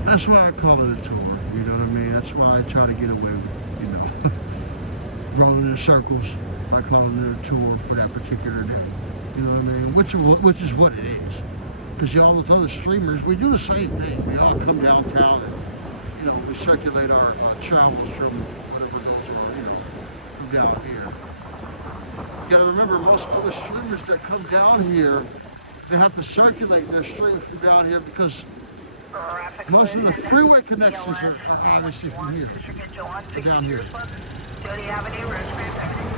That's why I call it a tour, you know what I mean? That's why I try to get away with, rolling in circles by calling it a tour for that particular day. You know what I mean? Which is what it is. Because all those other streamers, we do the same thing. We all come downtown and, we circulate our travels from whatever those are, from down here. You gotta remember, most other streamers that come down here, they have to circulate their stream from down here because most of the freeway connections are obviously from here, down here. Jody Avenue, Rosecrans Avenue.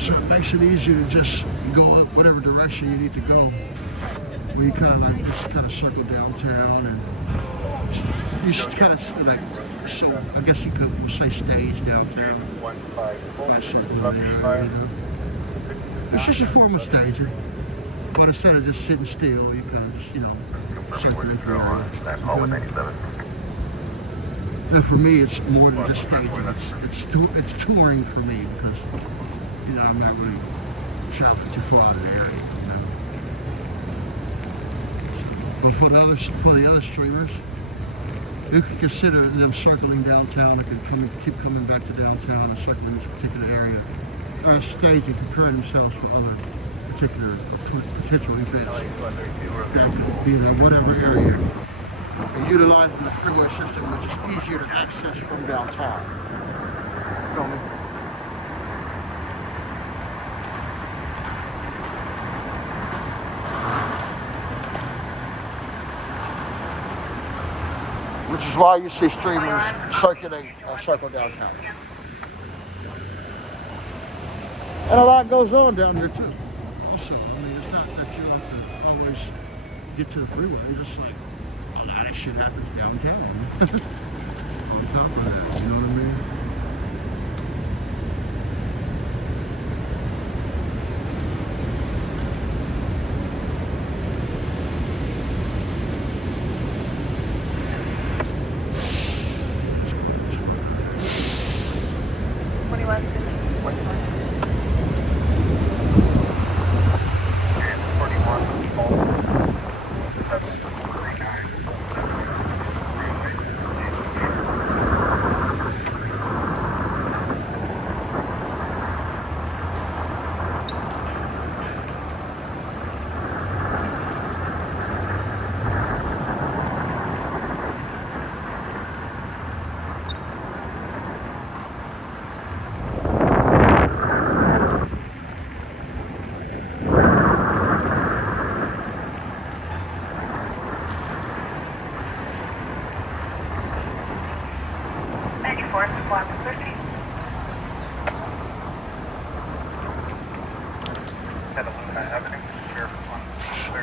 So it makes it easier to just go whatever direction you need to go. Where you kind of like just kind of circle downtown and you just kind of like, so I guess you could say stage downtown. By circling there, you know. It's just a form of staging. But instead of just sitting still, you kind of just, you know, circling through area. And for me, it's more than just staging. It's touring for me because, you know, I'm not really traveling too far out of the area. You know? But for the other streamers, you can consider them circling downtown. They can keep coming back to downtown and circling this particular area, or staging, preparing themselves for other particular potential events that could be in whatever area. And utilizing the freeway system, which is easier to access from downtown. Feel me? Which is why you see streamers circle downtown. And a lot goes on down there too. Also, I mean, it's not that you have to always get to the freeway. It's just like a lot of shit happens downtown. On top of that, you know what I mean?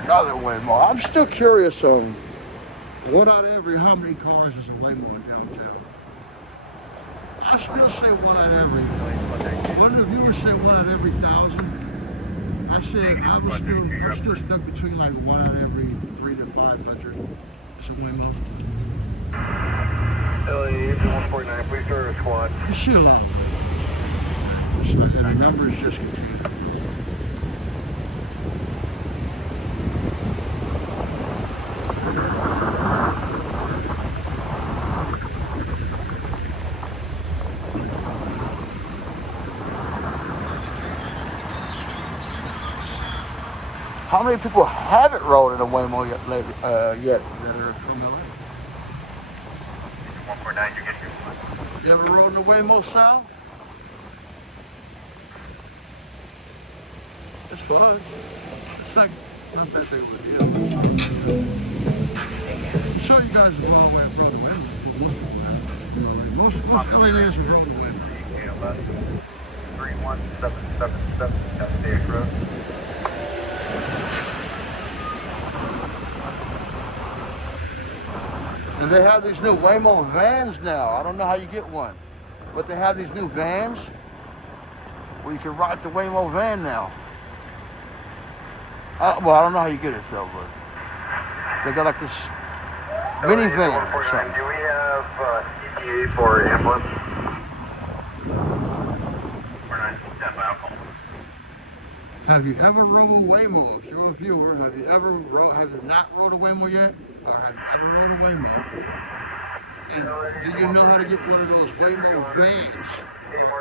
Another Waymo. I'm still curious on what out of how many cars is a Waymo in downtown? I still say one out of every. One of the viewers said one out of every 1,000. I said I'm still stuck between like one out of every 300 to 500. It's a Waymo. LA 149, please start a squad. You see a lot of them. And the numbers just continue. How many people haven't rode in a Waymo yet that are from LA? 149, you're getting your You ever rode in a Waymo, Sal? It's fun. It's like not that big of a deal. I'm sure you guys have gone away and rode a Waymo for most aliens have rode a Waymo. 31777, that's Stage Road. And they have these new Waymo vans now. I don't know how you get one, but they have these new vans where you can ride the Waymo van now. Well, I don't know how you get it though, but they got like this minivan or something. Do we have ETA for ambulance? Have you ever rode a Waymo? If you're a viewer, have you not rode a Waymo yet? Or have you ever rode a Waymo? And do you know how to get one of those Waymo vans?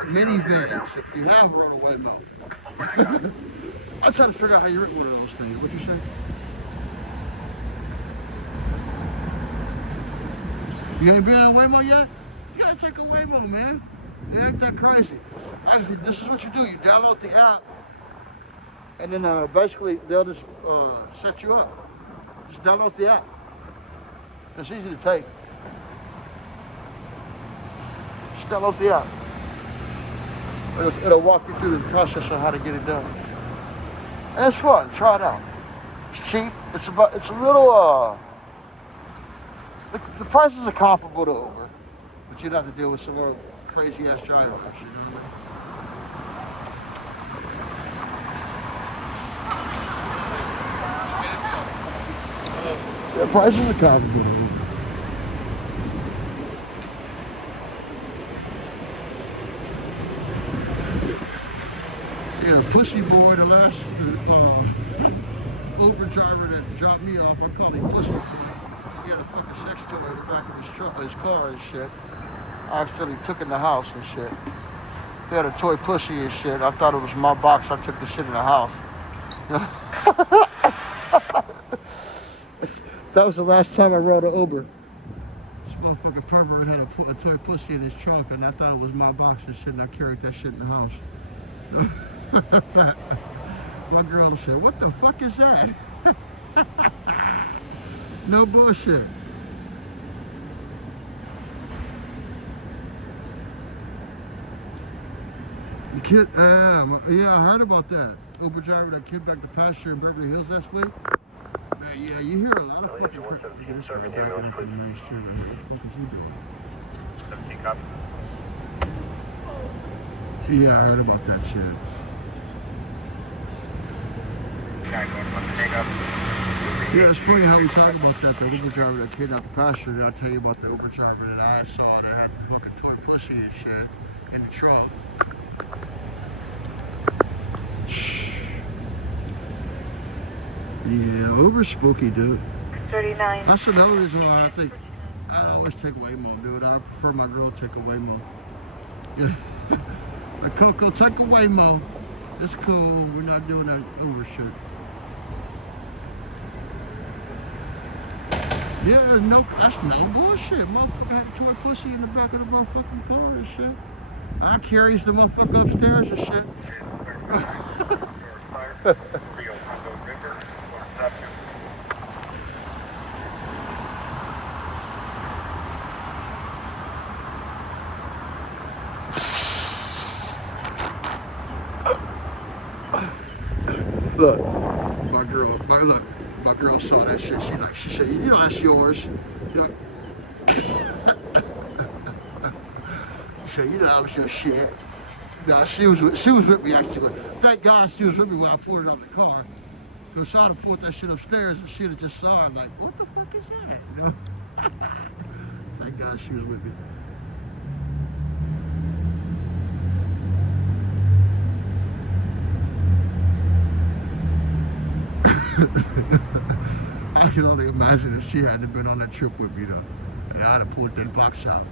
Minivans, if you have rode a Waymo. I'm trying to figure out how you rent one of those things. What'd you say? You ain't been on a Waymo yet? You gotta take a Waymo, man. It ain't that crazy. Actually, this is what you do. You download the app, and then basically they'll just set you up. Just download the app. It's easy to take. Just download the app. It'll walk you through the process on how to get it done. And it's fun. Try it out. It's cheap. It's a little, the prices are comparable to Uber, but you'd have to deal with some more crazy ass drivers, you know what I mean? The prices are comparable to Uber. Yeah, Pussy Boy, the last Uber driver that dropped me off, I call him Pussy Boy. He had a fucking sex toy in the back of his car and shit. I accidentally took it in the house and shit. He had a toy pussy and shit. I thought it was my box. I took the shit in the house. That was the last time I rode an Uber. This motherfucking pervert had a toy pussy in his trunk, and I thought it was my box and shit, and I carried that shit in the house. My girl said, "What the fuck is that?" No bullshit. The kid, yeah, I heard about that. Uber driver that kid back to pasture in Beverly Hills last week. Man, yeah, you hear a lot of fucking crap. This guy's backing up in the main street right here. What the fuck is he doing? 17 copy. Yeah, I heard about that shit. Yeah, it's funny how we talk about that, the Uber driver that kidnapped the passenger. Then I'll tell you about the Uber driver that I saw that had the fucking toy pussy and shit in the trunk. Yeah, Uber's spooky, dude. 39. That's another reason why I think I'd always take Waymo, dude. I prefer my girl take a Waymo. Yeah. The Coco, take a Waymo. It's cool. We're not doing that Uber shit. Yeah, no, that's no bullshit. Motherfucker had a toy pussy in the back of the motherfucking car and shit. I carries the motherfucker upstairs and shit. Look, my girl saw that shit. She said, you know, that's yours. You know, she said, you know, that was your shit. Nah, she was with me actually. Thank God she was with me when I pulled it out of the car. Because if I'd have pulled that shit upstairs and she'd have just saw it like, what the fuck is that? You know? Thank God she was with me. I can only imagine if she hadn't been on that trip with me though. And I'd have pulled that box out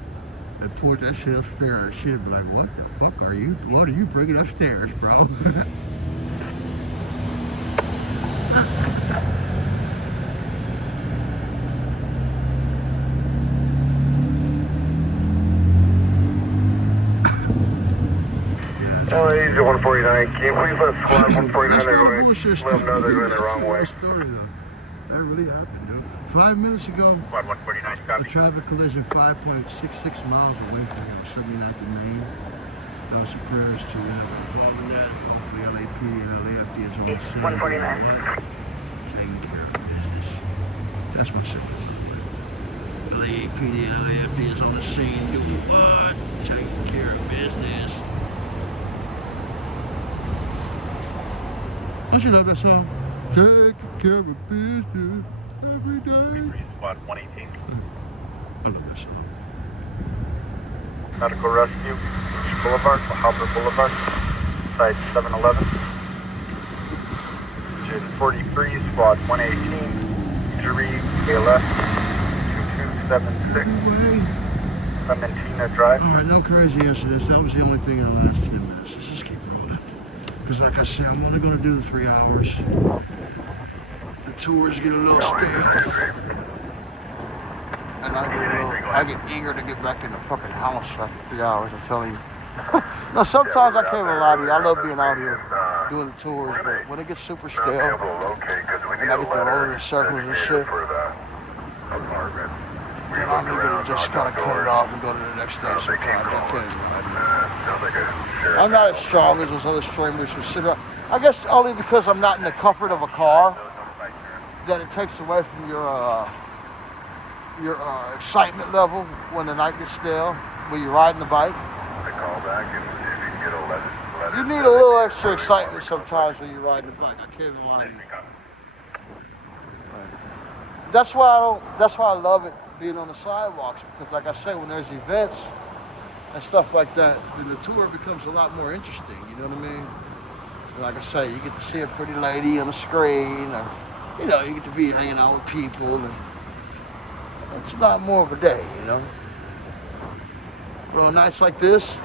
and pulled that shit upstairs. She'd be like, what the fuck are you? What are you bringing upstairs, bro? Oh, easy 149. Can you please let squad 149 That's go not a ahead? bullshit Let story. them know they're going the That's wrong a way. real story though. That really happened, dude. 5 minutes ago, Squad 149, a copy. traffic collision 5.66 miles away from 79th and Main. That was some prayers to involving that. Hopefully LAP and LAFD is on the scene. 149. Taking care of business. That's my simple. LAPD and LAFD is on the scene. Doing what? Taking care of business. Don't you love that song? Taking care of business every day. Squad 118. I love that song. Medical rescue, Beach Boulevard, Hopper Boulevard, site 711. Engine 43, squad 118, injury, ALS 2276, Clementina Drive. Alright, no crazy incidents. That was the only thing in the last 10 minutes. Let's just keep rolling. Because like I said, I'm only going to do the 3 hours. The tours get a little stale. And I get eager to get back in the fucking house after 3 hours, I'm telling you. Now, sometimes I can't even lie to you. I love being out here doing the tours, but when it gets super stale, and I get to roll in circles and shit, then I'm able to just kind of cut it off and go to the next day sometimes. I can't even. I'm not as strong as those other streamers who sit around. I guess only because I'm not in the comfort of a car that it takes away from your excitement level when the night gets stale when you're riding the bike. You need a little extra excitement sometimes when you're riding the bike. I can't even lie to you. That's why I love it being on the sidewalks, because like I say, when there's events and stuff like that, then the tour becomes a lot more interesting, you know what I mean? And like I say, you get to see a pretty lady on the screen, or, you know, you get to be hanging out with people, and it's a lot more of a day, you know? But on nights like this,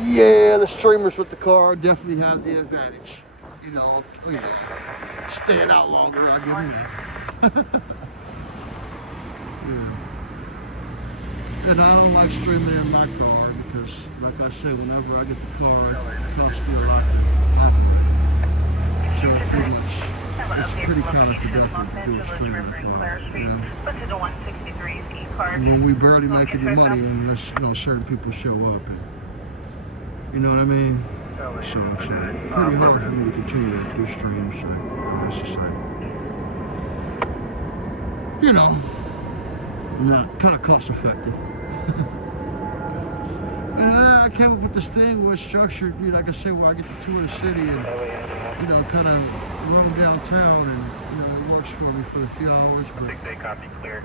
yeah, the streamers with the car definitely have the advantage. You know, staying out longer, I'll give them that. Yeah. And I don't like streaming in my car because, like I say, whenever I get the car, it costs me a lot to operate. So it's pretty counterproductive to do a stream in the car, you know? When we barely make any money unless, you know, certain people show up. And, you know what I mean? So it's pretty hard for me to continue to do streams, unless it's like, you know, not kind of cost effective. And I came up with this thing where it's structured, you know, like I say, where I get to tour the city and, you know, kind of run downtown, and, you know, it works for me for the few hours, but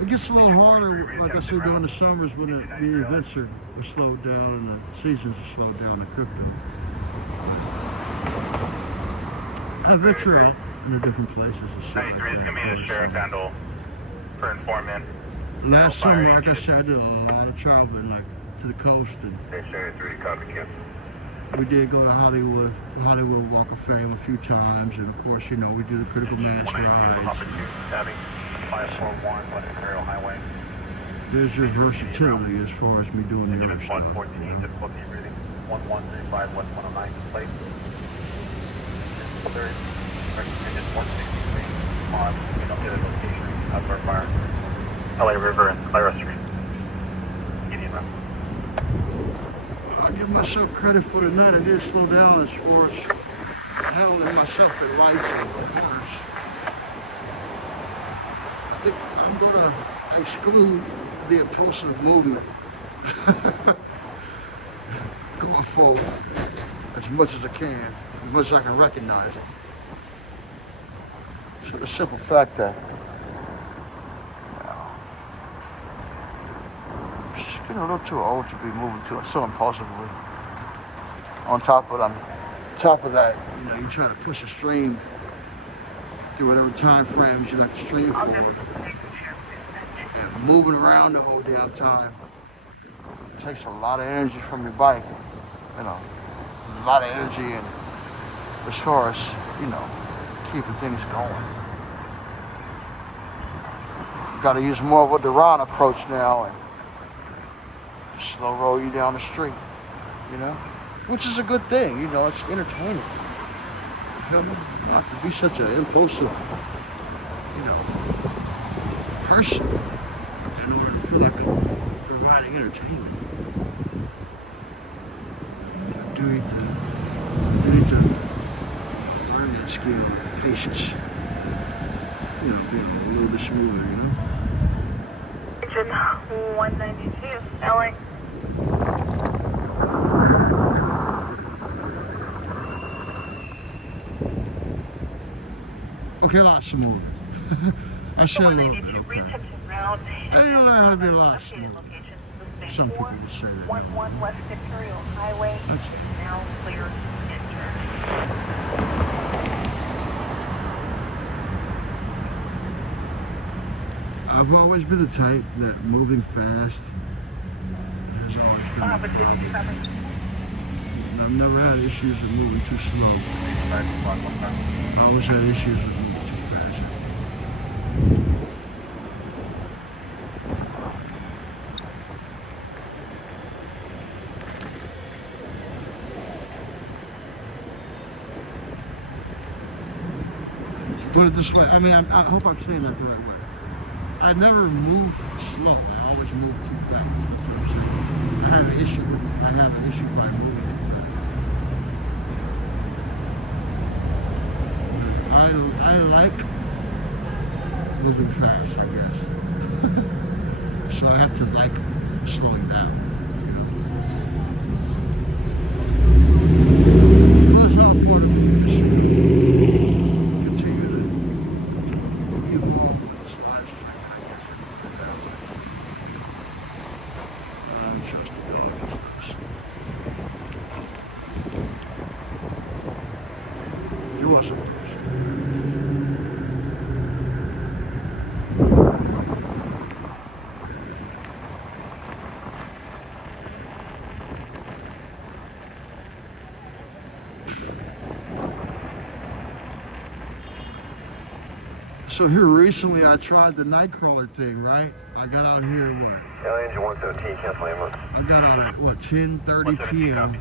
it gets a little harder, like I said, during the summers when the events are slowed down and the seasons are slowed down in crypto. I venture out in the different places and shit. Hey, there's gonna be a sheriff handle for informant. Last summer, like I said, I did a lot of traveling, like to the coast, and we did go to Hollywood Walk of Fame a few times, and of course, you know, we do the Critical Mass rides. There's your versatility as far as me doing the other stuff. 1135 West 109 place. Third, Digit 163 on the other location of our fire. LA River and Clara Street. Median route. I give myself credit for the night. I did slow down as far as handling myself at lights and corners. I think I'm gonna exclude the impulsive movement going forward as much as I can, as much as I can recognize it. So the simple fact that I'm just getting a little too old to be moving to it so impulsively. On top of that, you know, you try to push a stream through whatever time frames you like to stream for, and moving around the whole damn time takes a lot of energy from your bike. You know, a lot of energy, and as far as, you know, keeping things going. Got to use more of a Duran approach now and slow roll you down the street, you know, which is a good thing, you know, it's entertaining. You feel me? Not to be such an impulsive, you know, person in order to feel like I'm providing entertainment. You need to learn that skill, patience, you know, being a little bit smoother, you know? Engine 192, LA. Okay, a lot smoother. I said a little bit, okay. I didn't know how to be a lot smoother. Some people would say that. 11 West Imperial Highway is now clear to enter. I've always been the type that moving fast has always been a problem. I've never had issues with moving too slow. I always had issues with moving too fast. Put it this way, I mean, I hope I'm saying that the right way. I never moved slow. I always moved too fast. That's what I'm saying. I had an issue by moving too fast. I like moving fast, I guess. So I have to like slowing down. That's how important it is. Continue to evolve with this live stream, I guess. I don't trust the dog as much. You wasn't first. So here recently I tried the Nightcrawler thing, right? I got out here what? LA engine 117, cancel ambulance. I got out at what, 10:30 p.m.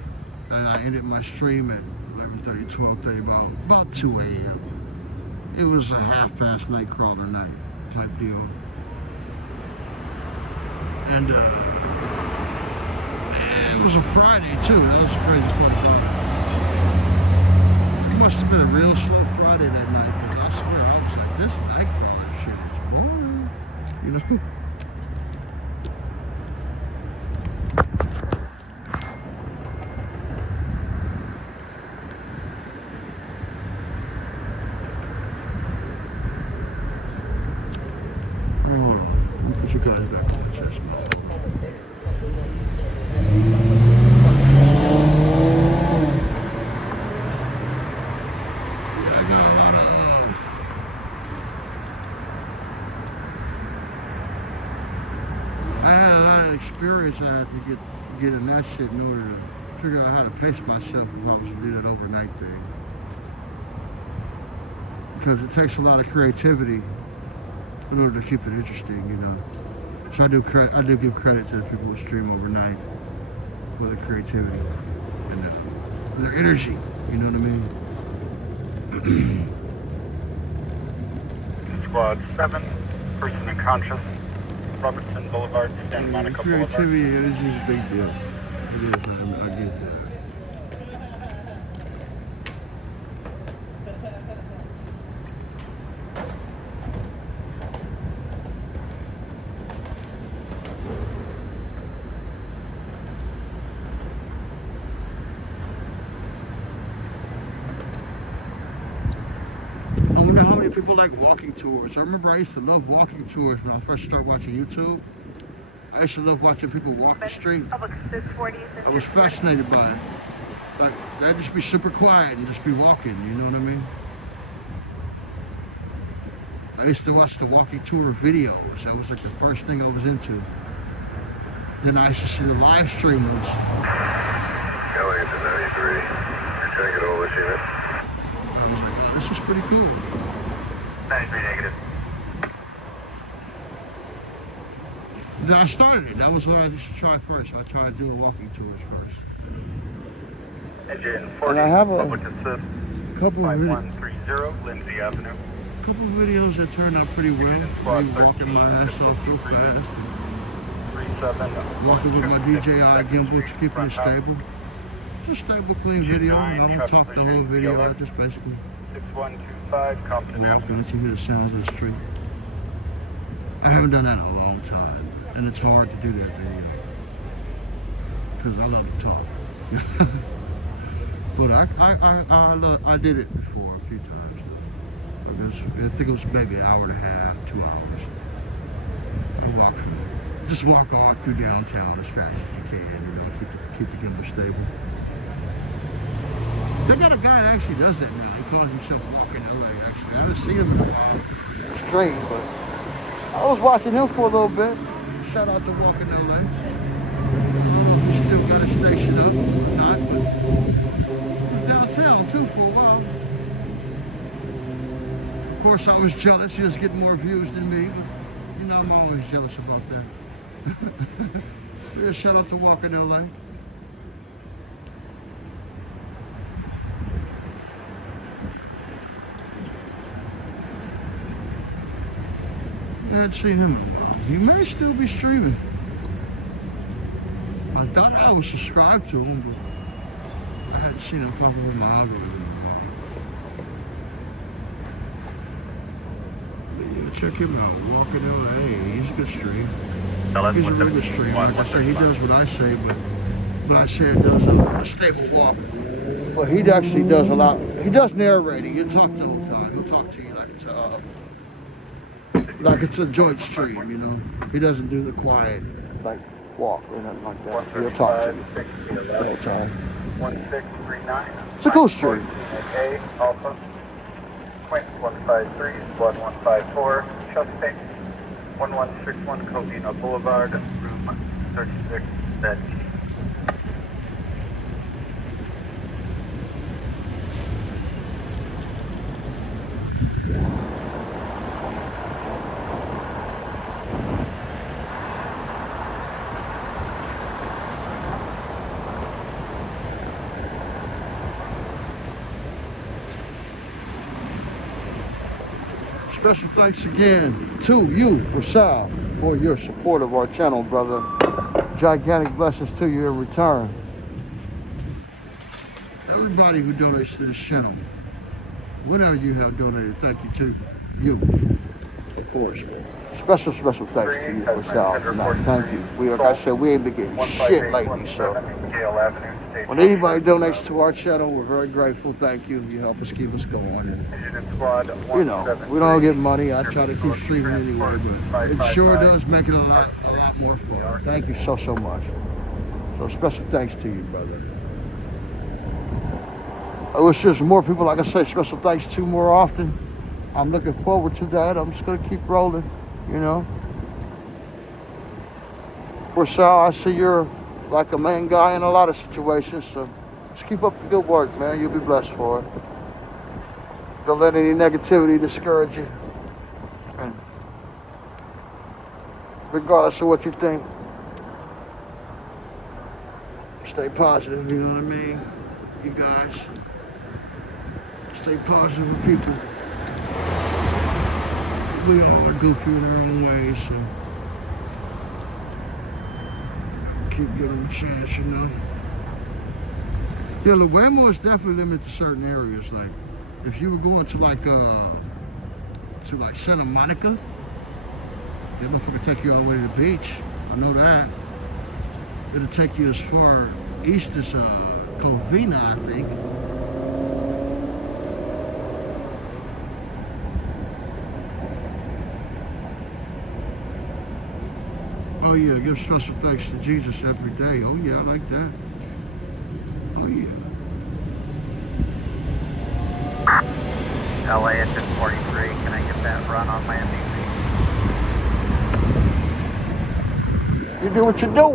and I ended my stream at 11:30, 12:30, about 2 a.m. It was a half-past Nightcrawler night type deal. And it was a Friday too. That was the craziest part. It must have been a real slow Friday that night, because I swear I was like, this Nightcrawler shit is boring, you know? Let me put you guys back on the chest. Experience I had to get in that shit in order to figure out how to pace myself if I was to do that overnight thing. Because it takes a lot of creativity in order to keep it interesting, you know. So I do give credit to the people who stream overnight for their creativity and their energy, you know what I mean? Squad 7, person unconscious. Robertson Boulevard, Santa Monica Boulevard. Creativity and energy is a big deal. It is, I get that. I wonder how many people like walking tours. I remember I used to love walking tours when I first started watching YouTube. I used to love watching people walk the street. I was fascinated by it. Like, they'd just be super quiet and just be walking, you know what I mean? I used to watch the walking tour videos. That was like the first thing I was into. Then I used to see the live streamers. LA to 93. You're trying to get all this unit. I was like, oh, this is pretty cool. 93 negative. Then I started it. That was what I used to try first. I tried doing walking tours first. Engine 40, And I have a public assist, couple of 5130, Lindsay Avenue. videos that turned out pretty well. Me walking my ass off real fast. Walking with my DJI gimbal, keeping it stable. Just a stable, clean video. I don't talk the whole video. I just basically 6125, Compton walk Avenue. and let you hear the sounds of the street. I haven't done that in a long time. And it's hard to do that video. Because I love to talk. But I did it before a few times. I think it was maybe an hour and a half, 2 hours. Just walk all through downtown as fast as you can, you know, keep the gimbal stable. They got a guy that actually does that now. He calls himself Walking LA, actually. I haven't seen him in a while. Straight, but I was watching him for a little bit. Shout out to Walking LA. He still got his station up or not, but he was downtown too for a while. Of course, I was jealous. He was getting more views than me, but you know, I'm always jealous about that. Yeah, shout out to Walking LA. hadn't seen him in a while. He may still be streaming. I thought I was subscribed to him, but I hadn't seen him pop up on my algorithm. But yeah, check him out. Walking LA. He's a good stream. He's a really good stream. Like I said, he does what I say, but I said does a stable walk. But he actually does a lot. He does narrating. He'll talk the whole time. He'll talk to you like it's a joint stream, you know. He doesn't do the quiet like walk or nothing like that. He'll talk to you the whole time. 1639. It's a cool stream. A Alpha. Quint 153, Blood 154, Chesapeake 1161, Covina Boulevard, room 36, bed G. Special thanks again to you, Sal, for your support of our channel, brother. Gigantic blessings to you in return. Everybody who donates to this channel, whenever you have donated, thank you to you, of course. Special thanks to you, Sal. Thank you. Like I said, we ain't been getting shit lately, so when anybody donates to our channel, we're very grateful. Thank you. You help us keep us going. And, you know, we don't get money. I try to keep streaming anyway, but it sure does make it a lot more fun. Thank you so much. So special thanks to you, brother. I wish there's more people, like I say, special thanks to more often. I'm looking forward to that. I'm just going to keep rolling, you know. For Sal, I see you're like a main guy in a lot of situations, so just keep up the good work, man. You'll be blessed for it. Don't let any negativity discourage you. And regardless of what you think, stay positive, you know what I mean? You guys, stay positive with people. We all are goofy in our own ways, so keep giving them a chance, you know. Yeah, the Waymo is definitely limited to certain areas. Like, if you were going to like Santa Monica, that motherfucker take you all the way to the beach. I know that. It'll take you as far east as Covina, I think. Oh yeah, give special thanks to Jesus every day. Oh yeah, I like that. Oh yeah. LA at 1043, can I get that run on my MVP? You do what you do.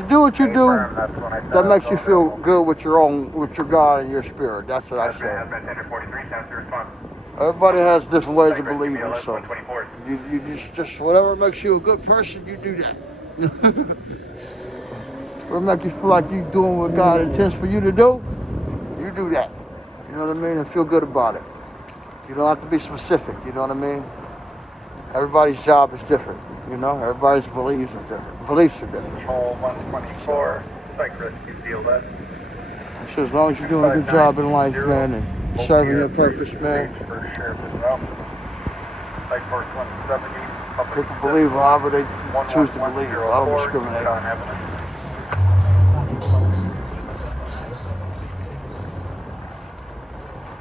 You do what you do. That makes you feel good with your God and your spirit. That's what I say. Everybody has different ways of believing, so you just whatever makes you a good person, you do that. Whatever makes you feel like you're doing what God intends for you to do, you do that. You know what I mean? And feel good about it. You don't have to be specific, you know what I mean? Everybody's job is different, you know? Everybody's beliefs are different. Beliefs are different. Control 124, Spike Rescue Deal that. So as long as you're doing a good job in life, man, and serving your purpose, man. People believe however they choose to believe. I don't discriminate.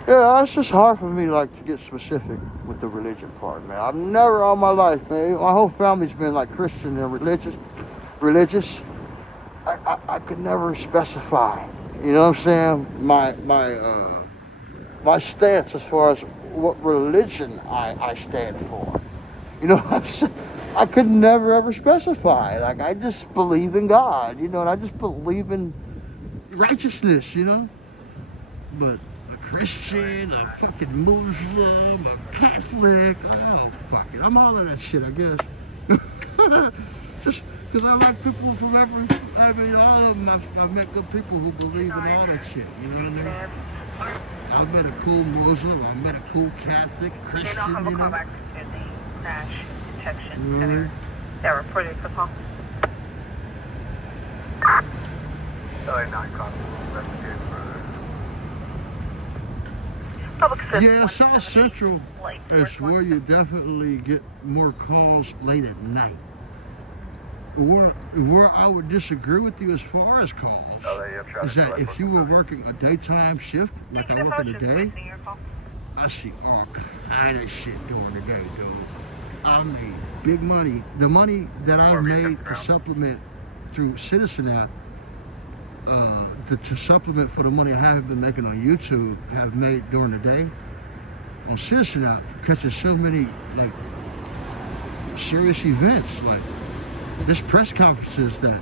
Yeah, it's just hard for me like to get specific with the religion part, man. I've never all my life, man. My whole family's been like Christian and religious. I could never specify. You know what I'm saying? My stance as far as what religion I stand for. You know what I'm saying? I could never ever specify. Like, I just believe in God, you know, and I just believe in righteousness, you know? But a Christian, a fucking Muslim, a Catholic, oh, fuck it. I'm all of that shit, I guess. Just because I like people from all of them, I've met good people who believe in all that shit, you know what I mean? I met a cool Muslim, I met a cool Catholic, They Christian, don't have a you call know. back to the crash detection Right. center that reported the call. LA 9 copy. Investigate further. Public Service Yeah, South 170, Central Light is Force where you 170. definitely get more calls late at night. Where I would disagree with you as far as calls is that if you were working a daytime shift, like I work in the day, Placing your call. I see all kind of shit during the day, dude. I made big money. The money that I've made to supplement through Citizen app, to supplement for the money I have been making on YouTube, have made during the day on Citizen app, catching so many like serious events, like this press conferences that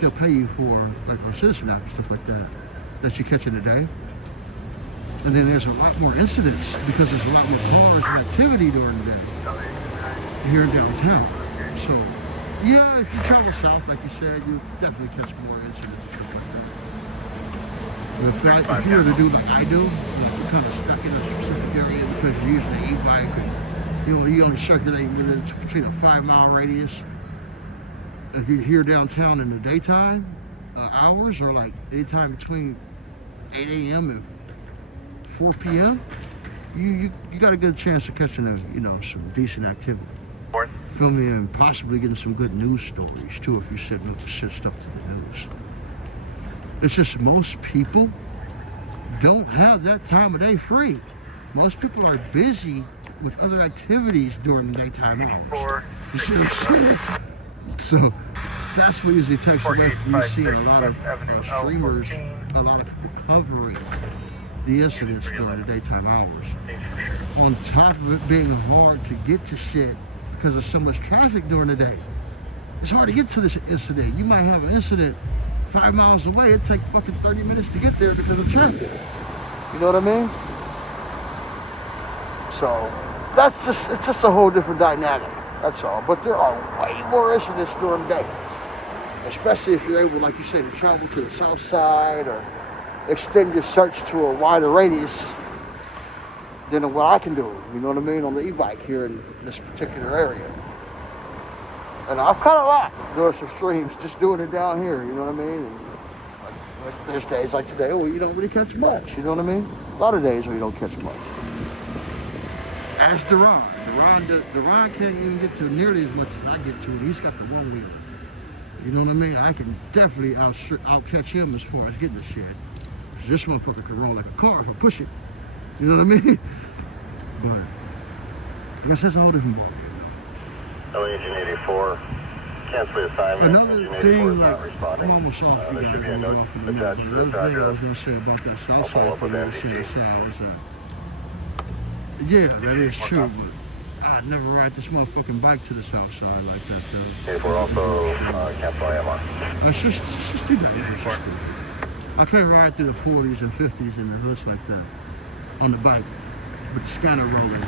they'll pay you for, like on Citizen app and stuff like that you catch in the day. And then there's a lot more incidents because there's a lot more cars and activity during the day here in downtown. So, yeah, if you travel south, like you said, you definitely catch more incidents and stuff like that. But if you were to do like I do, you're kind of stuck in a specific area because you're using an e-bike and you only circulate within between a 5-mile radius. If you're here downtown in the daytime, hours are like anytime between 8 a.m. and 4 p.m. You got a good chance of catching some decent activity. Filming and possibly getting some good news stories too if you send stuff to the news. It's just most people don't have that time of day free. Most people are busy with other activities during the daytime hours. You see what I'm saying? So that's what usually takes away from you seeing a lot of streamers, a lot of people covering the incidents during the daytime hours. On top of it being hard to get to shit because there's so much traffic during the day. It's hard to get to this incident. You might have an incident 5 miles away. It takes fucking 30 minutes to get there because of traffic. You know what I mean? So it's just a whole different dynamic. That's all. But there are way more incidents during the day. Especially if you're able, like you said, to travel to the south side or extend your search to a wider radius than what I can do, you know what I mean, on the e-bike here in this particular area. And I've kind of laughed doing some streams, just doing it down here, you know what I mean? And like there's days like today where you don't really catch much, you know what I mean? A lot of days where you don't catch much. Ask Deron. Deron can't even get to nearly as much as I get to, and he's got the 1 liter. You know what I mean? I can definitely out catch him as far as getting the shit. This motherfucker can roll like a car if I push it. You know what I mean? But I guess that's a whole different ballgame. LA Engine 84, cancel the assignment. Another thing, like, I'm almost off you guys going off in the minute, but another thing I was going to say about that south side thing I was saying south is that, yeah, that is true, but I'd never ride this motherfucking bike to the south side like that, though. 84 also cancel IMR. It's just too bad. I can't ride through the 40s and 50s in the hoods like that on the bike, but it's kind of rolling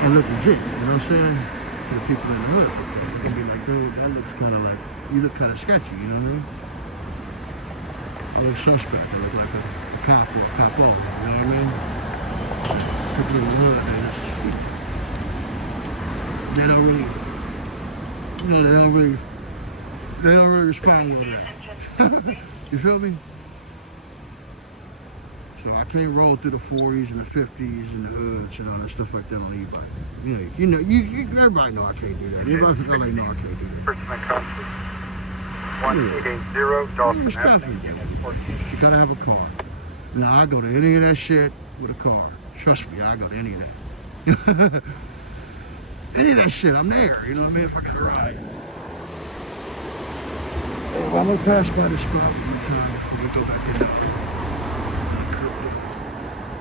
and look legit, you know what I'm saying? To the people in the hood. They can be like, dude, that looks kind of like, you look kind of sketchy, you know what I mean? A little suspect. I look like a cop or a cop over, you know what I mean? People in the hood, they don't really respond well to that. You feel me? So I can't roll through the 40s and the 50s and the hoods and all that stuff like that on e-bike. Everybody know I can't do that. Everybody from LA know I can't do that. Person in custody. 1880 Dawson Avenue. You gotta have a car. Now I go to any of that shit with a car. Trust me, I go to any of that. Any of that shit, I'm there. You know what I mean? If I got to ride. Hey, well, I'm gonna pass by this spot one time before we go back in there.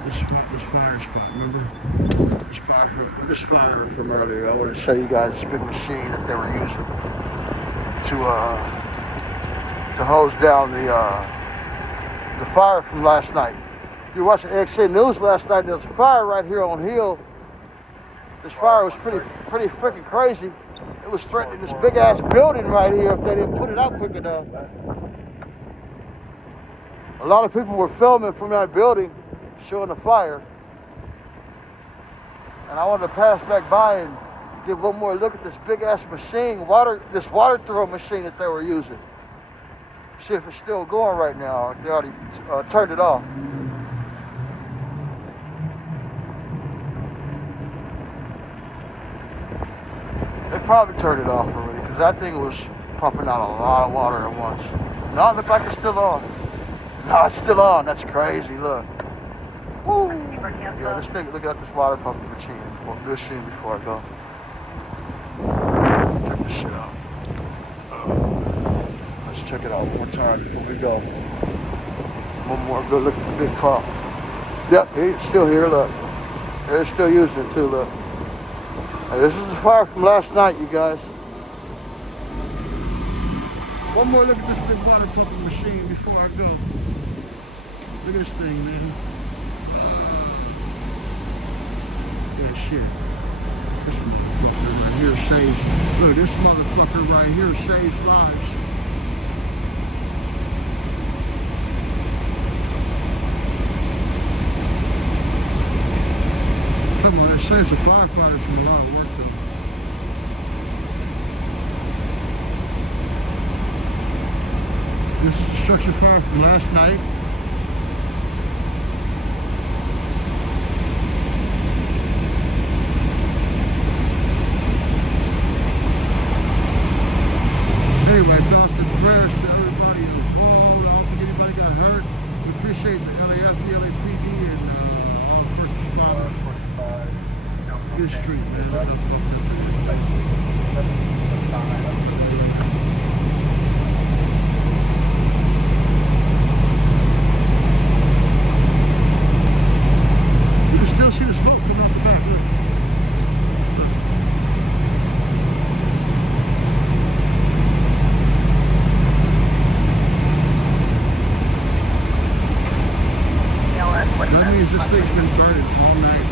This fire spot, remember? This fire from earlier. I want to show you guys this big machine that they were using to hose down the fire from last night. If you were watching XC News last night, there was a fire right here on Hill. This fire was pretty freaking crazy. It was threatening this big ass building right here if they didn't put it out quick enough. A lot of people were filming from that building. showing the fire. And I wanted to pass back by and give one more look at this big ass machine, this water throw machine that they were using. See if it's still going right now. They already turned it off. They probably turned it off already because that thing was pumping out a lot of water at once. No, it looked like it's still on. No, it's still on. That's crazy. Look. Woo. Yeah, this thing. Look at this water pumping machine before I go. Check this shit out. Let's check it out one more time before we go. One more good look at the big pump. Yep, it's still here. Look, they're still using it too. Look. Hey, this is the fire from last night, you guys. One more look at this big water pumping machine before I go. Look at this thing, man. Yeah, shit. This motherfucker right here saves. Look, this motherfucker right here saves lives. Come on, it saves the firefighters from a lot of work. This is the structure fire from last night. Anyway, thoughts and prayers to everybody involved. I don't think anybody got hurt. We appreciate the LAF, the LAPD, and all the first responders. Good street, man. You can still see the smoke coming out the back. Look. That means this thing's been burning all night.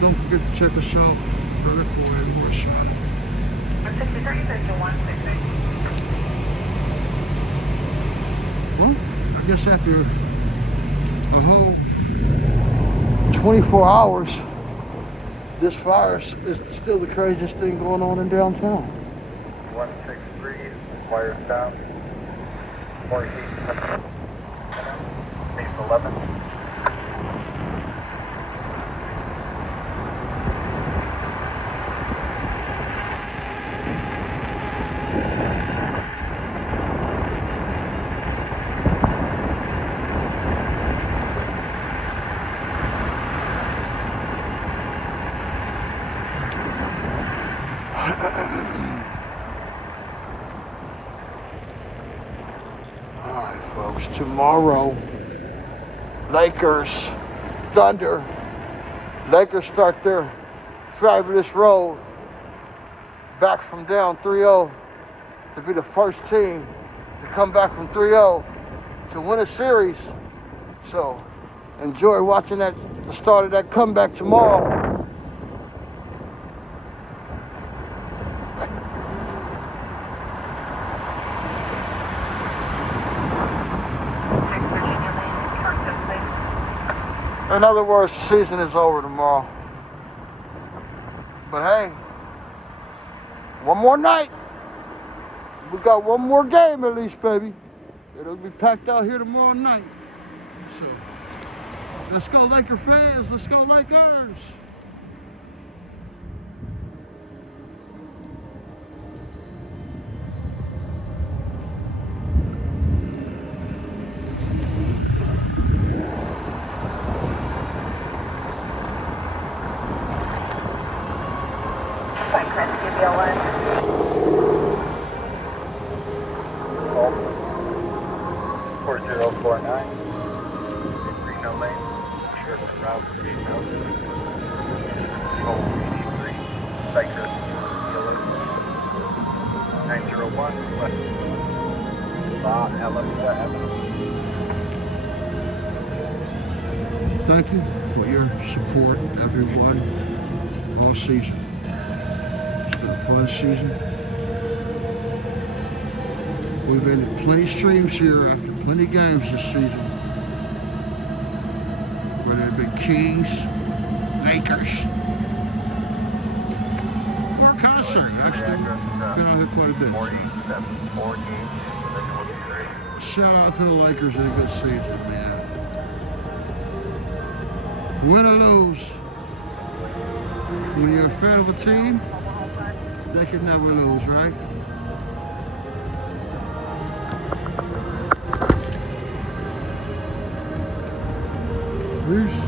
Don't forget to check us out. Vertical and Woodside. 163 to 168. Well, I guess after a whole 24 hours, this fire is still the craziest thing going on in downtown. 163, wire stop. 48, base 11. Alright folks, tomorrow, Lakers, Thunder. Lakers start their fabulous road back from down 3-0 to be the first team to come back from 3-0 to win a series. So enjoy watching the start of that comeback tomorrow. In other words, the season is over tomorrow. But hey, one more night. We got one more game at least, baby. It'll be packed out here tomorrow night. So, let's go Laker fans. Let's go Lakers. Thank you for your support, everyone, all season. It's been a fun season. We've been in plenty streams here after plenty games this season. Whether it be Kings, Lakers, or concert, actually. Been out here quite a bit. Shout out to the Lakers in a good season, man. Win or lose, when you're a fan of a team, they can never lose, right? Peace.